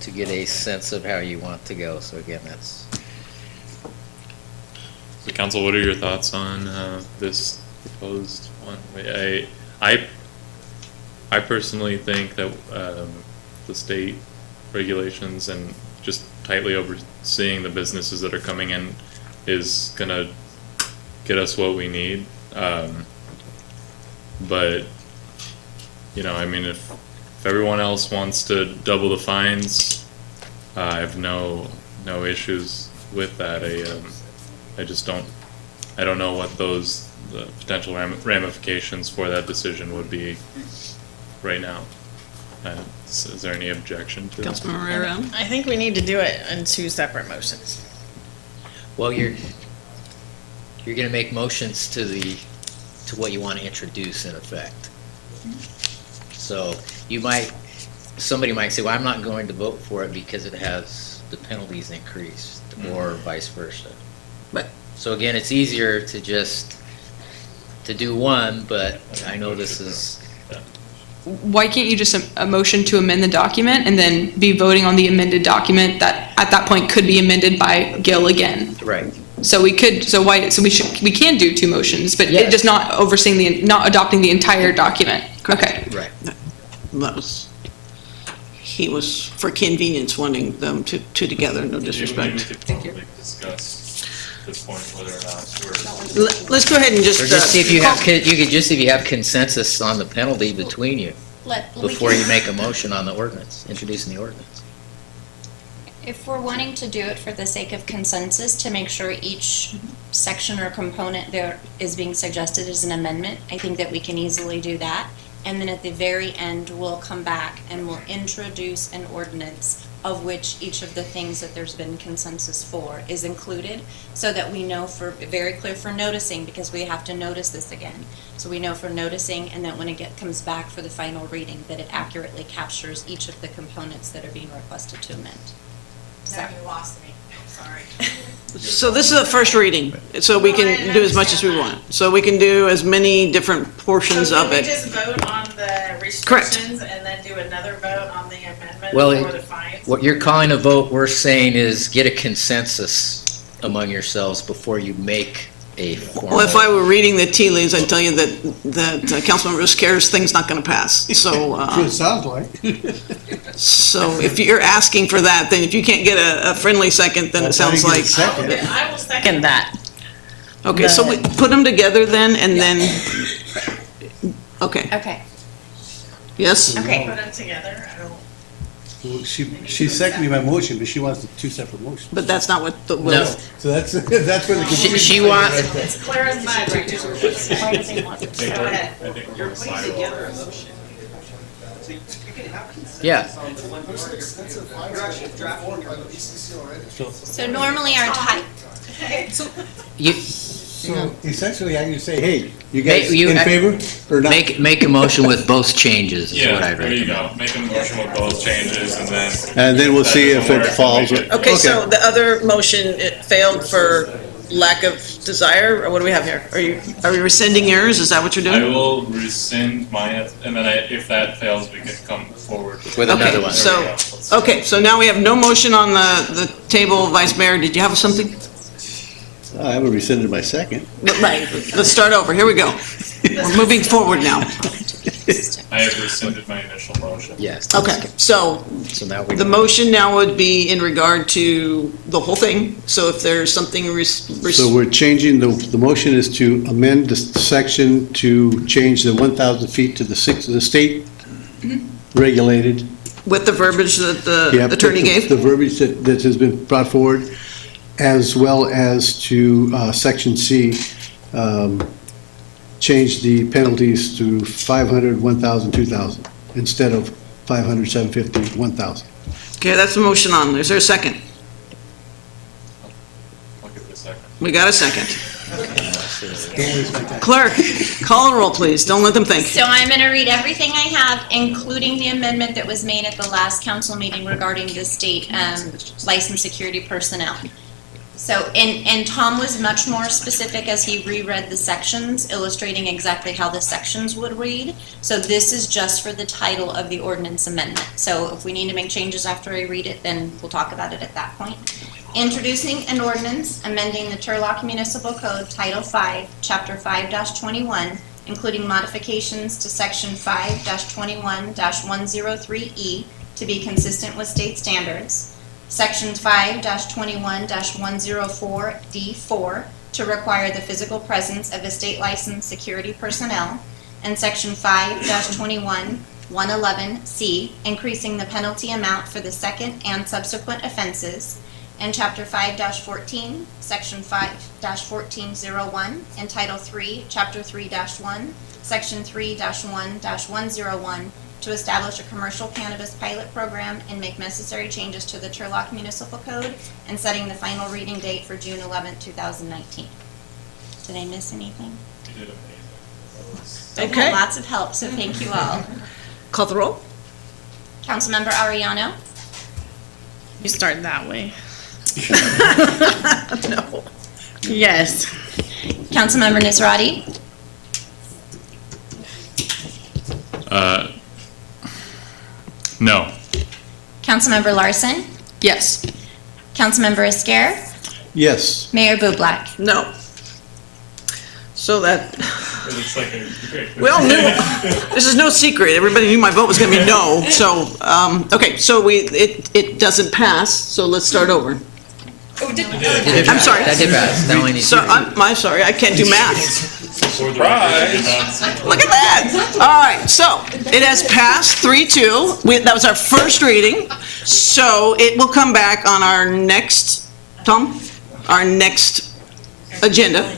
to get a sense of how you want to go. So again, that's. So council, what are your thoughts on this proposed one? I personally think that the state regulations and just tightly overseeing the businesses that are coming in is gonna get us what we need. But I mean, if everyone else wants to double the fines, I have no issues with that. I just don't know what the potential ramifications for that decision would be right now. Is there any objection to that? Councilman Herrera? I think we need to do it in two separate motions. Well, you're gonna make motions to what you want to introduce in effect. So somebody might say, well, I'm not going to vote for it because it has the penalties increased, or vice versa. But so again, it's easier to do one, but I know this is. Why can't you just a motion to amend the document and then be voting on the amended document that at that point could be amended by Gil again? Right. So we can do two motions, but Yes. just not not adopting the entire document. Okay. Right. He was, for convenience, wanting them to together, no disrespect. We could probably discuss this point whether or not Let's go ahead and just. Or just see if you have, if you have consensus on the penalty between you before you make a motion on the ordinance, introducing the ordinance. If we're wanting to do it for the sake of consensus, to make sure each section or component there is being suggested as an amendment, I think that we can easily do that. And then at the very end, we'll come back and we'll introduce an ordinance of which each of the things that there's been consensus for is included, so that we know for, very clear for noticing, because we have to notice this again. So we know for noticing, and that when it comes back for the final reading, that it accurately captures each of the components that are being requested to amend. Now you lost me, sorry. So this is a first reading, so we can do as much as we want. So we can do as many different portions So of can it. we just vote on the restrictions and then do another vote on the amendment Well, for the fines? What you're calling a vote, we're saying is get a consensus among yourselves before you make a formal. Well, if I were reading the tea leaves, I'd tell you that Councilmember Riscare's thing's not gonna pass, so, It sounds like. so if you're asking for that, then if you can't get a friendly second, then it sounds like. I will second that. Okay, so we put them together then, and then, okay, Okay, yes? okay. Put them together, I don't. Well, she's seconding my motion, but she wants the two separate motions. But that's not what the, No. So that's where the confusion. She wants, It's clear as mud. Go ahead. You're putting together yeah, So normally our type, you, So essentially, I can say, hey, you guys you- in favor or not? make a motion with both changes is what Yeah, I'd there you recommend. go. Make a motion with both changes and then. And then we'll see if it That falls. doesn't work, Okay, so the other motion, it failed for lack of desire, or what do we have here? Are we rescinding yours? Is that what you're I doing? will rescind mine, and then if that fails, we can come forward. With another one. So, okay, so now we have no motion on the table. Vice Mayor, did you have something? I haven't rescinded my second. Right, let's start over. Here we go. We're moving forward now. I have rescinded my initial motion. Yes. Okay, so So now we. the motion now would be in regard to the whole thing. So if there's something, So we're changing, the motion is to amend the section to change the 1,000 feet to the state regulated. with the verbiage that the Yep, attorney gave? The verbiage that has been brought forward, as well as to section C, change the penalties to 500, 1,000, 2,000, instead of 500, 750, 1,000. Okay, that's the motion on. Is there a second? I'll give it a second. We got a second. Clerk, call a roll, please. Don't let them think. so I'm gonna read everything I have, including the amendment that was made at the last council meeting regarding the state licensed security personnel. So, and Tom was much more specific as he reread the sections, illustrating exactly how the sections would read. So this is just for the title of the ordinance amendment. So if we need to make changes after I read it, then we'll talk about it at that point. Introducing an ordinance amending the Turlock Municipal Code, Title 5, Chapter 5-21, including modifications to Section 5-21-103E to be consistent with state standards. Section 5-21-104D4 to require the physical presence of a state licensed security personnel, and Section 5-21-111C, increasing the penalty amount for the second and subsequent offenses, and Chapter 5-14, Section 5-1401, and Title 3, Chapter 3-1, Section 3-1-101, to establish a commercial cannabis pilot program and make necessary changes to the Turlock Municipal Code, and setting the final reading date for June 11, 2019. Did I miss anything? You did amazing. I've Okay. had lots of help, so thank you all. Call the roll. Councilmember Ariano, You start that way. No. Yes. Councilmember Nisrati, No. Councilmember Larson, Yes. Councilmember Esquer, Yes. Mayor Bublak. No. So that, It looks like a great. we all knew, this is no secret. Everybody knew my vote was gonna be no. So, okay, so it doesn't pass, so let's start over. I'm sorry. That did pass. That only needs So, to be- I'm sorry, I can't do math. Surprise! Look at that. All right, so it has passed 3-2. That was our first reading. So it will come back on our next, Tom? Our next agenda.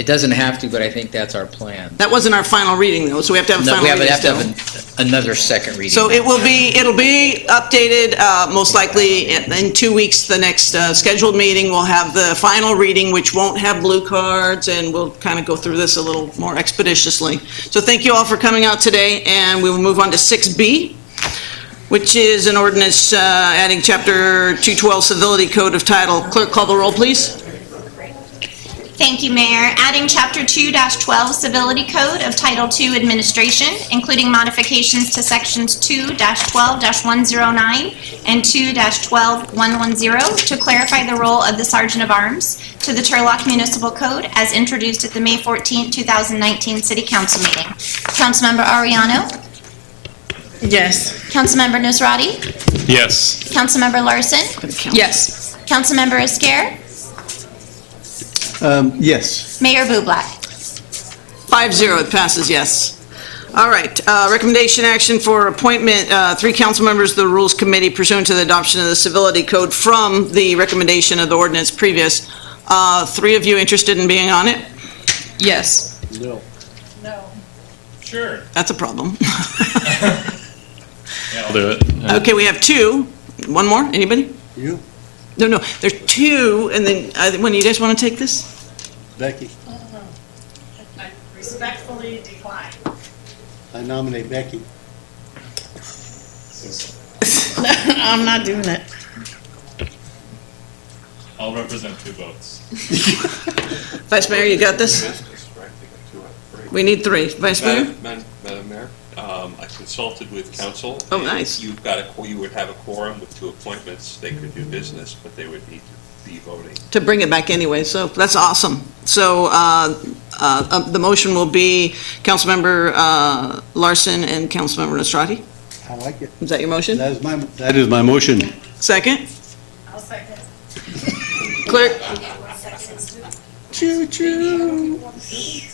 It doesn't have to, but I think that's our plan. That wasn't our final reading, though, so we have to have a No, final we reading have to still. have another second reading. So it'll be updated, most likely in 2 weeks, the next scheduled meeting. We'll have the final reading, which won't have blue cards, and we'll kind of go through this a little more expeditiously. So thank you all for coming out today, and we will move on to 6B, which is an ordinance adding Chapter 212 Civility Code of Title. Clerk, call the roll, please. Thank you, Mayor. Adding Chapter 2-12 Civility Code of Title II Administration, including modifications to Sections 2-12-109 and 2-12-110 to clarify the role of the Sergeant of Arms to the Turlock Municipal Code as introduced at the May 14, 2019 City Council meeting. Councilmember Ariano? Yes. Councilmember Nusrati? Yes. Councilmember Larson? Yes. Councilmember Esquer? Yes. Mayor Bublak? 5-0, it passes, yes. All right, recommendation action for appointment, 3 council members of the Rules Committee pursuant to the adoption of the Civility Code from the recommendation of the ordinance previous. 3 of you interested in being on it? Yes. No. Sure. That's a problem. Yeah, I'll do it. Okay, we have 2. One more, anybody? You? No, there's 2, and then, when do you guys want to take this? Becky? I respectfully decline. I nominate Becky. I'm not doing it. I'll represent 2 votes. Vice Mayor, you got this? We need 3. Vice Mayor? Madam Mayor, I consulted with council. Oh, nice. You would have a quorum with 2 appointments. They could do business, but they would need to be voting. To bring it back anyway, so that's awesome. So the motion will be Councilmember Larson and Councilmember Nasrati. I like it. Is that your motion? That is my motion. Second? I'll second. Clerk? Choo-choo.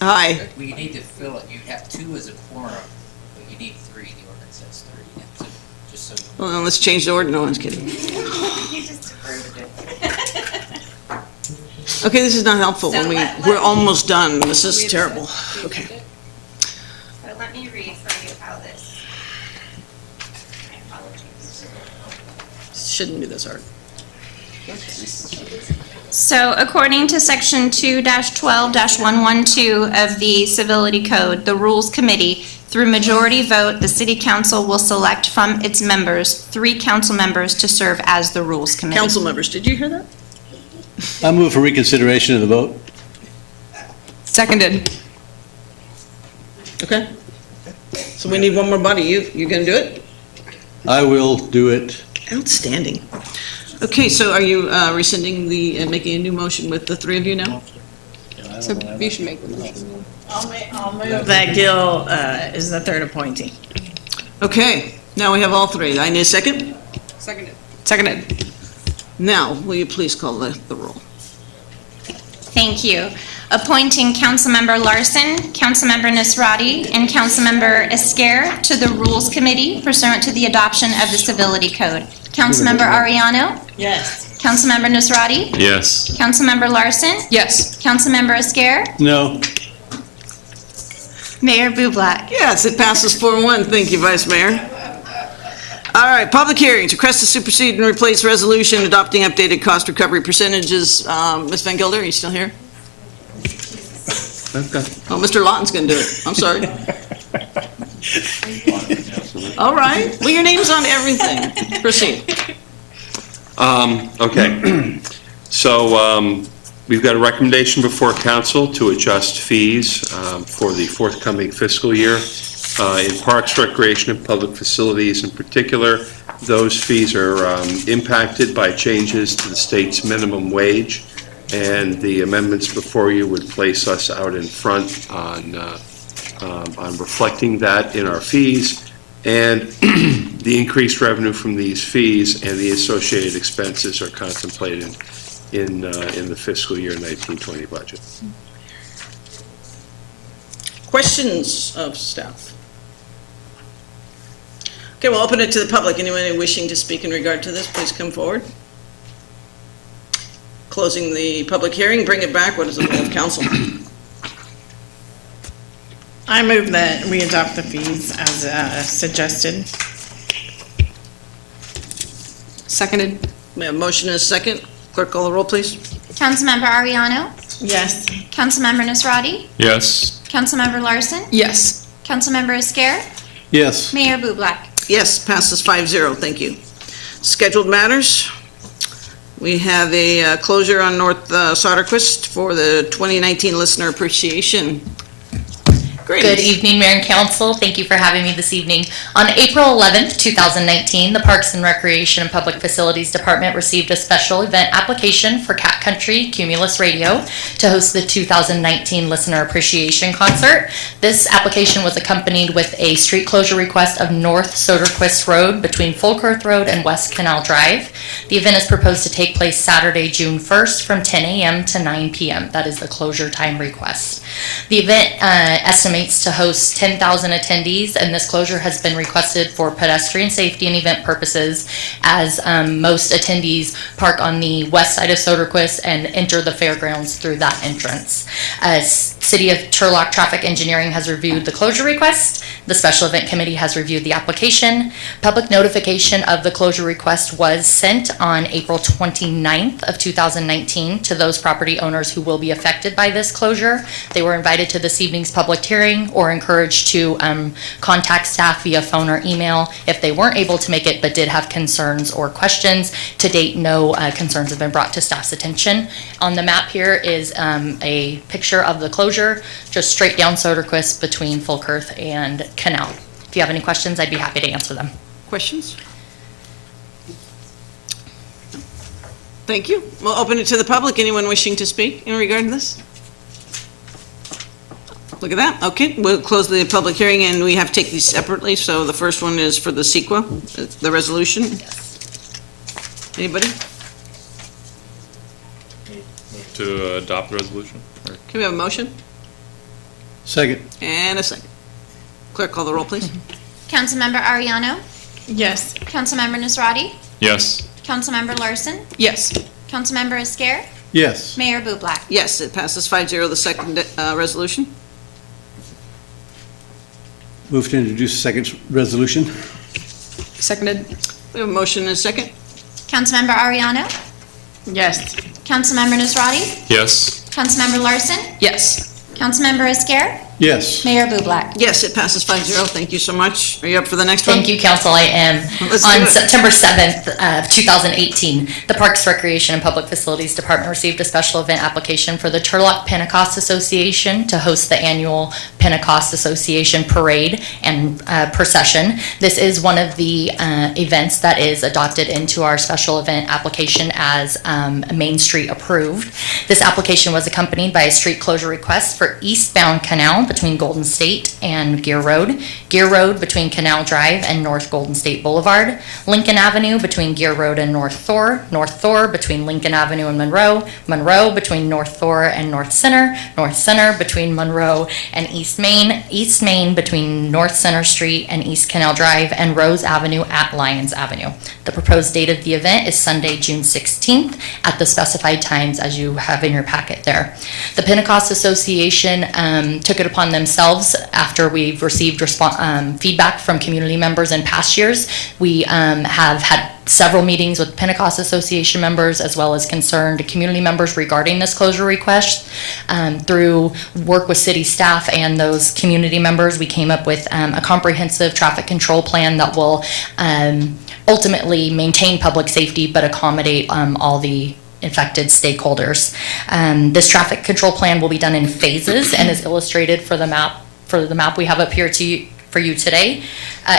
Aye. We need to fill it. You have 2 as a quorum, but you need 3. The ordinance says 3. So, just so. Well, then let's change the order. No, I'm just kidding. You just approved it. Okay, this is not helpful So when let- we're almost done. This is terrible. Okay. So let me read for you how this. My apologies. Shouldn't be this hard. So according to Section 2-12-112 of the Civility Code, the Rules Committee, through majority vote, the City Council will select from its members 3 council members to serve as the Rules Committee. Council members, did you hear that? I move for reconsideration of the vote. Seconded. Okay. So we need one more body. You gonna do it? I will do it. Outstanding. Okay, so are you rescinding and making a new motion with the 3 of you now? So you should make the motion. I'll move that Gil is the 3rd appointee. Okay, now we have all 3. I need a second? Seconded. Seconded. Now, will you please call the roll? Thank you. Appointing Councilmember Larson, Councilmember Nasrati, and Councilmember Esquer to the Rules Committee pursuant to the adoption of the Civility Code. Councilmember Ariano? Yes. Councilmember Nusrati? Yes. Councilmember Larson? Yes. Councilmember Esquer? No. Mayor Bublak? Yes, it passes 4-1. Thank you, Vice Mayor. All right, public hearings. Request to supersede and replace resolution adopting updated cost recovery percentages. Ms. Van Gilder, are you still here? Oh, Mr. Lawton's going to do it. I'm sorry. All right. Well, your name's on everything. Proceed. Okay. So we've got a recommendation before council to adjust fees for the forthcoming fiscal year. In parks, recreation, and public facilities in particular, those fees are impacted by changes to the state's minimum wage, and the amendments before you would place us out in front on reflecting that in our fees, and the increased revenue from these fees and the associated expenses are contemplated in the fiscal year 1920 budget. Questions of staff? Okay, we'll open it to the public. Anyone wishing to speak in regard to this, please come forward. Closing the public hearing, bring it back. What is the will of council? I move that we adopt the fees as suggested. Seconded. We have a motion and a second. Clerk, call the roll, please. Councilmember Ariano? Yes. Councilmember Nasrati? Yes. Councilmember Larson? Yes. Councilmember Esquer? Yes. Mayor Bublak? Yes, passes 5-0. Thank you. Scheduled matters. We have a closure on North Soderquist for the 2019 Listener Appreciation. Good evening, Mayor and Council. Thank you for having me this evening. On April 11th, 2019, the Parks and Recreation and Public Facilities Department received a special event application for Cat Country Cumulus Radio to host the 2019 Listener Appreciation Concert. This application was accompanied with a street closure request of North Soderquist Road between Fulkerth Road and West Canal Drive. The event is proposed to take place Saturday, June 1st from 10 a.m. to 9 p.m. That is the closure time request. The event estimates to host 10,000 attendees, and this closure has been requested for pedestrian safety and event purposes, as most attendees park on the west side of Soderquist and enter the fairgrounds through that entrance. City of Turlock Traffic Engineering has reviewed the closure request. The Special Event Committee has reviewed the application. Public notification of the closure request was sent on April 29th of 2019 to those property owners who will be affected by this closure. They were invited to this evening's public hearing or encouraged to contact staff via phone or email if they weren't able to make it but did have concerns or questions. To date, no concerns have been brought to staff's attention. On the map here is a picture of the closure, just straight down Soderquist between Fulkerth and Canal. If you have any questions, I'd be happy to answer them. Questions? Thank you. We'll open it to the public. Anyone wishing to speak in regard to this? Look at that. Okay, we'll close the public hearing, and we have to take these separately. So the first one is for the CEQA, the resolution. Anybody? To adopt the resolution? Can we have a motion? Second. And a second. Clerk, call the roll, please. Councilmember Ariano? Yes. Councilmember Nasrati? Yes. Councilmember Larson? Yes. Councilmember Esquer? Yes. Mayor Bublak? Yes, it passes 5-0. The second resolution. Move to introduce a second resolution. Seconded. We have a motion and a second. Councilmember Ariano? Yes. Councilmember Nasrati? Yes. Councilmember Larson? Yes. Councilmember Esquer? Yes. Mayor Bublak? Yes, it passes 5-0. Thank you so much. Are you up for the next one? Thank you, Council. I am. Let's do On it. September 7th of 2018, the Parks, Recreation, and Public Facilities Department received a special event application for the Turlock Pentecost Association to host the annual Pentecost Association Parade and procession. This is one of the events that is adopted into our special event application as Main Street approved. This application was accompanied by a street closure request for eastbound Canal between Golden State and Gear Road between Canal Drive and North Golden State Boulevard, Lincoln Avenue between Gear Road and North Thor between Lincoln Avenue and Monroe between North Thor and North Center between Monroe and East Main between North Center Street and East Canal Drive, and Rose Avenue at Lyons Avenue. The proposed date of the event is Sunday, June 16th at the specified times as you have in your packet there. The Pentecost Association took it upon themselves after we've received feedback from community members in past years. We have had several meetings with Pentecost Association members as well as concerned community members regarding this closure request. Through work with city staff and those community members, we came up with a comprehensive traffic control plan that will ultimately maintain public safety but accommodate all the infected stakeholders. This traffic control plan will be done in phases and is illustrated for the map we have up here for you today.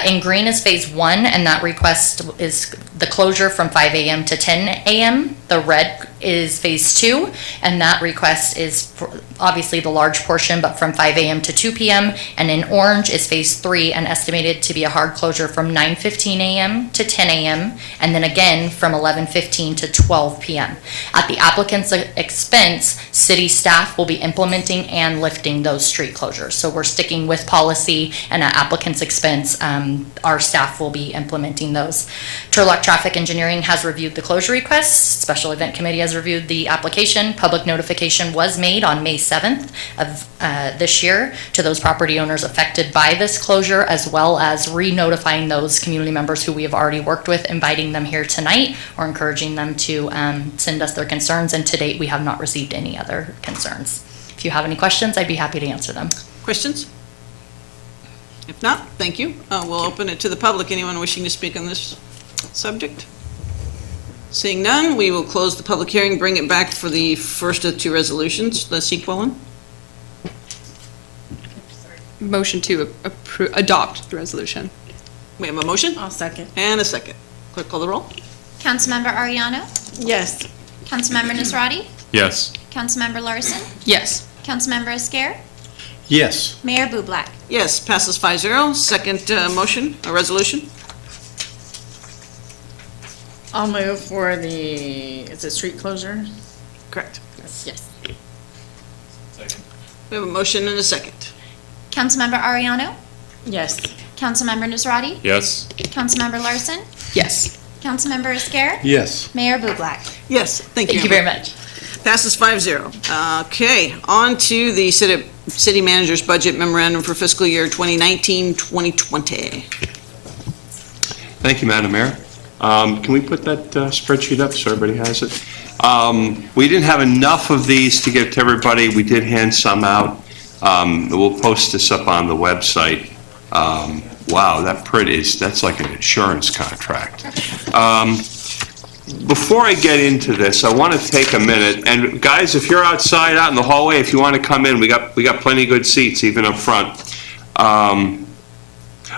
In green is phase 1, and that request is the closure from 5 a.m. to 10 a.m. The red is phase 2, and that request is obviously the large portion, but from 5 a.m. to 2 p.m. And in orange is phase 3, and estimated to be a hard closure from 9:15 a.m. to 10 a.m. and then again from 11:15 to 12 p.m. At the applicant's expense, city staff will be implementing and lifting those street closures. So we're sticking with policy, and at applicant's expense, our staff will be implementing those. Turlock Traffic Engineering has reviewed the closure requests. Special Event Committee has has reviewed the application. Public notification was made on May 7th of this year to those property owners affected by this closure, as well as re-notifying those community members who we have already worked with, inviting them here tonight or encouraging them to send us their concerns. And to date, we have not received any other concerns. If you have any questions, I'd be happy to answer them. Questions? If not, thank you. We'll open it to the public. Anyone wishing to speak on this subject? Seeing none, we will close the public hearing, bring it back for the first of two resolutions. The sequel one. Motion to adopt the resolution. We have a motion? I'll second. And a second. Clerk, call the roll. Councilmember Ariano? Yes. Councilmember Nisrati? Yes. Councilmember Larson? Yes. Councilmember Esquer? Yes. Mayor Bublak? Yes, passes 5-0. Second motion, a resolution. I'll move for is it street closure? Correct. Yes. We have a motion and a second. Councilmember Ariano? Yes. Councilmember Nisrati? Yes. Councilmember Larson? Yes. Councilmember Esquer? Yes. Mayor Bublak? Yes, thank you. Thank you very much. Passes 5-0. Okay, on to the city manager's budget memorandum for fiscal year 2019-2020. Thank you, Madam Mayor. Can we put that spreadsheet up so everybody has it? We didn't have enough of these to give to everybody. We did hand some out. We'll post this up on the website. Wow, that print that's like an insurance contract. Before I get into this, I want to take a minute, and guys, if you're outside, out in the hallway, if you want to come in, we got plenty of good seats, even up front.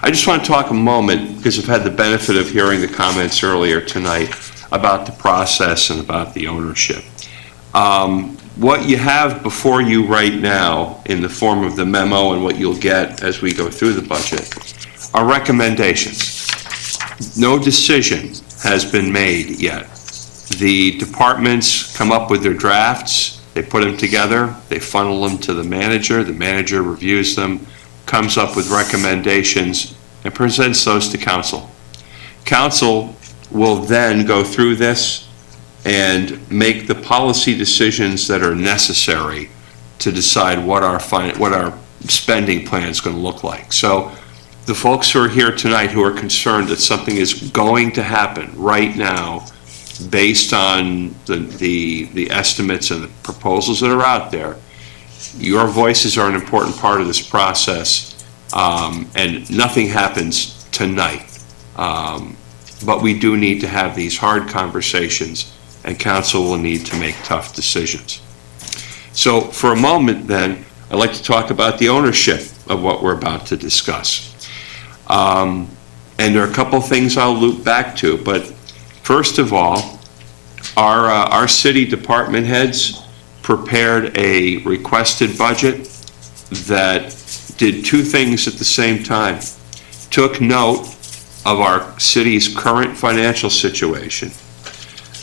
I just want to talk a moment, because I've had the benefit of hearing the comments earlier tonight about the process and about the ownership. What you have before you right now in the form of the memo and what you'll get as we go through the budget are recommendations. No decision has been made yet. The departments come up with their drafts, they put them together, they funnel them to the manager reviews them, comes up with recommendations, and presents those to council. Council will then go through this and make the policy decisions that are necessary to decide what our spending plan is going to look like. So the folks who are here tonight who are concerned that something is going to happen right now based on the estimates and the proposals that are out there, your voices are an important part of this process, and nothing happens tonight. But we do need to have these hard conversations, and council will need to make tough decisions. So for a moment then, I'd like to talk about the ownership of what we're about to discuss. And there are a couple things I'll loop back to, but first of all, our city department heads prepared a requested budget that did two things at the same time. Took note of our city's current financial situation,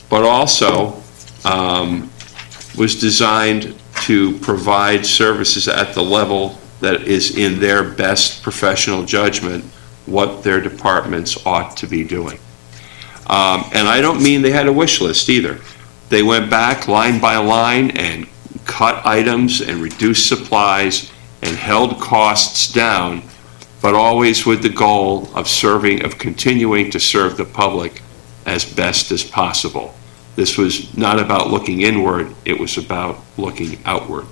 but also was designed to provide services at the level that is in their best professional judgment what their departments ought to be doing. And I don't mean they had a wish list either. They went back line by line and cut items and reduced supplies and held costs down, but always with the goal of continuing to serve the public as best as possible. This was not about looking inward, it was about looking outward.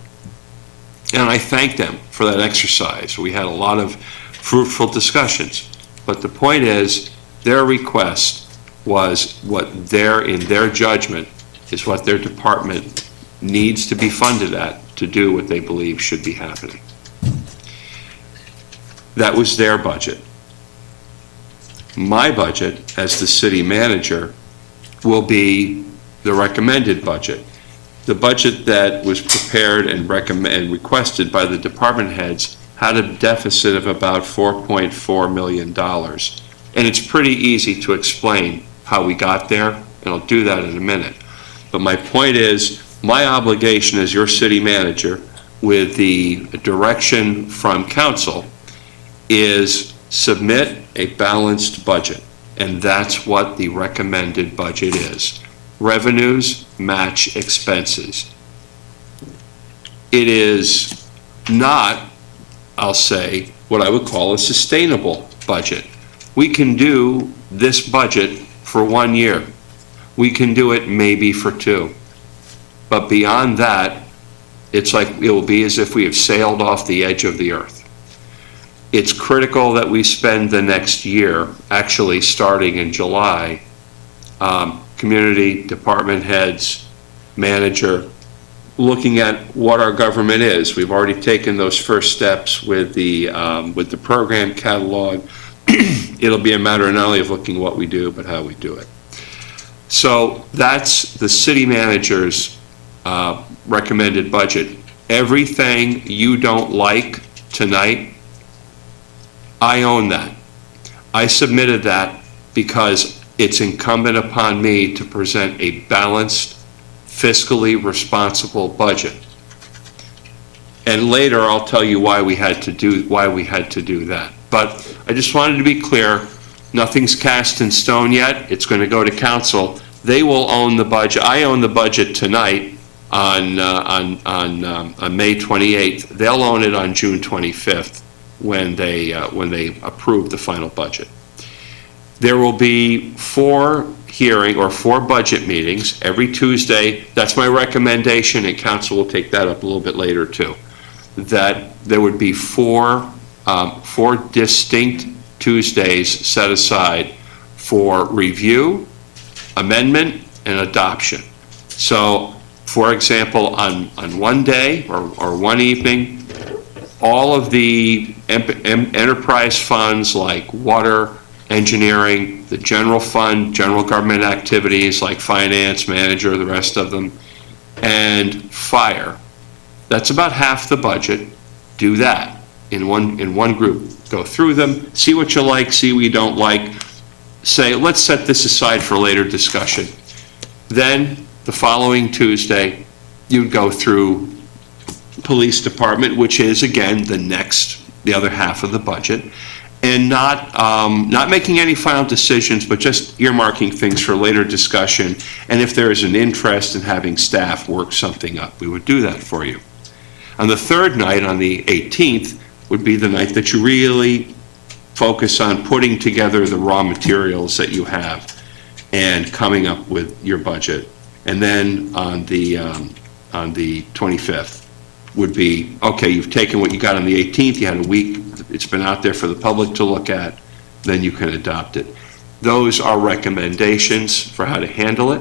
And I thank them for that exercise. We had a lot of fruitful discussions, but the point is, their request was in their judgment, is what their department needs to be funded at to do what they believe should be happening. That was their budget. My budget, as the city manager, will be the recommended budget. The budget that was prepared and requested by the department heads had a deficit of about $4.4 million. And it's pretty easy to explain how we got there, and I'll do that in a minute. But my point is, my obligation as your city manager, with the direction from council, is submit a balanced budget. And that's what the recommended budget is. revenues match expenses. It is not, I'll say, what I would call a sustainable budget. We can do this budget for 1 year. We can do it maybe for 2. But beyond that, it's like it will be as if we have sailed off the edge of the earth. It's critical that we spend the next year, actually starting in July, community, department heads, manager, looking at what our government is. We've already taken those first steps with the program catalog. It'll be a matter not only of looking what we do, but how we do it. So that's the city manager's recommended budget. Everything you don't like tonight, I own that. I submitted that because it's incumbent upon me to present a balanced, fiscally responsible budget. And later I'll tell you why we had to do that. But I just wanted to be clear, nothing's cast in stone yet. It's going to go to council. They will own the budget. I own the budget tonight on May 28th. They'll own it on June 25th when they approve the final budget. There will be 4 budget meetings every Tuesday. That's my recommendation, and council will take that up a little bit later too. That there would be 4 distinct Tuesdays set aside for review, amendment, and adoption. So, for example, on one day or one evening, all of the enterprise funds like water, engineering, the general fund, general government activities like finance, manager, the rest of them, and fire. That's about half the budget. Do that in one group. Go through them, see what you like, see what you don't like. Say, let's set this aside for later discussion. Then the following Tuesday, you'd go through police department, which is again the other half of the budget, and not making any final decisions, but just earmarking things for later discussion. And if there is an interest in having staff work something up, we would do that for you. On the third night, on the 18th, would be the night that you really focus on putting together the raw materials that you have and coming up with your budget. And then on the 25th would be, okay, you've taken what you got on the 18th, you had a week, it's been out there for the public to look at, then you can adopt it. Those are recommendations for how to handle it,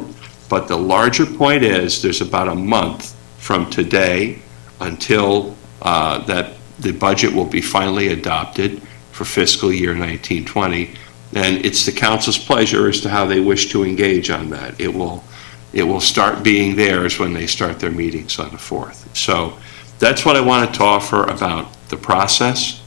but the larger point is there's about a month from today until that the budget will be finally adopted for fiscal year 1920, and it's the council's pleasure as to how they wish to engage on that. It will start being theirs when they start their meetings on the 4th. So that's what I wanted to offer about the process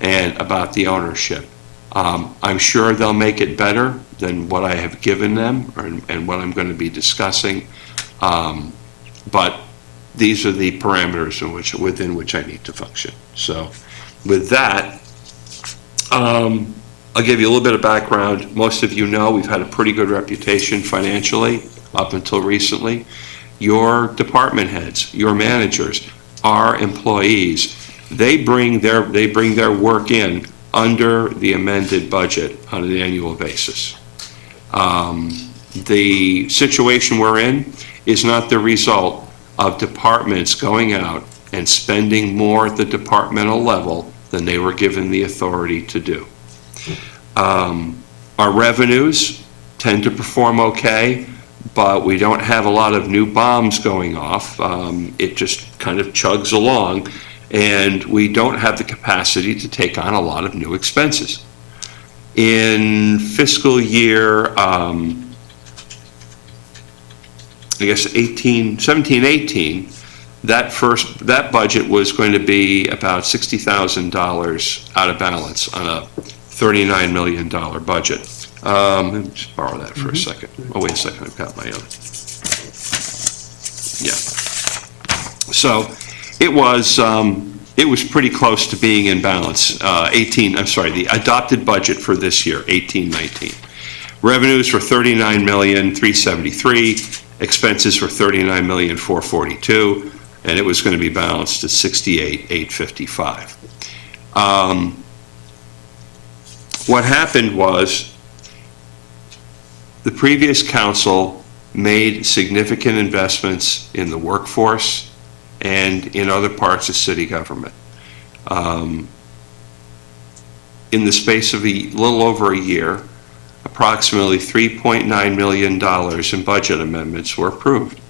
and about the ownership. I'm sure they'll make it better than what I have given them and what I'm going to be discussing, but these are the parameters within which I need to function. So with that, I'll give you a little bit of background. Most of you know we've had a pretty good reputation financially up until recently. Your department heads, your managers, our employees, they bring their work in under the amended budget on an annual basis. The situation we're in is not the result of departments going out and spending more at the departmental level than they were given the authority to do. Our revenues tend to perform okay, but we don't have a lot of new bombs going off. It just kind of chugs along, and we don't have the capacity to take on a lot of new expenses. In fiscal year, I guess 17-18, that budget was going to be about $60,000 out of balance on a $39 million budget. Let me just borrow that for a second. Oh, wait a second, I've got my own. Yeah. So it was pretty close to being in balance. The adopted budget for this year, 18-19. Revenues were $39,373,000, expenses were $39,442,000, and it was going to be balanced at $68,855,000. What happened was the previous council made significant investments in the workforce and in other parts of city government. In the space of a little over a year, approximately $3.9 million in budget amendments were approved,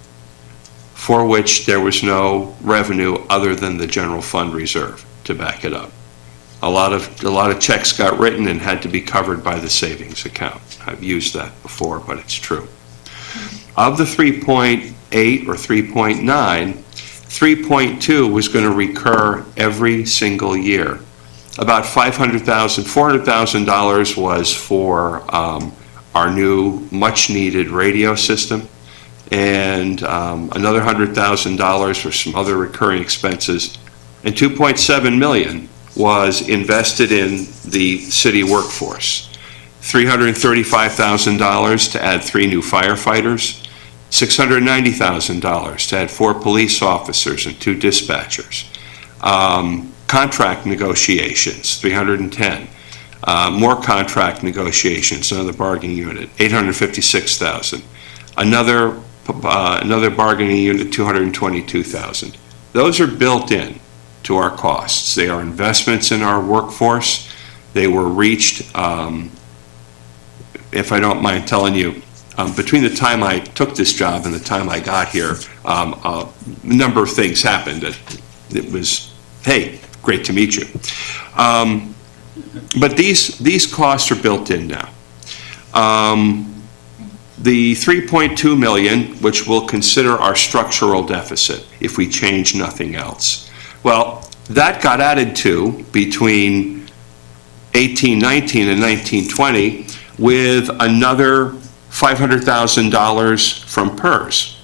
for which there was no revenue other than the general fund reserve to back it up. A lot of checks got written and had to be covered by the savings account. I've used that before, but it's true. Of the 3.8 or 3.9, 3.2 was going to recur every single year. About $400,000 was for our new much-needed radio system, and another $100,000 for some other recurring expenses, and $2.7 million was invested in the city workforce. $335,000 to add 3 new firefighters, $690,000 to add 4 police officers and 2 dispatchers. Contract negotiations, $310,000. More contract negotiations, another bargaining unit, $856,000. Another bargaining unit, $222,000. Those are built in to our costs. They are investments in our workforce. They were reached, if I don't mind telling you, between the time I took this job and the time I got here, a number of things happened. It was, hey, great to meet you. But these costs are built in now. The $3.2 million, which we'll consider our structural deficit if we change nothing else. Well, that got added to between 1819 and 1920 with another $500,000 from PERS.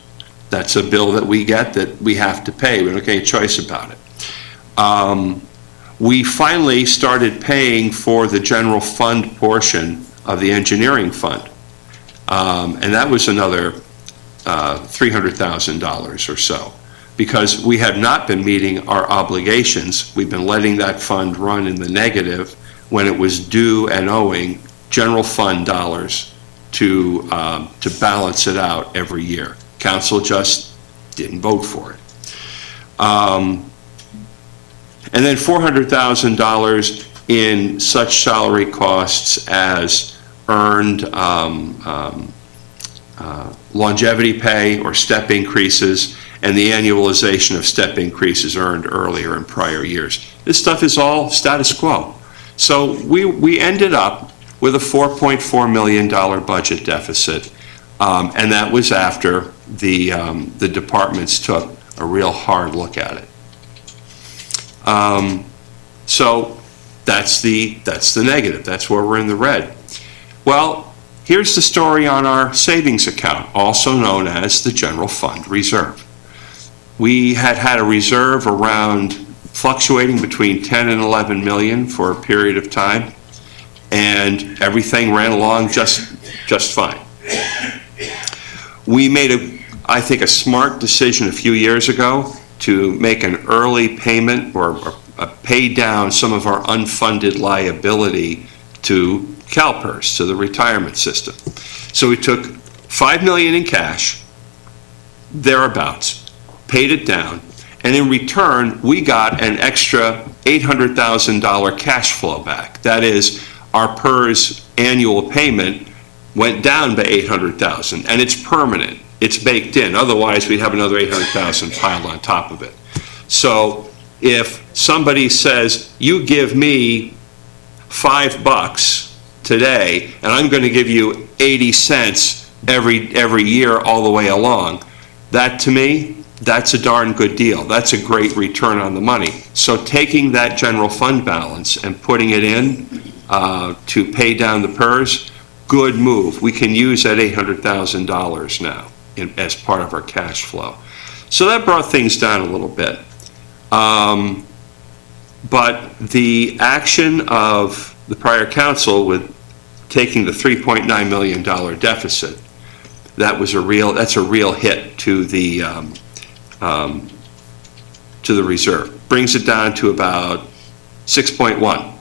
That's a bill that we get that we have to pay. We don't get any choice about it. We finally started paying for the general fund portion of the engineering fund. And that was another $300,000 or so, because we have not been meeting our obligations. We've been letting that fund run in the negative when it was due and owing general fund dollars to balance it out every year. Council just didn't vote for it. And then $400,000 in such salary costs as earned longevity pay or step increases, and the annualization of step increases earned earlier in prior years. This stuff is all status quo. So we ended up with a $4.4 million budget deficit, and that was after the departments took a real hard look at it. So that's the negative. That's where we're in the red. Well, here's the story on our savings account, also known as the general fund reserve. We had a reserve around fluctuating between 10 and 11 million for a period of time, and everything ran along just fine. We made I think a smart decision a few years ago to make an early payment or pay down some of our unfunded liability to CalPERS, to the retirement system. So we took $5 million in cash, thereabouts, paid it down, and in return, we got an extra $800,000 cash flow back. That is, our PERS annual payment went down by $800,000, and it's permanent. It's baked in. Otherwise, we'd have another $800,000 piled on top of it. So if somebody says, you give me $5 today, and I'm going to give you 80 cents every year all the way along, that to me, that's a darn good deal. That's a great return on the money. So taking that general fund balance and putting it in to pay down the PERS, good move. We can use that $800,000 now as part of our cash flow. So that brought things down a little bit. But the action of the prior council with taking the $3.9 million deficit, that's a real hit to the reserve. Brings it down to about 6.1.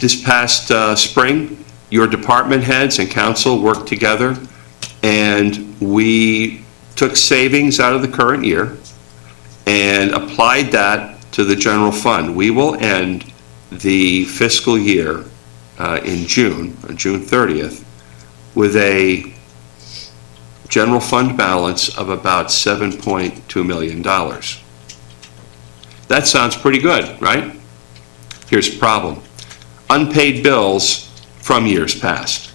This past spring, your department heads and council worked together, and we took savings out of the current year and applied that to the general fund. We will end the fiscal year in June, on June 30th, with a general fund balance of about $7.2 million. That sounds pretty good, right? Here's the problem. Unpaid bills from years past.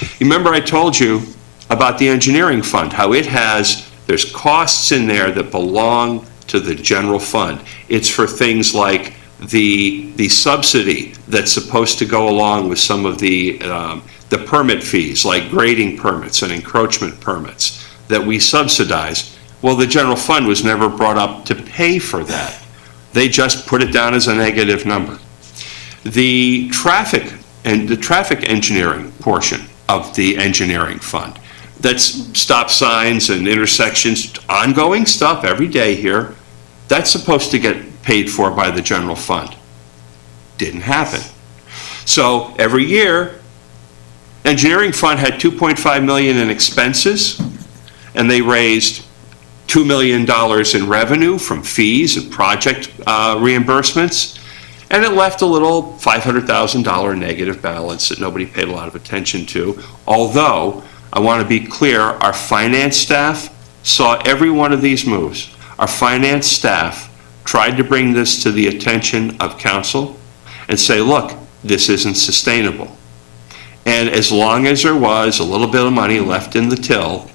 You remember I told you about the engineering fund, how there's costs in there that belong to the general fund. It's for things like the subsidy that's supposed to go along with some of the permit fees, like grading permits and encroachment permits that we subsidize. Well, the general fund was never brought up to pay for that. They just put it down as a negative number. The traffic engineering portion of the engineering fund, that's stop signs and intersections, ongoing stuff every day here, that's supposed to get paid for by the general fund. Didn't happen. So every year, engineering fund had $2.5 million in expenses, and they raised $2 million in revenue from fees and project reimbursements, and it left a little $500,000 negative balance that nobody paid a lot of attention to. Although, I want to be clear, our finance staff saw every one of these moves. Our finance staff tried to bring this to the attention of council and say, look, this isn't sustainable. And as long as there was a little bit of money left in the till,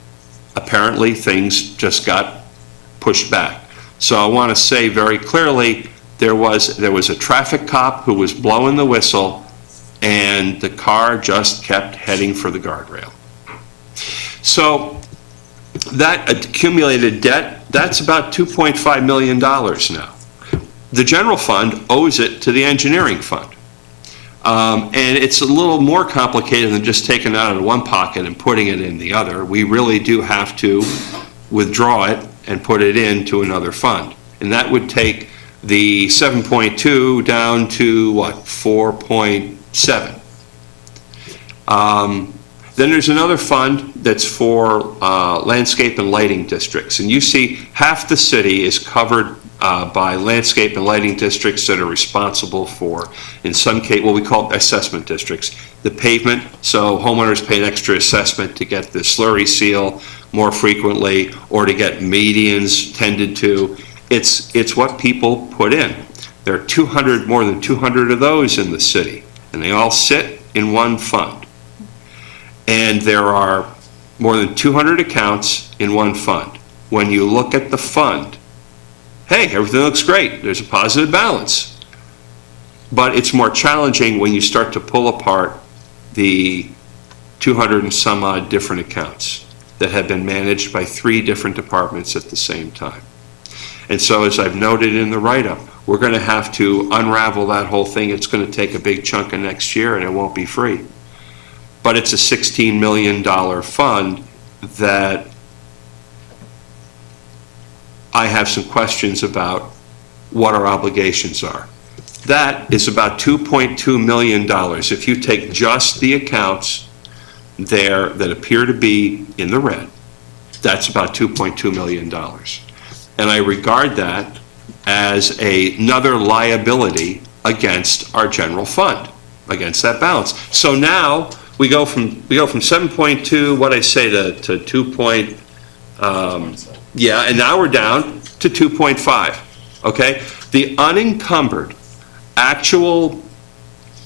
apparently things just got pushed back. So I want to say very clearly, there was a traffic cop who was blowing the whistle, and the car just kept heading for the guardrail. So that accumulated debt, that's about $2.5 million now. The general fund owes it to the engineering fund. And it's a little more complicated than just taking it out of one pocket and putting it in the other. We really do have to withdraw it and put it into another fund. And that would take the 7.2 down to, 4.7. Then there's another fund that's for landscape and lighting districts. And you see half the city is covered by landscape and lighting districts that are responsible for, in some case, what we call assessment districts. The pavement, so homeowners pay an extra assessment to get the slurry seal more frequently or to get medians tended to. It's what people put in. There are more than 200 of those in the city, and they all sit in one fund. And there are more than 200 accounts in one fund. When you look at the fund, hey, everything looks great. There's a positive balance. But it's more challenging when you start to pull apart the 200 and some odd different accounts that have been managed by 3 different departments at the same time. And so, as I've noted in the write-up, we're going to have to unravel that whole thing. It's going to take a big chunk of next year, and it won't be free. But it's a $16 million fund that I have some questions about what our obligations are. That is about $2.2 million. If you take just the accounts there that appear to be in the red, that's about $2.2 million. And I regard that as another liability against our general fund, against that balance. So now we go from 7.2, what I say, to 2. And now we're down to 2.5. Okay, the unencumbered actual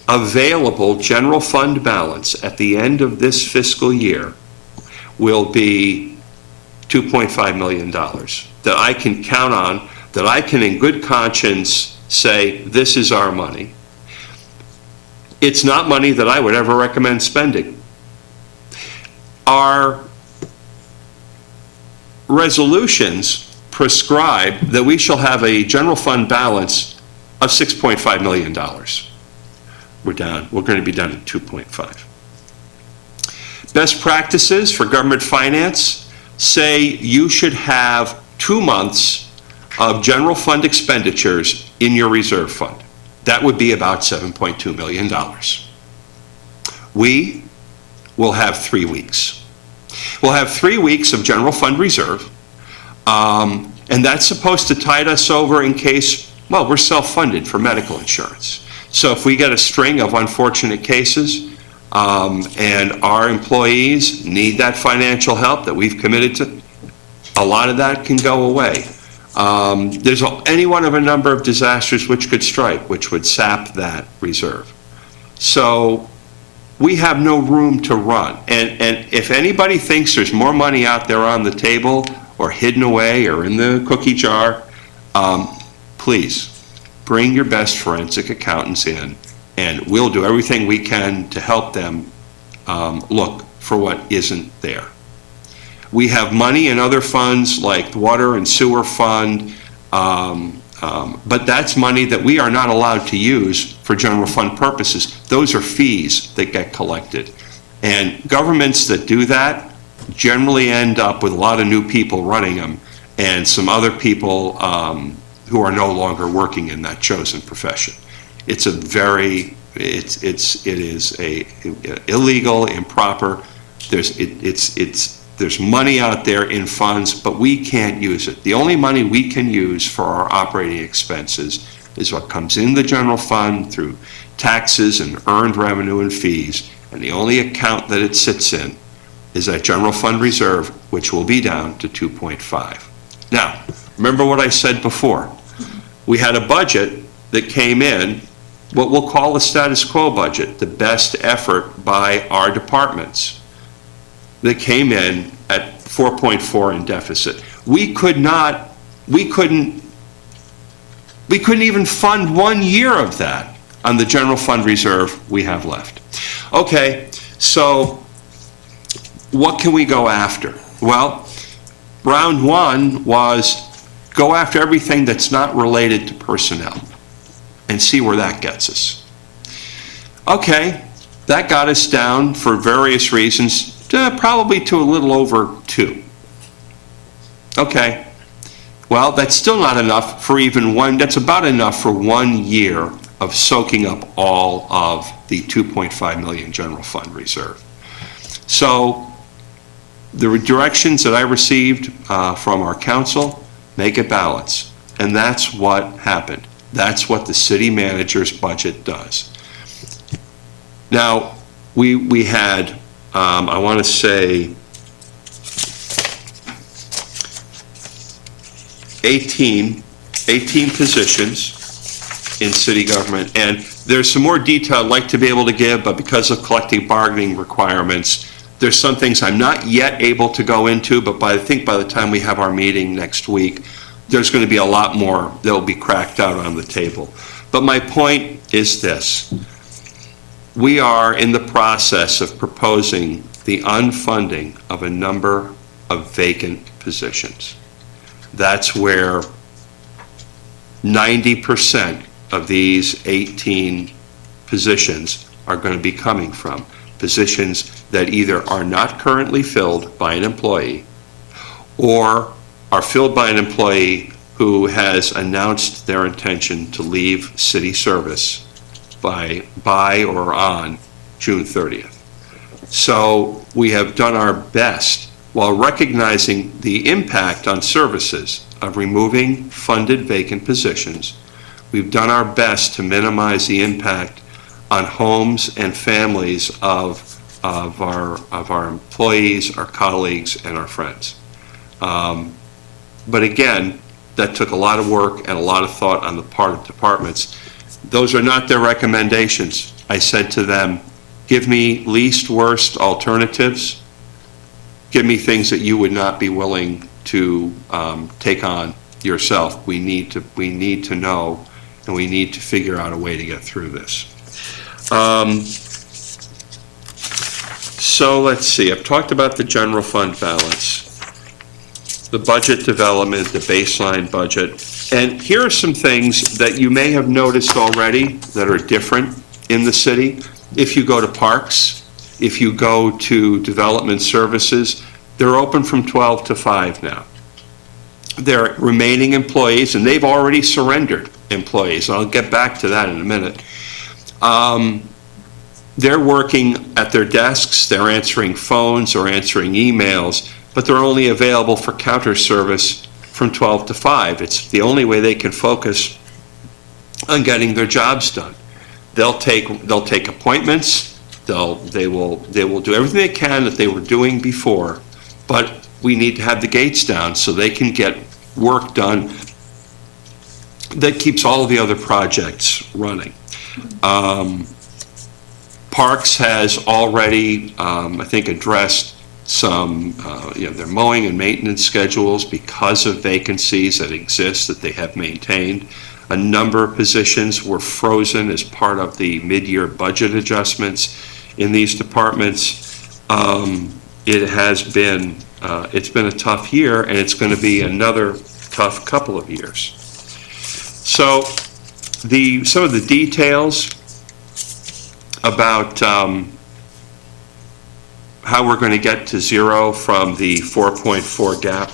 available general fund balance at the end of this fiscal year will be $2.5 million that I can count on, that I can in good conscience say, this is our money. It's not money that I would ever recommend spending. Our resolutions prescribe that we shall have a general fund balance of $6.5 million. We're going to be down at 2.5. Best practices for government finance say you should have 2 months of general fund expenditures in your reserve fund. That would be about $7.2 million. We will have 3 weeks. We'll have 3 weeks of general fund reserve, and that's supposed to tide us over in case, well, we're self-funded for medical insurance. So if we get a string of unfortunate cases, and our employees need that financial help that we've committed to, a lot of that can go away. There's any one of a number of disasters which could strike, which would sap that reserve. So we have no room to run. And if anybody thinks there's more money out there on the table or hidden away or in the cookie jar, please bring your best forensic accountants in, and we'll do everything we can to help them look for what isn't there. We have money in other funds like the Water and Sewer Fund, but that's money that we are not allowed to use for general fund purposes. Those are fees that get collected. And governments that do that generally end up with a lot of new people running them and some other people who are no longer working in that chosen profession. It's a very, it is a illegal, improper. There's money out there in funds, but we can't use it. The only money we can use for our operating expenses is what comes in the general fund through taxes and earned revenue and fees. And the only account that it sits in is that general fund reserve, which will be down to 2.5. Now, remember what I said before. We had a budget that came in, what we'll call a status quo budget, the best effort by our departments, that came in at 4.4 in deficit. We couldn't even fund 1 year of that on the general fund reserve we have left. Okay, so what can we go after? Well, round one was go after everything that's not related to personnel and see where that gets us. Okay, that got us down for various reasons probably to a little over 2. Okay, well, that's still not enough for even one, that's about enough for 1 year of soaking up all of the 2.5 million general fund reserve. So the directions that I received from our council, make it balance. And that's what happened. That's what the city manager's budget does. Now, we had, I want to say, 18 positions in city government, and there's some more detail I'd like to be able to give, but because of collective bargaining requirements, there's some things I'm not yet able to go into, but I think by the time we have our meeting next week, there's going to be a lot more that will be cracked out on the table. But my point is this. We are in the process of proposing the unfunding of a number of vacant positions. That's where 90% of these 18 positions are going to be coming from. Positions that either are not currently filled by an employee or are filled by an employee who has announced their intention to leave city service by or on June 30th. So we have done our best while recognizing the impact on services of removing funded vacant positions. We've done our best to minimize the impact on homes and families of our employees, our colleagues, and our friends. But again, that took a lot of work and a lot of thought on the part of departments. Those are not their recommendations. I said to them, give me least worst alternatives. Give me things that you would not be willing to take on yourself. We need to know, and we need to figure out a way to get through this. So let's see, I've talked about the general fund balance, the budget development, the baseline budget, and here are some things that you may have noticed already that are different in the city. If you go to parks, if you go to development services, they're open from 12 to 5 now. They're remaining employees, and they've already surrendered employees. I'll get back to that in a minute. They're working at their desks, they're answering phones or answering emails, but they're only available for counter service from 12 to 5. It's the only way they can focus on getting their jobs done. They'll take appointments, they will do everything they can that they were doing before, but we need to have the gates down so they can get work done that keeps all of the other projects running. Parks has already, I think, addressed some, their mowing and maintenance schedules because of vacancies that exist that they have maintained. A number of positions were frozen as part of the mid-year budget adjustments in these departments. It's been a tough year, and it's going to be another tough couple of years. So some of the details about how we're going to get to zero from the 4.4 gap.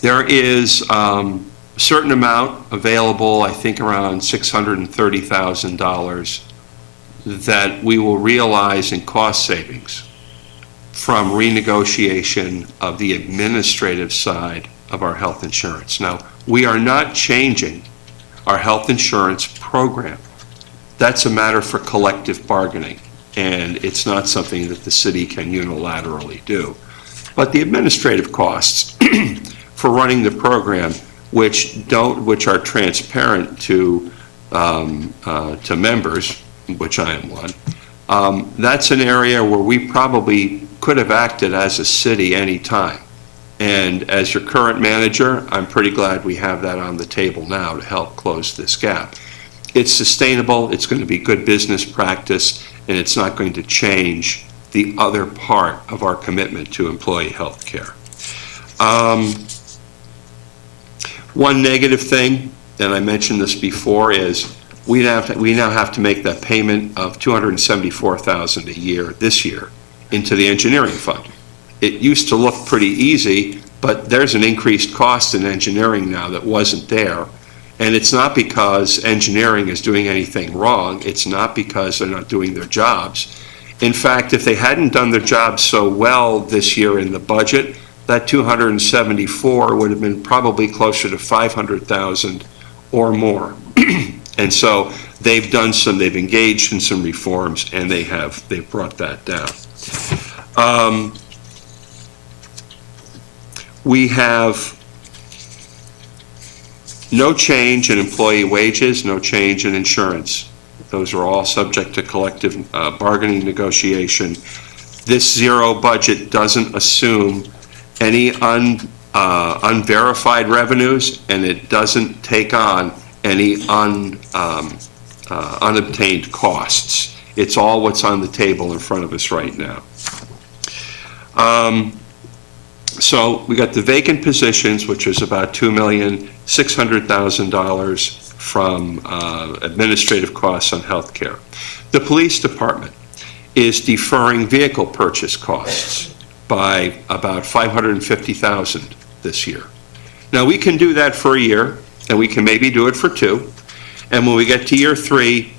There is a certain amount available, I think around $630,000, that we will realize in cost savings from renegotiation of the administrative side of our health insurance. Now, we are not changing our health insurance program. That's a matter for collective bargaining, and it's not something that the city can unilaterally do. But the administrative costs for running the program, which are transparent to members, which I am one, that's an area where we probably could have acted as a city any time. And as your current manager, I'm pretty glad we have that on the table now to help close this gap. It's sustainable, it's going to be good business practice, and it's not going to change the other part of our commitment to employee health care. One negative thing, and I mentioned this before, is we now have to make that payment of $274,000 a year this year into the engineering fund. It used to look pretty easy, but there's an increased cost in engineering now that wasn't there. And it's not because engineering is doing anything wrong. It's not because they're not doing their jobs. In fact, if they hadn't done their jobs so well this year in the budget, that 274 would have been probably closer to 500,000 or more. And so they've engaged in some reforms, and they've brought that down. We have no change in employee wages, no change in insurance. Those are all subject to collective bargaining negotiation. This zero budget doesn't assume any unverified revenues, and it doesn't take on any unobtained costs. It's all what's on the table in front of us right now. So we got the vacant positions, which is about $2,600,000 from administrative costs on healthcare. The police department is deferring vehicle purchase costs by about $550,000 this year. Now, we can do that for a year, and we can maybe do it for 2. And when we get to year 3,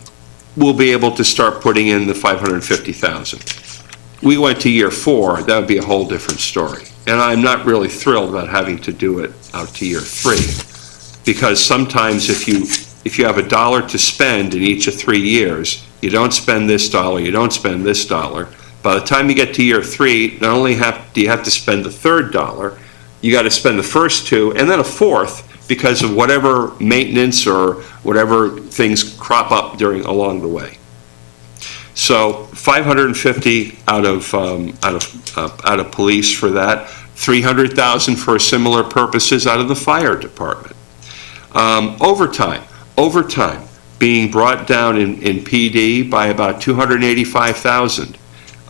we'll be able to start putting in the $550,000. We went to year 4, that would be a whole different story. And I'm not really thrilled about having to do it out to year 3, because sometimes if you have $1 to spend in each of 3 years, you don't spend this dollar, you don't spend this dollar. By the time you get to year 3, not only do you have to spend the third dollar, you got to spend the first 2 and then a fourth because of whatever maintenance or whatever things crop up along the way. So 550 out of police for that, 300,000 for similar purposes out of the fire department. Overtime being brought down in PD by about 285,000,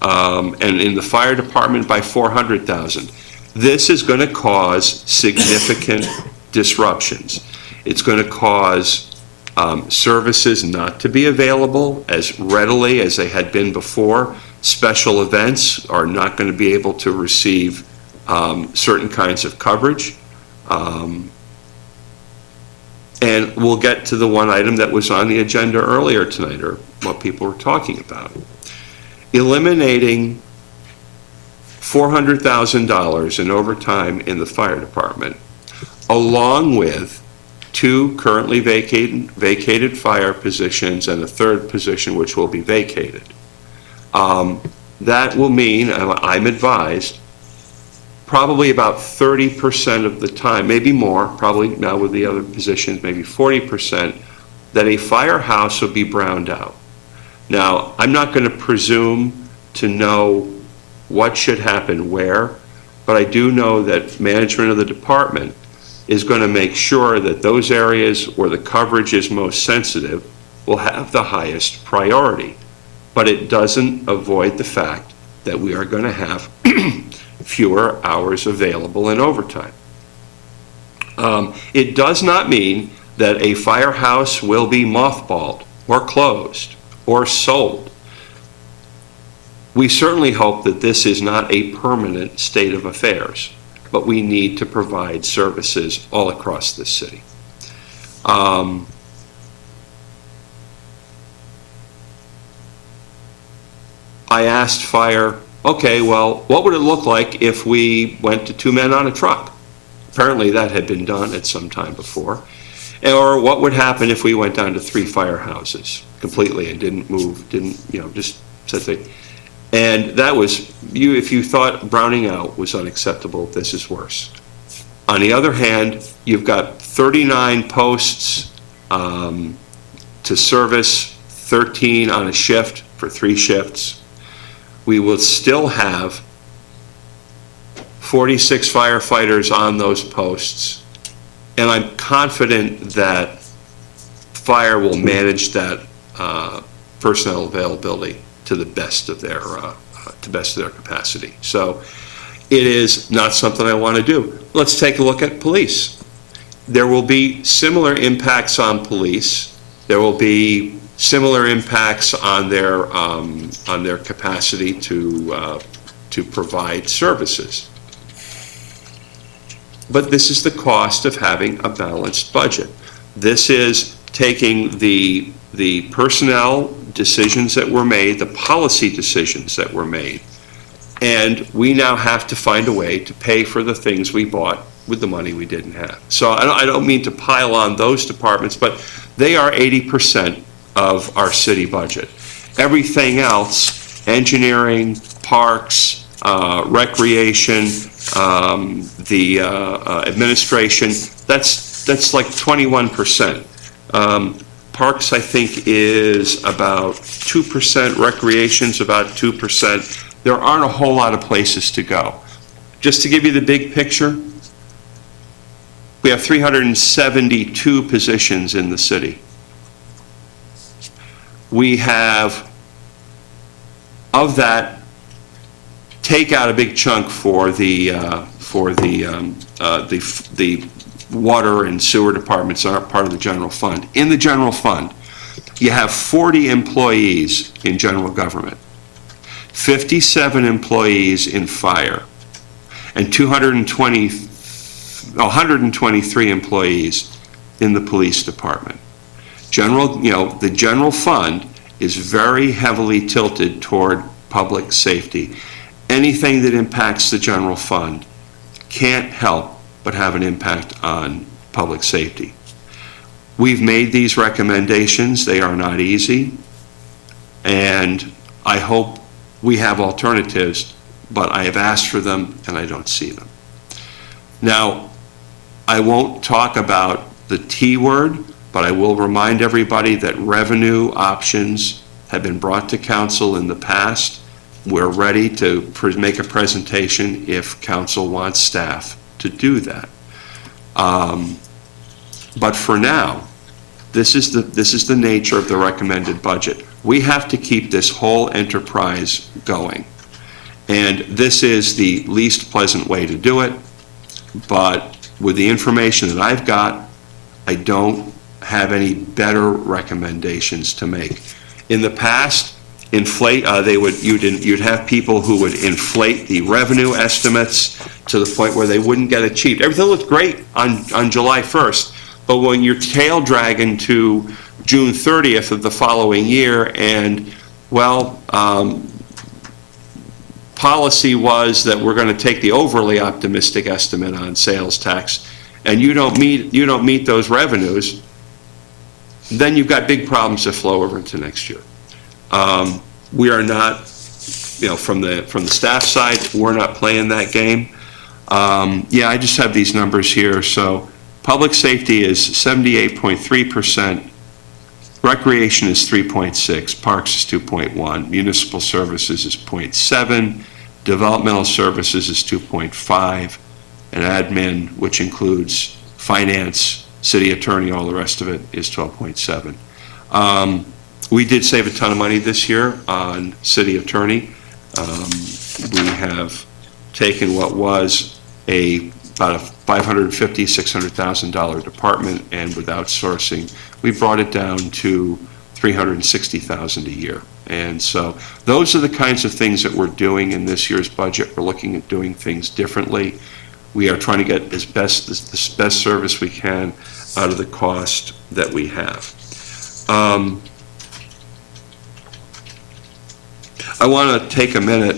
and in the fire department by 400,000. This is going to cause significant disruptions. It's going to cause services not to be available as readily as they had been before. Special events are not going to be able to receive certain kinds of coverage. And we'll get to the one item that was on the agenda earlier tonight, or what people were talking about. Eliminating $400,000 in overtime in the fire department, along with 2 currently vacated fire positions and a 3rd position which will be vacated. That will mean, I'm advised, probably about 30% of the time, maybe more, probably now with the other positions, maybe 40%, that a firehouse will be browned out. Now, I'm not going to presume to know what should happen where, but I do know that management of the department is going to make sure that those areas where the coverage is most sensitive will have the highest priority. But it doesn't avoid the fact that we are going to have fewer hours available in overtime. It does not mean that a firehouse will be mothballed or closed or sold. We certainly hope that this is not a permanent state of affairs, but we need to provide services all across this city. I asked fire, okay, well, what would it look like if we went to 2 men on a truck? Apparently that had been done at some time before. Or what would happen if we went down to 3 firehouses completely and didn't move, just said they. And that was, if you thought browning out was unacceptable, this is worse. On the other hand, you've got 39 posts to service, 13 on a shift for 3 shifts. We will still have 46 firefighters on those posts, and I'm confident that fire will manage that personnel availability to the best of their capacity. So it is not something I want to do. Let's take a look at police. There will be similar impacts on police. There will be similar impacts on their capacity to provide services. But this is the cost of having a balanced budget. This is taking the personnel decisions that were made, the policy decisions that were made, and we now have to find a way to pay for the things we bought with the money we didn't have. So I don't mean to pile on those departments, but they are 80% of our city budget. Everything else, engineering, parks, recreation, the administration, that's like 21%. Parks, I think, is about 2%. Recreation's about 2%. There aren't a whole lot of places to go. Just to give you the big picture, we have 372 positions in the city. We have, of that, take out a big chunk for the water and sewer departments aren't part of the general fund. In the general fund, you have 40 employees in general government, 57 employees in fire, and 123 employees in the police department. The general fund is very heavily tilted toward public safety. Anything that impacts the general fund can't help but have an impact on public safety. We've made these recommendations. They are not easy, and I hope we have alternatives, but I have asked for them and I don't see them. Now, I won't talk about the T word, but I will remind everybody that revenue options have been brought to council in the past. We're ready to make a presentation if council wants staff to do that. But for now, this is the nature of the recommended budget. We have to keep this whole enterprise going. And this is the least pleasant way to do it, but with the information that I've got, I don't have any better recommendations to make. In the past, you'd have people who would inflate the revenue estimates to the point where they wouldn't get achieved. Everything looked great on July 1st, but when you're tail dragging to June 30th of the following year, and, policy was that we're going to take the overly optimistic estimate on sales tax, and you don't meet those revenues, then you've got big problems that flow over into next year. We are not, from the staff side, we're not playing that game. I just have these numbers here. So public safety is 78.3%, recreation is 3.6, parks is 2.1, municipal services is 0.7, developmental services is 2.5, and admin, which includes finance, city attorney, all the rest of it, is 12.7. We did save a ton of money this year on city attorney. We have taken what was about a $550,000, $600,000 department, and with outsourcing, we brought it down to $360,000 a year. And so those are the kinds of things that we're doing in this year's budget. We're looking at doing things differently. We are trying to get the best service we can out of the cost that we have. I want to take a minute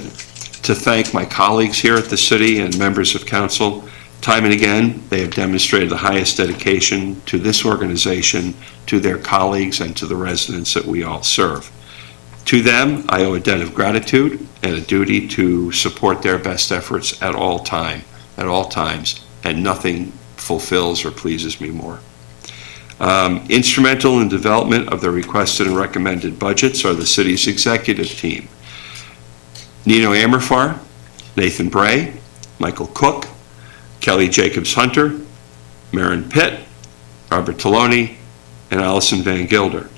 to thank my colleagues here at the city and members of council. Time and again, they have demonstrated the highest dedication to this organization, to their colleagues, and to the residents that we all serve. To them, I owe a debt of gratitude and a duty to support their best efforts at all times, and nothing fulfills or pleases me more. Instrumental in development of the requested and recommended budgets are the city's executive team. Nino Amerfar, Nathan Bray, Michael Cook, Kelly Jacobs Hunter, Maren Pitt, Robert Taloni, and Allison Van Gilder.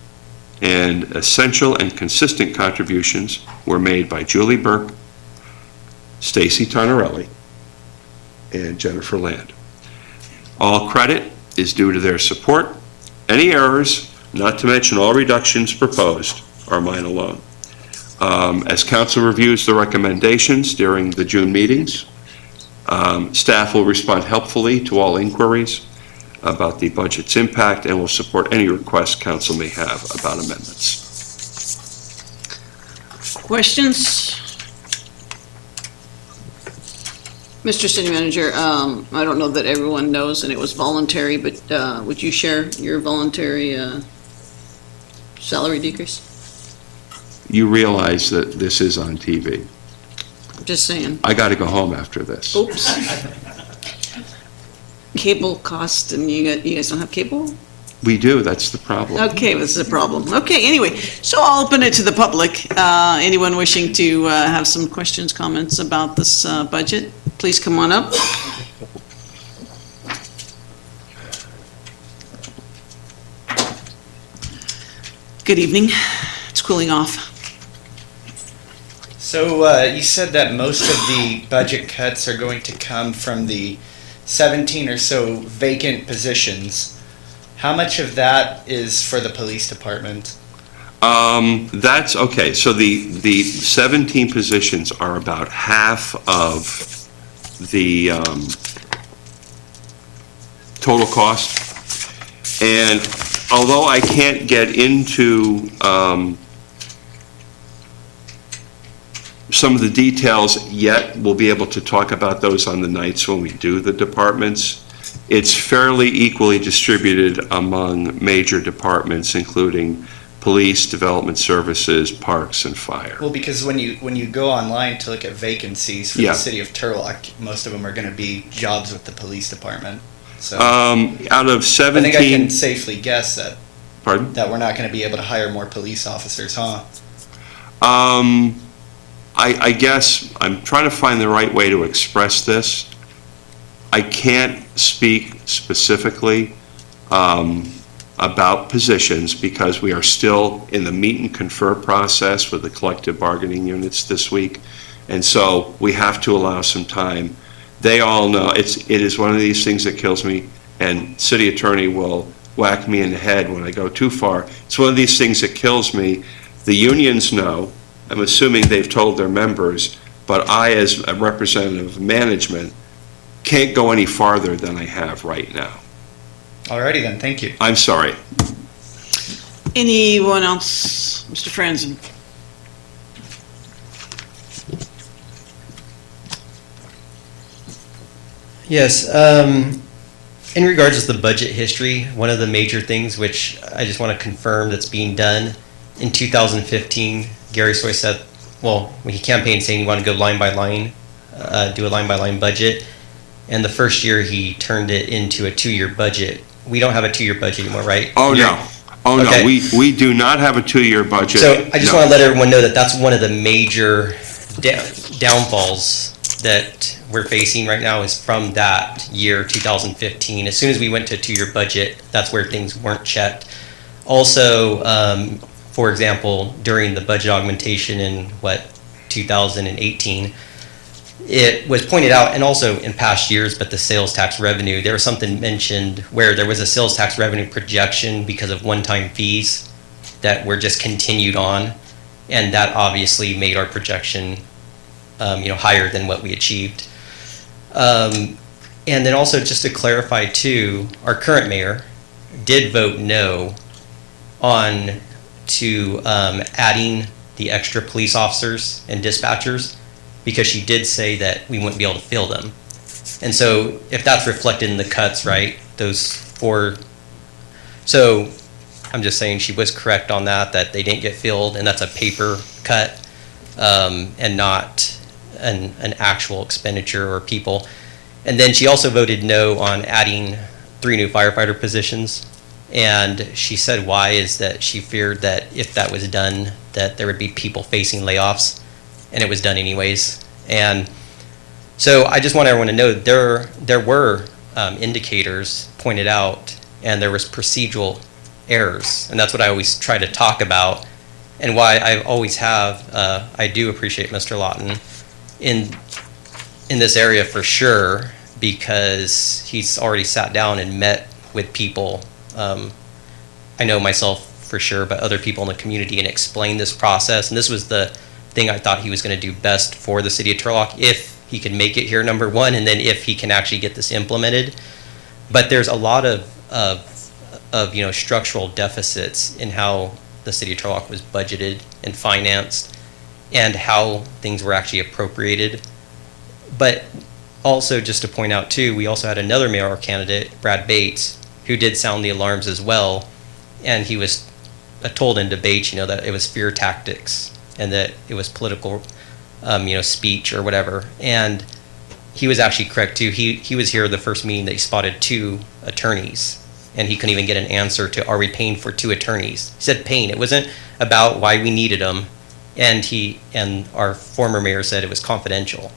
And essential and consistent contributions were made by Julie Burke, Stacy Tarnarelli, and Jennifer Land. All credit is due to their support. Any errors, not to mention all reductions proposed, are mine alone. As council reviews the recommendations during the June meetings, staff will respond helpfully to all inquiries about the budget's impact and will support any requests council may have about amendments. Questions? Mr. City Manager, I don't know that everyone knows, and it was voluntary, but would you share your voluntary salary decrease? You realize that this is on TV. Just saying. I got to go home after this. Oops. Cable cost, and you guys don't have cable? We do, that's the problem. Okay, this is a problem. Okay, anyway, so I'll open it to the public. Anyone wishing to have some questions, comments about this budget, please come on up. Good evening. It's cooling off. So you said that most of the budget cuts are going to come from the 17 or so vacant positions. How much of that is for the police department? That's okay. So the 17 positions are about half of the total cost. And although I can't get into some of the details yet, we'll be able to talk about those on the nights when we do the departments. It's fairly equally distributed among major departments, including police, development services, parks, and fire. Well, because when you go online to look at vacancies for Yeah. the city of Turlock, most of them are going to be jobs with the police department. So Out of 17... I think I can safely guess that. Pardon? That we're not going to be able to hire more police officers, huh? I guess I'm trying to find the right way to express this. I can't speak specifically about positions because we are still in the meet and confer process with the collective bargaining units this week. And so we have to allow some time. They all know it is one of these things that kills me, and city attorney will whack me in the head when I go too far. It's one of these things that kills me. The unions know, I'm assuming they've told their members, but I, as a representative of management, can't go any farther than I have right now. Alrighty then, thank you. I'm sorry. Anyone else? Mr. Franzen? Yes, in regards to the budget history, one of the major things which I just want to confirm that's being done, in 2015, Gary Soy said, well, when he campaigned saying he wanted to go line by line, do a line by line budget, and the first year he turned it into a 2-year budget. We don't have a 2-year budget anymore, right? Oh, no. Oh, no, Okay. we do not have a 2-year budget. So I just No. want to let everyone know that that's one of the major downfalls that we're facing right now is from that year, 2015. As soon as we went to a 2-year budget, that's where things weren't checked. Also, for example, during the budget augmentation in 2018, it was pointed out, and also in past years, but the sales tax revenue, there was something mentioned where there was a sales tax revenue projection because of one-time fees that were just continued on, and that obviously made our projection higher than what we achieved. And then also just to clarify too, our current mayor did vote no on to adding the extra police officers and dispatchers because she did say that we wouldn't be able to fill them. And so if that's reflected in the cuts, right, those 4, so I'm just saying she was correct on that they didn't get filled, and that's a paper cut and not an actual expenditure or people. And then she also voted no on adding 3 new firefighter positions. And she said why is that she feared that if that was done, that there would be people facing layoffs, and it was done anyways. And so I just want everyone to know there were indicators pointed out, and there was procedural errors, and that's what I always try to talk about, and why I always have. I do appreciate Mr. Lawton in this area for sure, because he's already sat down and met with people. I know myself for sure, but other people in the community, and explained this process. And this was the thing I thought he was going to do best for the city of Turlock, if he can make it here, number one, and then if he can actually get this implemented. But there's a lot of structural deficits in how the city of Turlock was budgeted and financed, and how things were actually appropriated. But also, just to point out too, we also had another mayoral candidate, Brad Bates, who did sound the alarms as well, and he was told in debates, that it was fear tactics and that it was political, speech or whatever. And he was actually correct too. He was here the first meeting that he spotted 2 attorneys, and he couldn't even get an answer to, are we paying for 2 attorneys? He said paying. It wasn't about why we needed them, and our former mayor said it was confidential.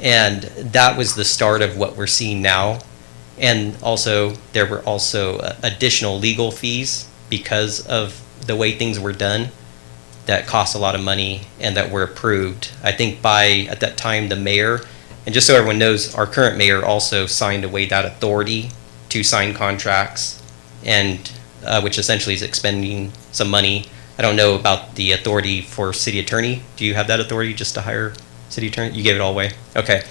And that was the start of what we're seeing now. And also, there were also additional legal fees because of the way things were done that cost a lot of money and that were approved. I think at that time, the mayor, and just so everyone knows, our current mayor also signed away that authority to sign contracts, and which essentially is expending some money. I don't know about the authority for city attorney. Do you have that authority just to hire city attorney? You gave it all away? Okay.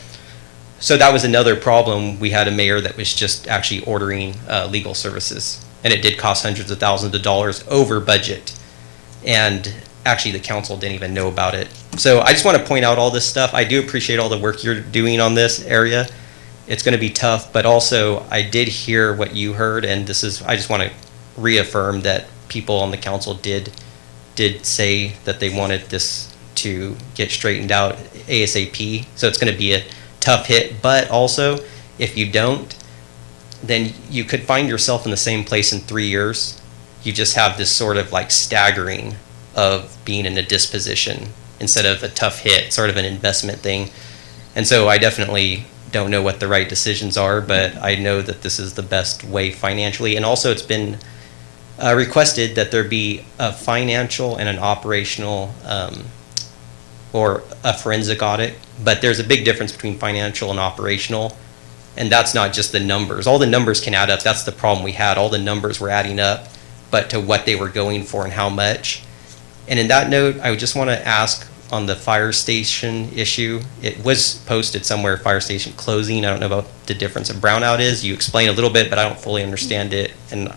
So that was another problem. We had a mayor that was just actually ordering legal services, and it did cost hundreds of thousands of dollars over budget. And actually the council didn't even know about it. So I just want to point out all this stuff. I do appreciate all the work you're doing on this area. It's going to be tough, but also I did hear what you heard, and I just want to reaffirm that people on the council did say that they wanted this to get straightened out ASAP. So it's going to be a tough hit, but also if you don't, then you could find yourself in the same place in 3 years. You just have this sort of like staggering of being in a disposition instead of a tough hit, sort of an investment thing. And so I definitely don't know what the right decisions are, but I know that this is the best way financially. And also it's been requested that there be a financial and an operational or a forensic audit, but there's a big difference between financial and operational. And that's not just the numbers. All the numbers can add up. That's the problem we had. All the numbers were adding up, but to what they were going for and how much. And in that note, I would just want to ask on the fire station issue. It was posted somewhere, fire station closing. I don't know about the difference in brownout is. You explained a little bit, but I don't fully understand it. And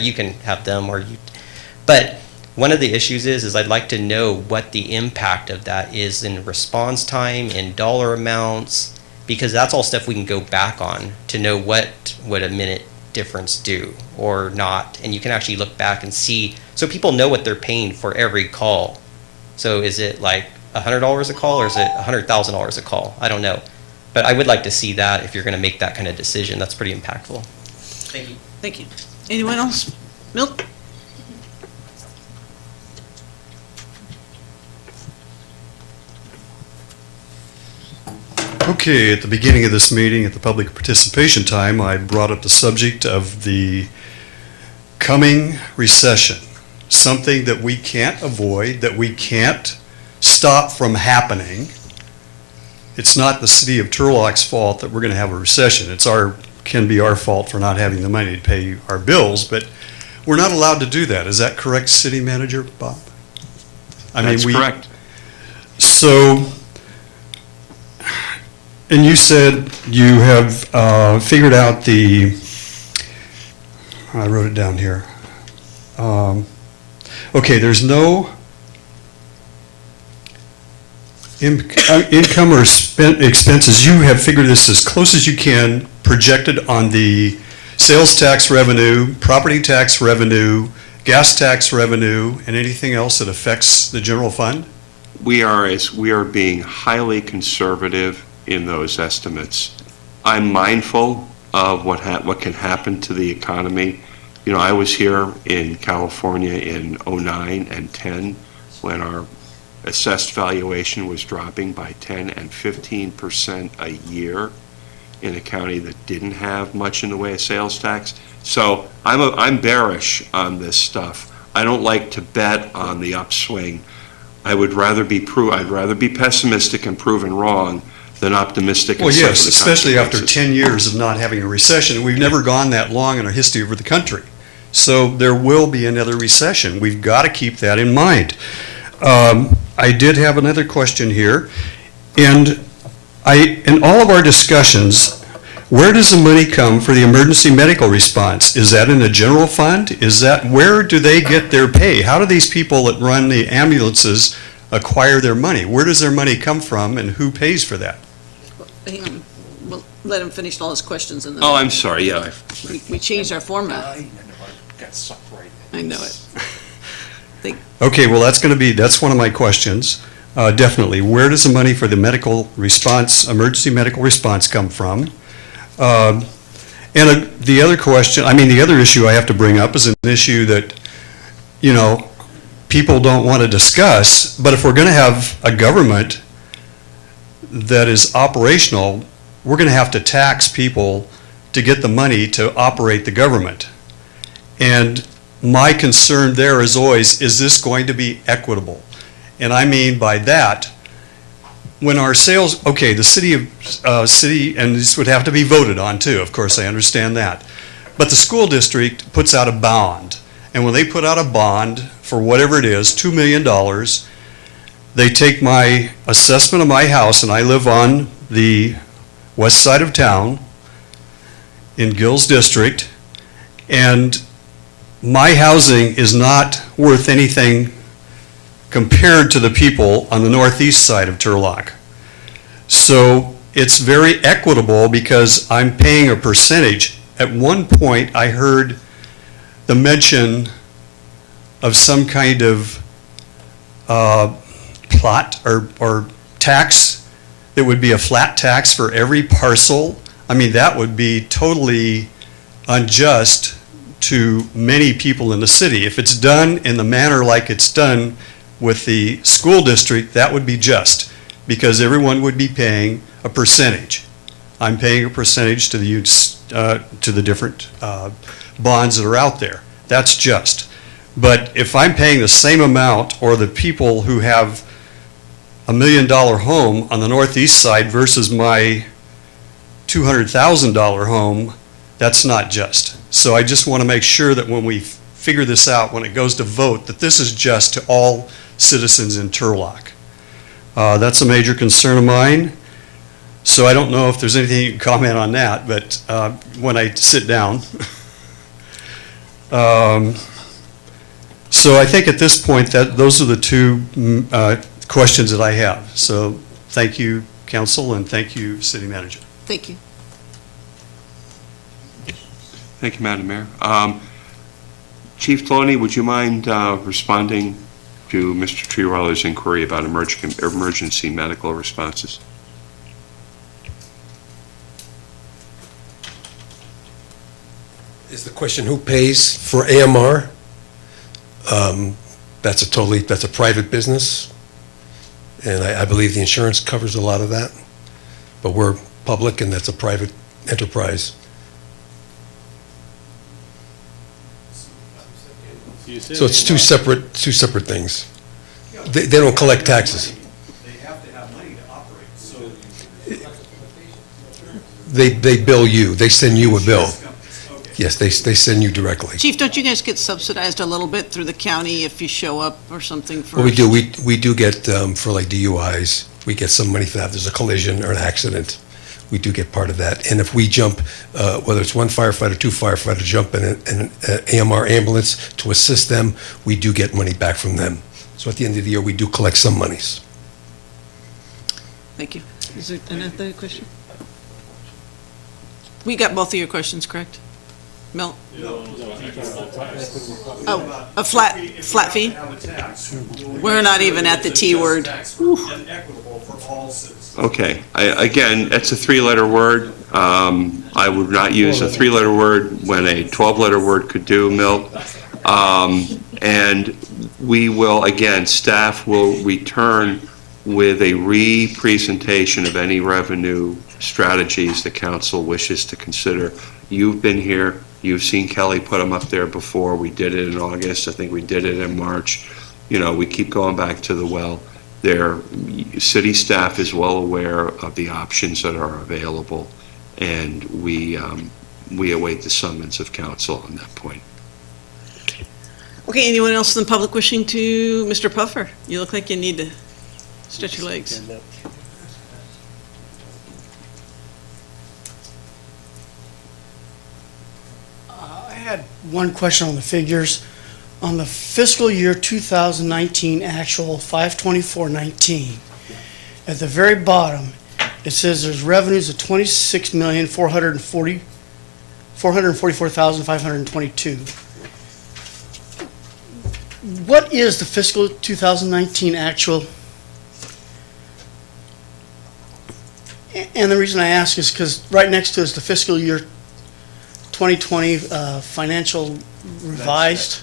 you can have them or you. But one of the issues is I'd like to know what the impact of that is in response time, in dollar amounts, because that's all stuff we can go back on to know what would a minute difference do or not. And you can actually look back and see, so people know what they're paying for every call. So is it like $100 a call or is it $100,000 a call? I don't know. But I would like to see that if you're going to make that kind of decision. That's pretty impactful. Thank you. Thank you. Anyone else? Milt? Okay, at the beginning of this meeting, at the public participation time, I brought up the subject of the coming recession, something that we can't avoid, that we can't stop from happening. It's not the city of Turlock's fault that we're going to have a recession. Can be our fault for not having the money to pay our bills, but we're not allowed to do that. Is that correct, City Manager Bob? That's correct. So, and you said you have figured out I wrote it down here. Okay, there's no income or expenses. You have figured this as close as you can, projected on the sales tax revenue, property tax revenue, gas tax revenue, and anything else that affects the general fund? We are being highly conservative in those estimates. I'm mindful of what can happen to the economy. You know, I was here in California in 09 and 10 when our assessed valuation was dropping by 10 and 15% a year in a county that didn't have much in the way of sales tax. So I'm bearish on this stuff. I don't like to bet on the upswing. I'd rather be pessimistic and proven wrong than optimistic. Well, yes, especially after 10 years of not having a recession. We've never gone that long in our history of the country. So there will be another recession. We've got to keep that in mind. I did have another question here. And in all of our discussions, where does the money come for the emergency medical response? Is that in the general fund? Where do they get their pay? How do these people that run the ambulances acquire their money? Where does their money come from and who pays for that? Hang on, we'll let him finish all his questions and then. Oh, I'm sorry, yeah. We changed our format. I know it. Okay, well, that's one of my questions, definitely. Where does the money for the medical response, emergency medical response come from? And the other question, the other issue I have to bring up is an issue that, people don't want to discuss, but if we're going to have a government that is operational, we're going to have to tax people to get the money to operate the government. And my concern there is always, is this going to be equitable? And I mean by that, when our sales, the city, and this would have to be voted on too, of course, I understand that. But the school district puts out a bond. And when they put out a bond for whatever it is, $2 million, they take my assessment of my house, and I live on the west side of town in Gills District, and my housing is not worth anything compared to the people on the northeast side of Turlock. So it's very equitable because I'm paying a percentage. At one point, I heard the mention of some kind of plot or tax that would be a flat tax for every parcel. That would be totally unjust to many people in the city. If it's done in the manner like it's done with the school district, that would be just, because everyone would be paying a percentage. I'm paying a percentage to the different bonds that are out there. That's just. But if I'm paying the same amount, or the people who have $1 million home on the northeast side versus my $200,000 home, that's not just. So I just want to make sure that when we figure this out, when it goes to vote, that this is just to all citizens in Turlock. That's a major concern of mine. So I don't know if there's anything you can comment on that, but when I sit down. So I think at this point that those are the two questions that I have. So thank you, council, and thank you, city manager. Thank you. Thank you, Madam Mayor. Chief Deloney, would you mind responding to Mr. Treeweller's inquiry about emergency medical responses? Is the question who pays for AMR? That's a private business, and I believe the insurance covers a lot of that, but we're public and that's a private enterprise. So it's two separate things. They don't collect taxes. They have to have money to operate, so. They bill you, they send you a bill. Yes, they send you directly. Chief, don't you guys get subsidized a little bit through the county if you show up or something for? Well, we do. We do get, for like DUIs, we get some money for that. There's a collision or an accident. We do get part of that. And if we jump, whether it's one firefighter, two firefighters, jump in an AMR ambulance to assist them, we do get money back from them. So at the end of the year, we do collect some monies. Thank you. Is there another question? We got both of your questions, correct? Milt? Oh, a flat fee? We're not even at the T word. Okay, again, it's a three-letter word. I would not use a three-letter word when a 12-letter word could do, Milt. And we will, again, staff will return with a re-presentation of any revenue strategies the council wishes to consider. You've been here. You've seen Kelly put them up there before. We did it in August. I think we did it in March. You know, we keep going back to the well. Their city staff is well aware of the options that are available, and we await the summons of council on that point. Okay, anyone else in the public wishing to, Mr. Puffer? You look like you need to stretch your legs. I had one question on the figures. On the fiscal year 2019 actual 5/24/19, at the very bottom, it says there's revenues of $26,444,522. What is the fiscal 2019 actual? And the reason I ask is because right next to it is the fiscal year 2020 financial revised.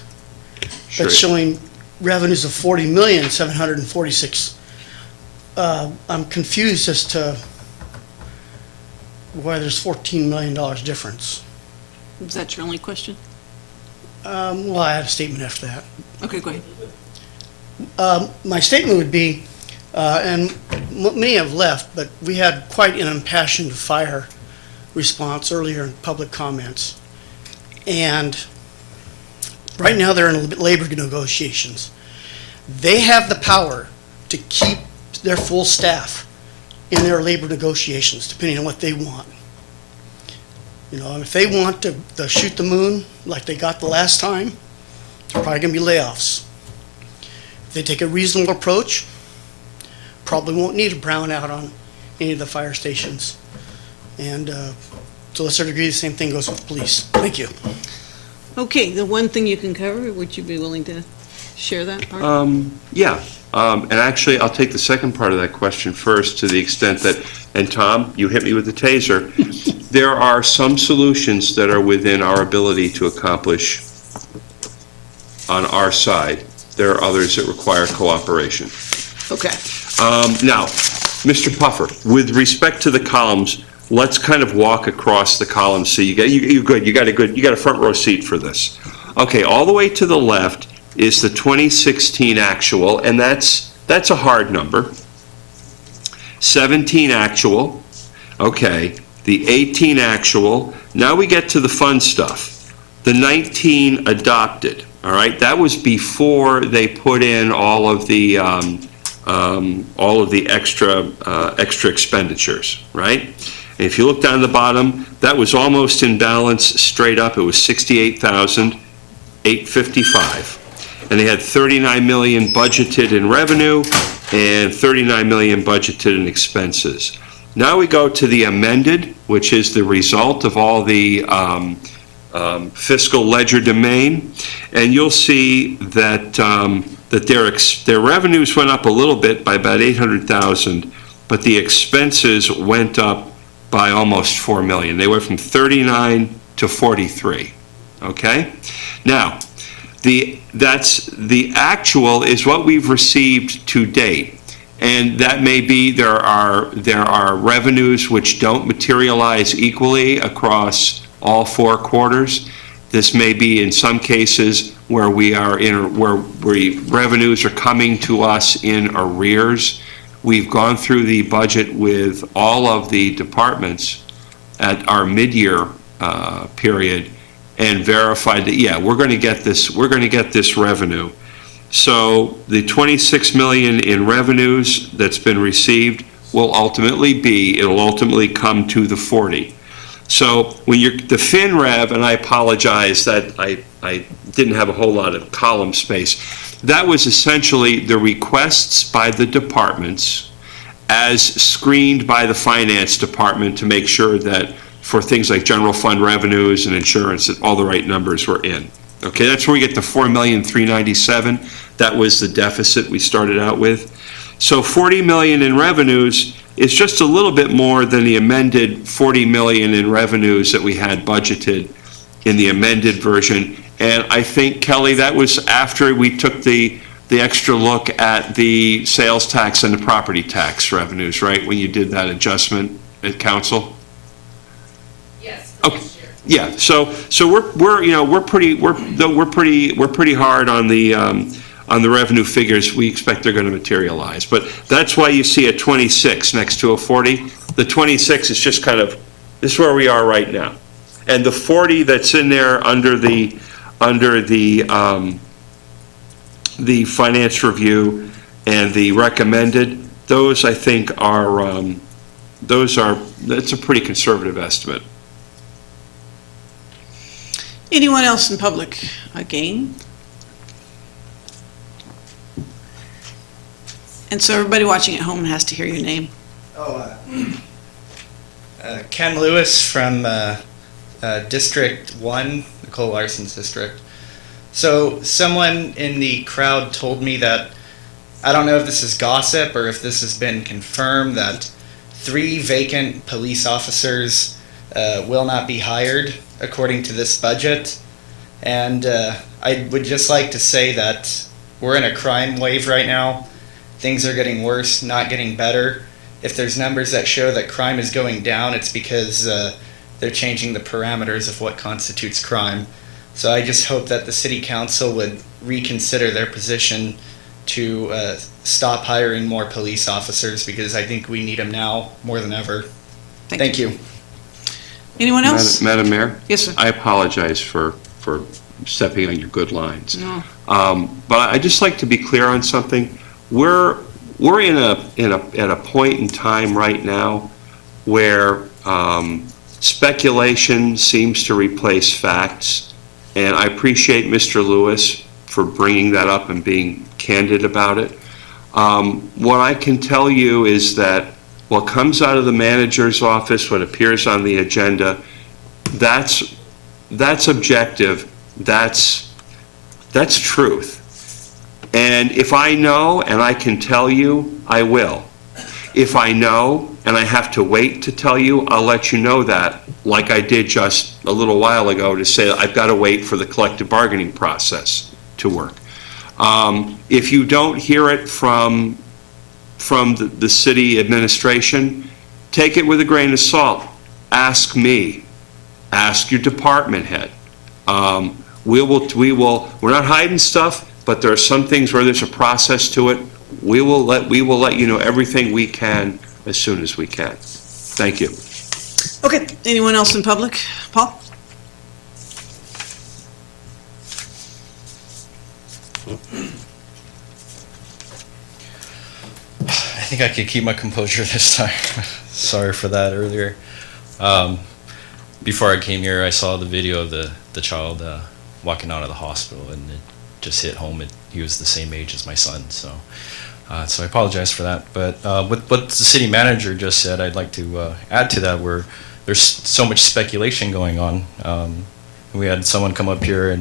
Sure. That's showing revenues of $40,746,000. I'm confused as to why there's $14 million difference. Is that your only question? Well, I have a statement after that. Okay, go ahead. My statement would be, and many have left, but we had quite an impassioned fire response earlier in public comments. And right now they're in labor negotiations. They have the power to keep their full staff in their labor negotiations, depending on what they want. You know, if they want to shoot the moon like they got the last time, there's probably going to be layoffs. If they take a reasonable approach, probably won't need a brownout on any of the fire stations. And to a certain degree, the same thing goes with police. Thank you. Okay, the one thing you can cover, would you be willing to share that part? Yeah, and actually, I'll take the second part of that question first, to the extent that, and Tom, you hit me with the taser. There are some solutions that are within our ability to accomplish on our side. There are others that require cooperation. Okay. Now, Mr. Puffer, with respect to the columns, let's kind of walk across the columns. So you're good. You got a front row seat for this. Okay, all the way to the left is the 2016 actual, and that's a hard number. 17 actual. Okay, the 18 actual. Now we get to the fun stuff. The 19 adopted, all right? That was before they put in all of the extra expenditures, right? And if you look down the bottom, that was almost in balance straight up. It was $68,855. And they had 39 million budgeted in revenue and 39 million budgeted in expenses. Now we go to the amended, which is the result of all the fiscal ledger domain, and you'll see that that their revenues went up a little bit by about 800,000, but the expenses went up by almost 4 million. They went from 39 to 43. Okay, now the actual is what we've received to date. And that may be there are revenues which don't materialize equally across all 4 quarters. This may be in some cases where revenues are coming to us in arrears. We've gone through the budget with all of the departments at our mid-year period and verified that, yeah, we're going to get this revenue. So the 26 million in revenues that's been received will it'll ultimately come to the 40. So when the fin rev, and I apologize that I didn't have a whole lot of column space, that was essentially the requests by the departments as screened by the finance department to make sure that for things like general fund revenues and insurance, that all the right numbers were in. Okay, that's where we get the 4,397,000. That was the deficit we started out with. So 40 million in revenues is just a little bit more than the amended 40 million in revenues that we had budgeted in the amended version. And I think, Kelly, that was after we took the extra look at the sales tax and the property tax revenues, right? When you did that adjustment at council? Yes. Okay. Yeah. So we're pretty hard on the revenue figures. We expect they're going to materialize, but that's why you see a 26 next to a 40. The 26 is just kind of, this is where we are right now, and the 40 that's in there under the finance review and the recommended, those I think are that's a pretty conservative estimate. Anyone else in public? Again? And so everybody watching at home has to hear your name. Ken Lewis from District 1, Nicole Larson's district. So someone in the crowd told me that, I don't know if this is gossip or if this has been confirmed, that 3 vacant police officers will not be hired according to this budget. And I would just like to say that we're in a crime wave right now. Things are getting worse, not getting better. If there's numbers that show that crime is going down, it's because they're changing the parameters of what constitutes crime. So I just hope that the city council would reconsider their position to stop hiring more police officers, because I think we need them now more than ever. Thank you. Anyone else? Madam Mayor? Yes, sir. I apologize for stepping on your good lines. No. But I'd just like to be clear on something. We're at a point in time right now where speculation seems to replace facts, and I appreciate Mr. Lewis for bringing that up and being candid about it. What I can tell you is that what comes out of the manager's office, what appears on the agenda, that's objective, that's truth. And if I know and I can tell you, I will. If I know and I have to wait to tell you, I'll let you know that, like I did just a little while ago to say I've got to wait for the collective bargaining process to work. If you don't hear it from the city administration, take it with a grain of salt. Ask me. Ask your department head. We're not hiding stuff, but there are some things where there's a process to it. We will let you know everything we can as soon as we can. Thank you. Okay, anyone else in public? Paul? I think I could keep my composure this time. Sorry for that earlier. Before I came here, I saw the video of the child walking out of the hospital, and it just hit home. He was the same age as my son, so I apologize for that. But with what the city manager just said, I'd like to add to that, where there's so much speculation going on. We had someone come up here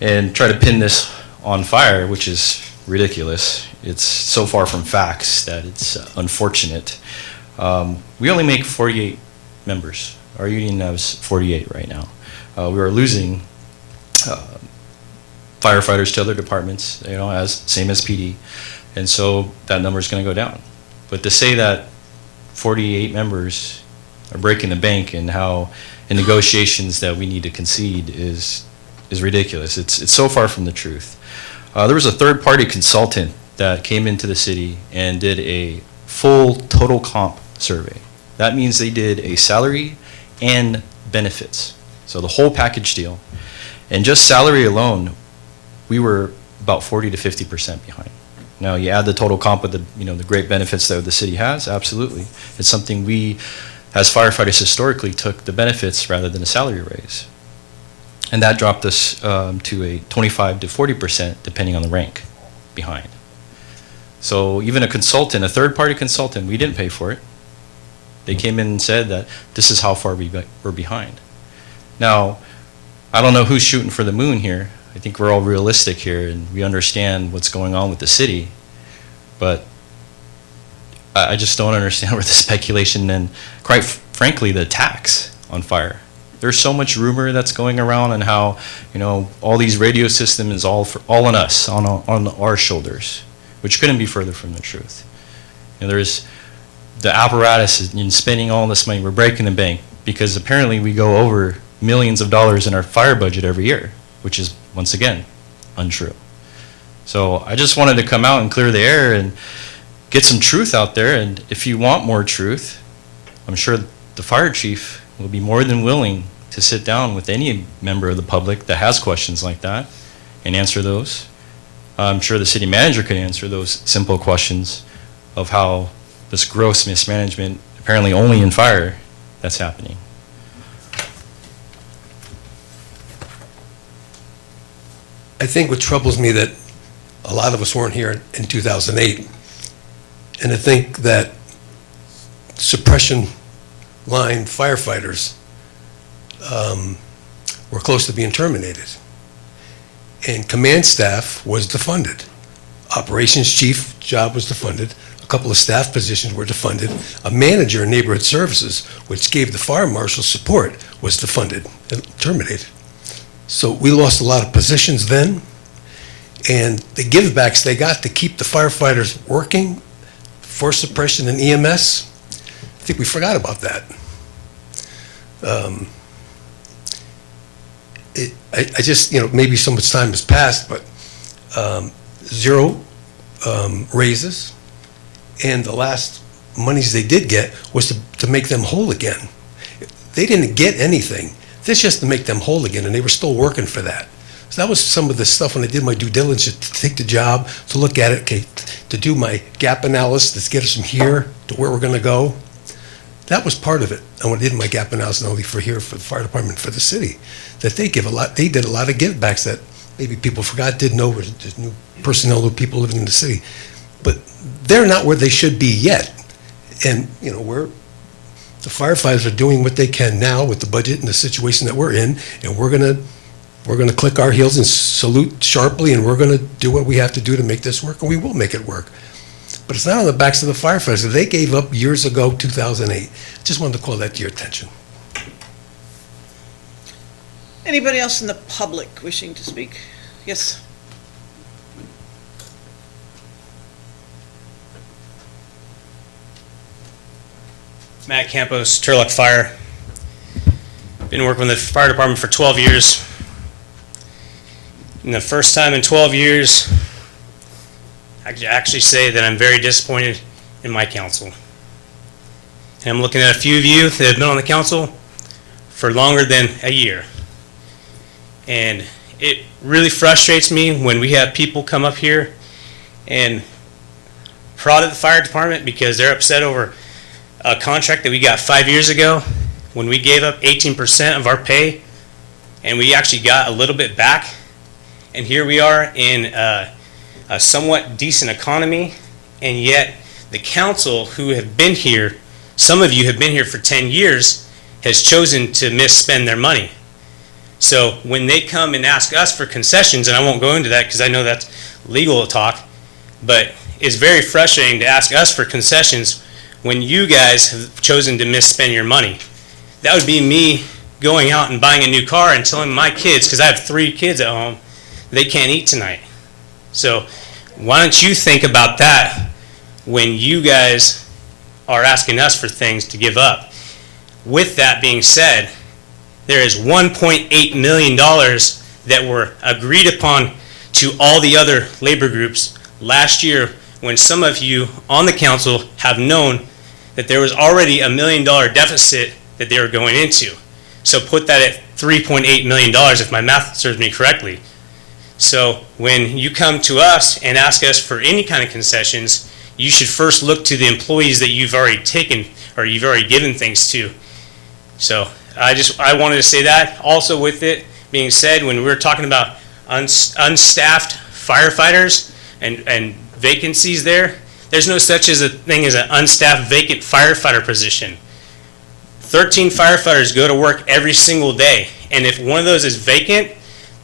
and try to pin this on fire, which is ridiculous. It's so far from facts that it's unfortunate. We only make 48 members. Our union has 48 right now. We are losing firefighters to other departments, same as PD, and so that number is going to go down. But to say that 48 members are breaking the bank and how in negotiations that we need to concede is ridiculous. It's so far from the truth. There was a third-party consultant that came into the city and did a full total comp survey. That means they did a salary and benefits, so the whole package deal. And just salary alone, we were about 40 to 50% behind. Now you add the total comp with the great benefits that the city has, absolutely. It's something we, as firefighters historically, took the benefits rather than a salary raise. And that dropped us to a 25 to 40%, depending on the rank, behind. So even a consultant, a third-party consultant, we didn't pay for it. They came in and said that this is how far we're behind. Now, I don't know who's shooting for the moon here. I think we're all realistic here, and we understand what's going on with the city. But I just don't understand where the speculation and, quite frankly, the attacks on fire. There's so much rumor that's going around and how, all these radio systems is all on us, on our shoulders, which couldn't be further from the truth. There's the apparatus in spending all this money. We're breaking the bank because apparently we go over millions of dollars in our fire budget every year, which is, once again, untrue. So I just wanted to come out and clear the air and get some truth out there. And if you want more truth, I'm sure the fire chief will be more than willing to sit down with any member of the public that has questions like that and answer those. I'm sure the city manager could answer those simple questions of how this gross mismanagement, apparently only in fire, that's happening. I think what troubles me that a lot of us weren't here in 2008, and I think that suppression line firefighters were close to being terminated. And command staff was defunded. Operations chief job was defunded. A couple of staff positions were defunded. A manager in neighborhood services, which gave the fire marshal support, was defunded and terminated. So we lost a lot of positions then, and the givebacks they got to keep the firefighters working for suppression and EMS, I think we forgot about that. I just, maybe so much time has passed, but zero raises, and the last monies they did get was to make them whole again. They didn't get anything. This just to make them whole again, and they were still working for that. So that was some of the stuff when I did my due diligence to take the job, to look at it, okay, to do my gap analysis, to get us from here to where we're going to go. That was part of it. And when I did my gap analysis, not only for here, for the fire department, for the city, that they did a lot of givebacks that maybe people forgot, didn't know, there's new personnel, new people living in the city. But they're not where they should be yet. And, the firefighters are doing what they can now with the budget and the situation that we're in, and we're gonna click our heels and salute sharply, and we're gonna do what we have to do to make this work, and we will make it work. But it's not on the backs of the firefighters. They gave up years ago, 2008. Just wanted to call that to your attention. Anybody else in the public wishing to speak? Yes. Matt Campos, Turlock Fire. Been working with the fire department for 12 years. And the first time in 12 years, I could actually say that I'm very disappointed in my council. And I'm looking at a few of you that have been on the council for longer than a year. And it really frustrates me when we have people come up here and prod at the fire department because they're upset over a contract that we got 5 years ago when we gave up 18% of our pay and we actually got a little bit back. And here we are in a somewhat decent economy, and yet the council who have been here, some of you have been here for 10 years, has chosen to misspend their money. So when they come and ask us for concessions, and I won't go into that because I know that's legal talk, but it's very frustrating to ask us for concessions when you guys have chosen to misspend your money. That would be me going out and buying a new car and telling my kids, because I have 3 kids at home, they can't eat tonight. So why don't you think about that when you guys are asking us for things to give up? With that being said, there is $1.8 million that were agreed upon to all the other labor groups last year, when some of you on the council have known that there was already $1 million deficit that they were going into. So put that at $3.8 million if my math serves me correctly. So when you come to us and ask us for any kind of concessions, you should first look to the employees that you've already taken or you've already given things to. So I wanted to say that. Also, with it being said, when we were talking about unstaffed firefighters and vacancies there's no such as a thing as an unstaffed vacant firefighter position. 13 firefighters go to work every single day, and if one of those is vacant,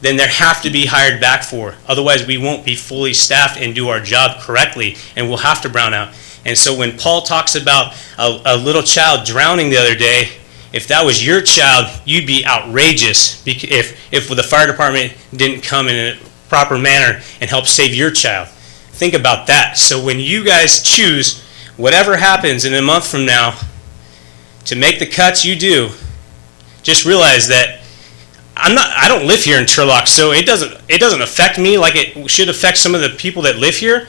then there have to be hired back for. Otherwise, we won't be fully staffed and do our job correctly, and we'll have to brown out. And so when Paul talks about a little child drowning the other day, if that was your child, you'd be outrageous if the fire department didn't come in a proper manner and help save your child. Think about that. So when you guys choose, whatever happens in a month from now, to make the cuts you do, just realize that I don't live here in Turlock, so it doesn't affect me like it should affect some of the people that live here,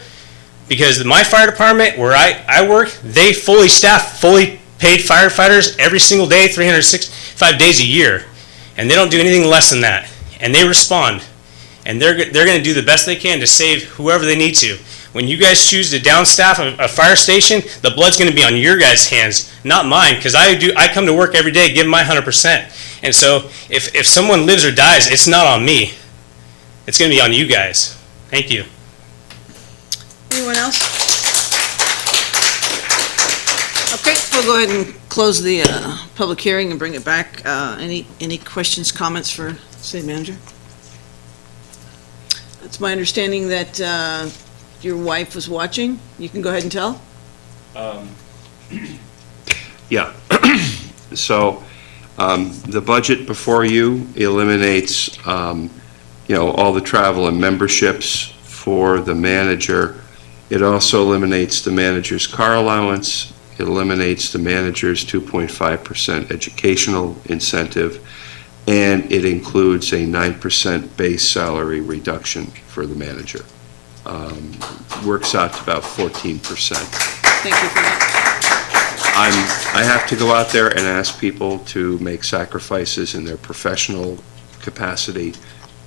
because my fire department where I work, they fully staff, fully paid firefighters every single day, 365 days a year, and they don't do anything less than that, and they respond, and they're going to do the best they can to save whoever they need to. When you guys choose to downstaff a fire station, the blood's going to be on your guys' hands, not mine, because I come to work every day, give my 100%. And so if someone lives or dies, it's not on me. It's going to be on you guys. Thank you. Anyone else? Okay, we'll go ahead and close the public hearing and bring it back. Any questions, comments for city manager? It's my understanding that your wife was watching. You can go ahead and tell. Yeah. So the budget before you eliminates, all the travel and memberships for the manager. It also eliminates the manager's car allowance. It eliminates the manager's 2.5% educational incentive, and it includes a 9% base salary reduction for the manager. Works out to about 14%. Thank you for that. I have to go out there and ask people to make sacrifices in their professional capacity,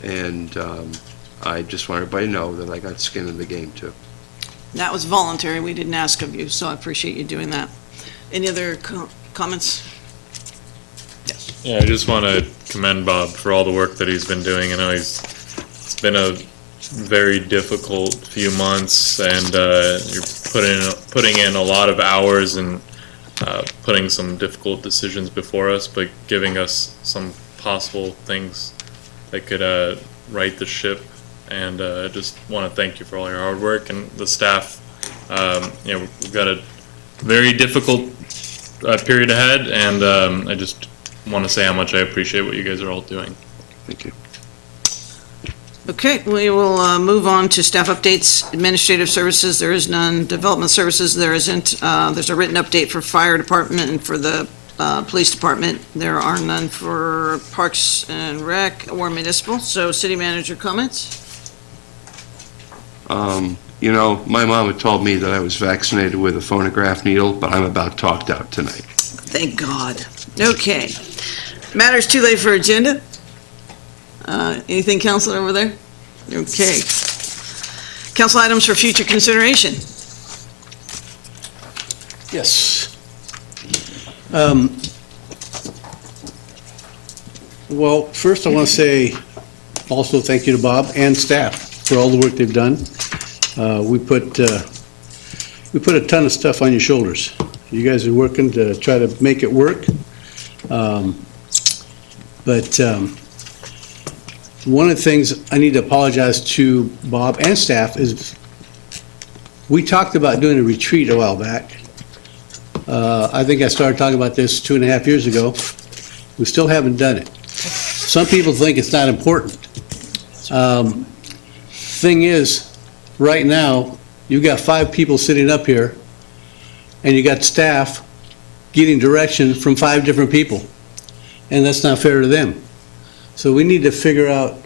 and I just want everybody to know that I got skin in the game too. That was voluntary. We didn't ask of you, so I appreciate you doing that. Any other comments? Yes. Yeah, I just want to commend Bob for all the work that he's been doing. I know it's been a very difficult few months, and you're putting in a lot of hours and putting some difficult decisions before us, but giving us some possible things that could right the ship. And I just want to thank you for all your hard work, and the staff. We've got a very difficult period ahead, and I just want to say how much I appreciate what you guys are all doing. Thank you. Okay, we will move on to staff updates. Administrative services, there is none. Development services, there isn't. There's a written update for fire department and for the police department. There are none for parks and rec or municipal. So city manager comments? My mom had told me that I was vaccinated with a phonograph needle, but I'm about talked out tonight. Thank God. Okay. Matters too late for agenda? Anything, Counselor, over there? Okay. Council items for future consideration. Yes. Well, first I want to say also thank you to Bob and staff for all the work they've done. We put a ton of stuff on your shoulders. You guys are working to try to make it work. But one of the things I need to apologize to Bob and staff is we talked about doing a retreat a while back. I think I started talking about this 2.5 years ago. We still haven't done it. Some people think it's not important. Thing is, right now, you've got 5 people sitting up here, and you got staff getting direction from 5 different people, and that's not fair to them. So we need to figure out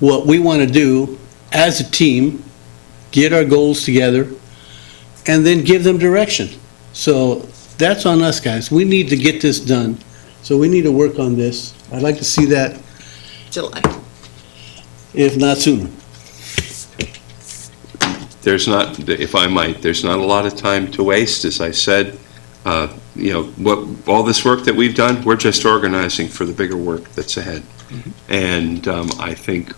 what we want to do as a team, get our goals together, and then give them direction. So that's on us, guys. We need to get this done. So we need to work on this. I'd like to see that, July. if not sooner. There's not, if I might, there's not a lot of time to waste. As I said, all this work that we've done, we're just organizing for the bigger work that's ahead. And I think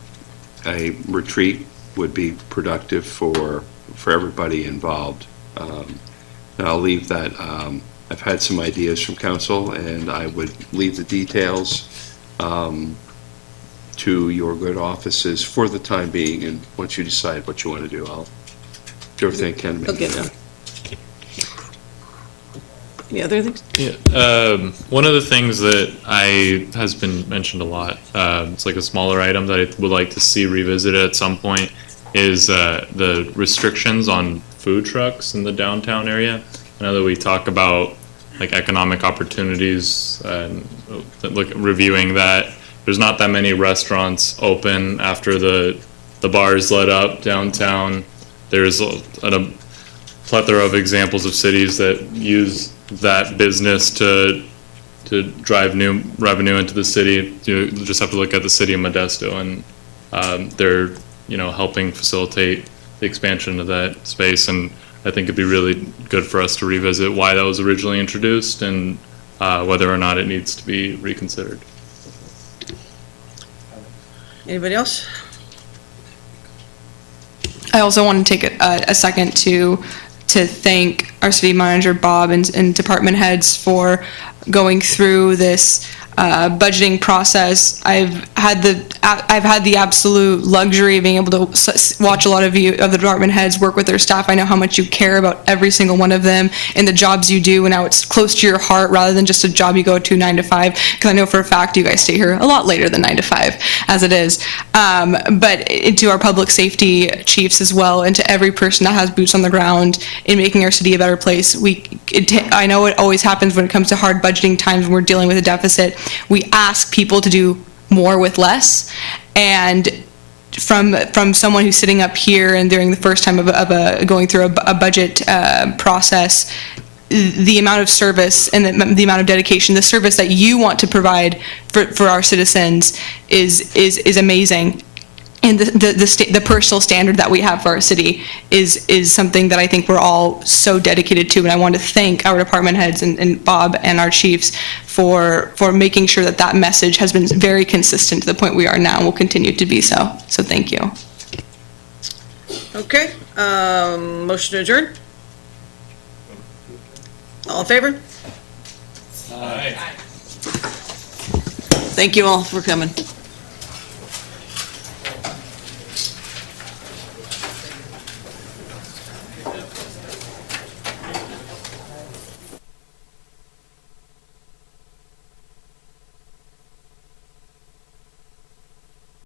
a retreat would be productive for everybody involved. And I'll leave that, I've had some ideas from council, and I would leave the details to your good offices for the time being, and once you decide what you want to do, I'll do everything I can to make it happen. Any other things? Yeah, one of the things that has been mentioned a lot, it's like a smaller item that I would like to see revisited at some point, is the restrictions on food trucks in the downtown area. I know that we talk about like economic opportunities and reviewing that. There's not that many restaurants open after the bars let up downtown. There's a plethora of examples of cities that use that business to drive new revenue into the city. You just have to look at the city of Modesto, and they're helping facilitate the expansion of that space. And I think it'd be really good for us to revisit why that was originally introduced and whether or not it needs to be reconsidered. Anybody else? I also want to take a second to thank our city manager, Bob, and department heads for going through this budgeting process. I've had the absolute luxury of being able to watch a lot of you, of the department heads, work with their staff. I know how much you care about every single one of them and the jobs you do, and how it's close to your heart rather than just a job you go to 9 to 5. Because I know for a fact you guys stay here a lot later than 9 to 5, as it is. But to our public safety chiefs as well, and to every person that has boots on the ground in making our city a better place. I know it always happens when it comes to hard budgeting times when we're dealing with a deficit. We ask people to do more with less, and from someone who's sitting up here and during the first time of going through a budget process, the amount of service and the amount of dedication, the service that you want to provide for our citizens is amazing. And the personal standard that we have for our city is something that I think we're all so dedicated to. And I want to thank our department heads and Bob and our chiefs for making sure that message has been very consistent to the point we are now and will continue to be so. So thank you. Okay, motion to adjourn? All in favor? Aye. Thank you all for coming.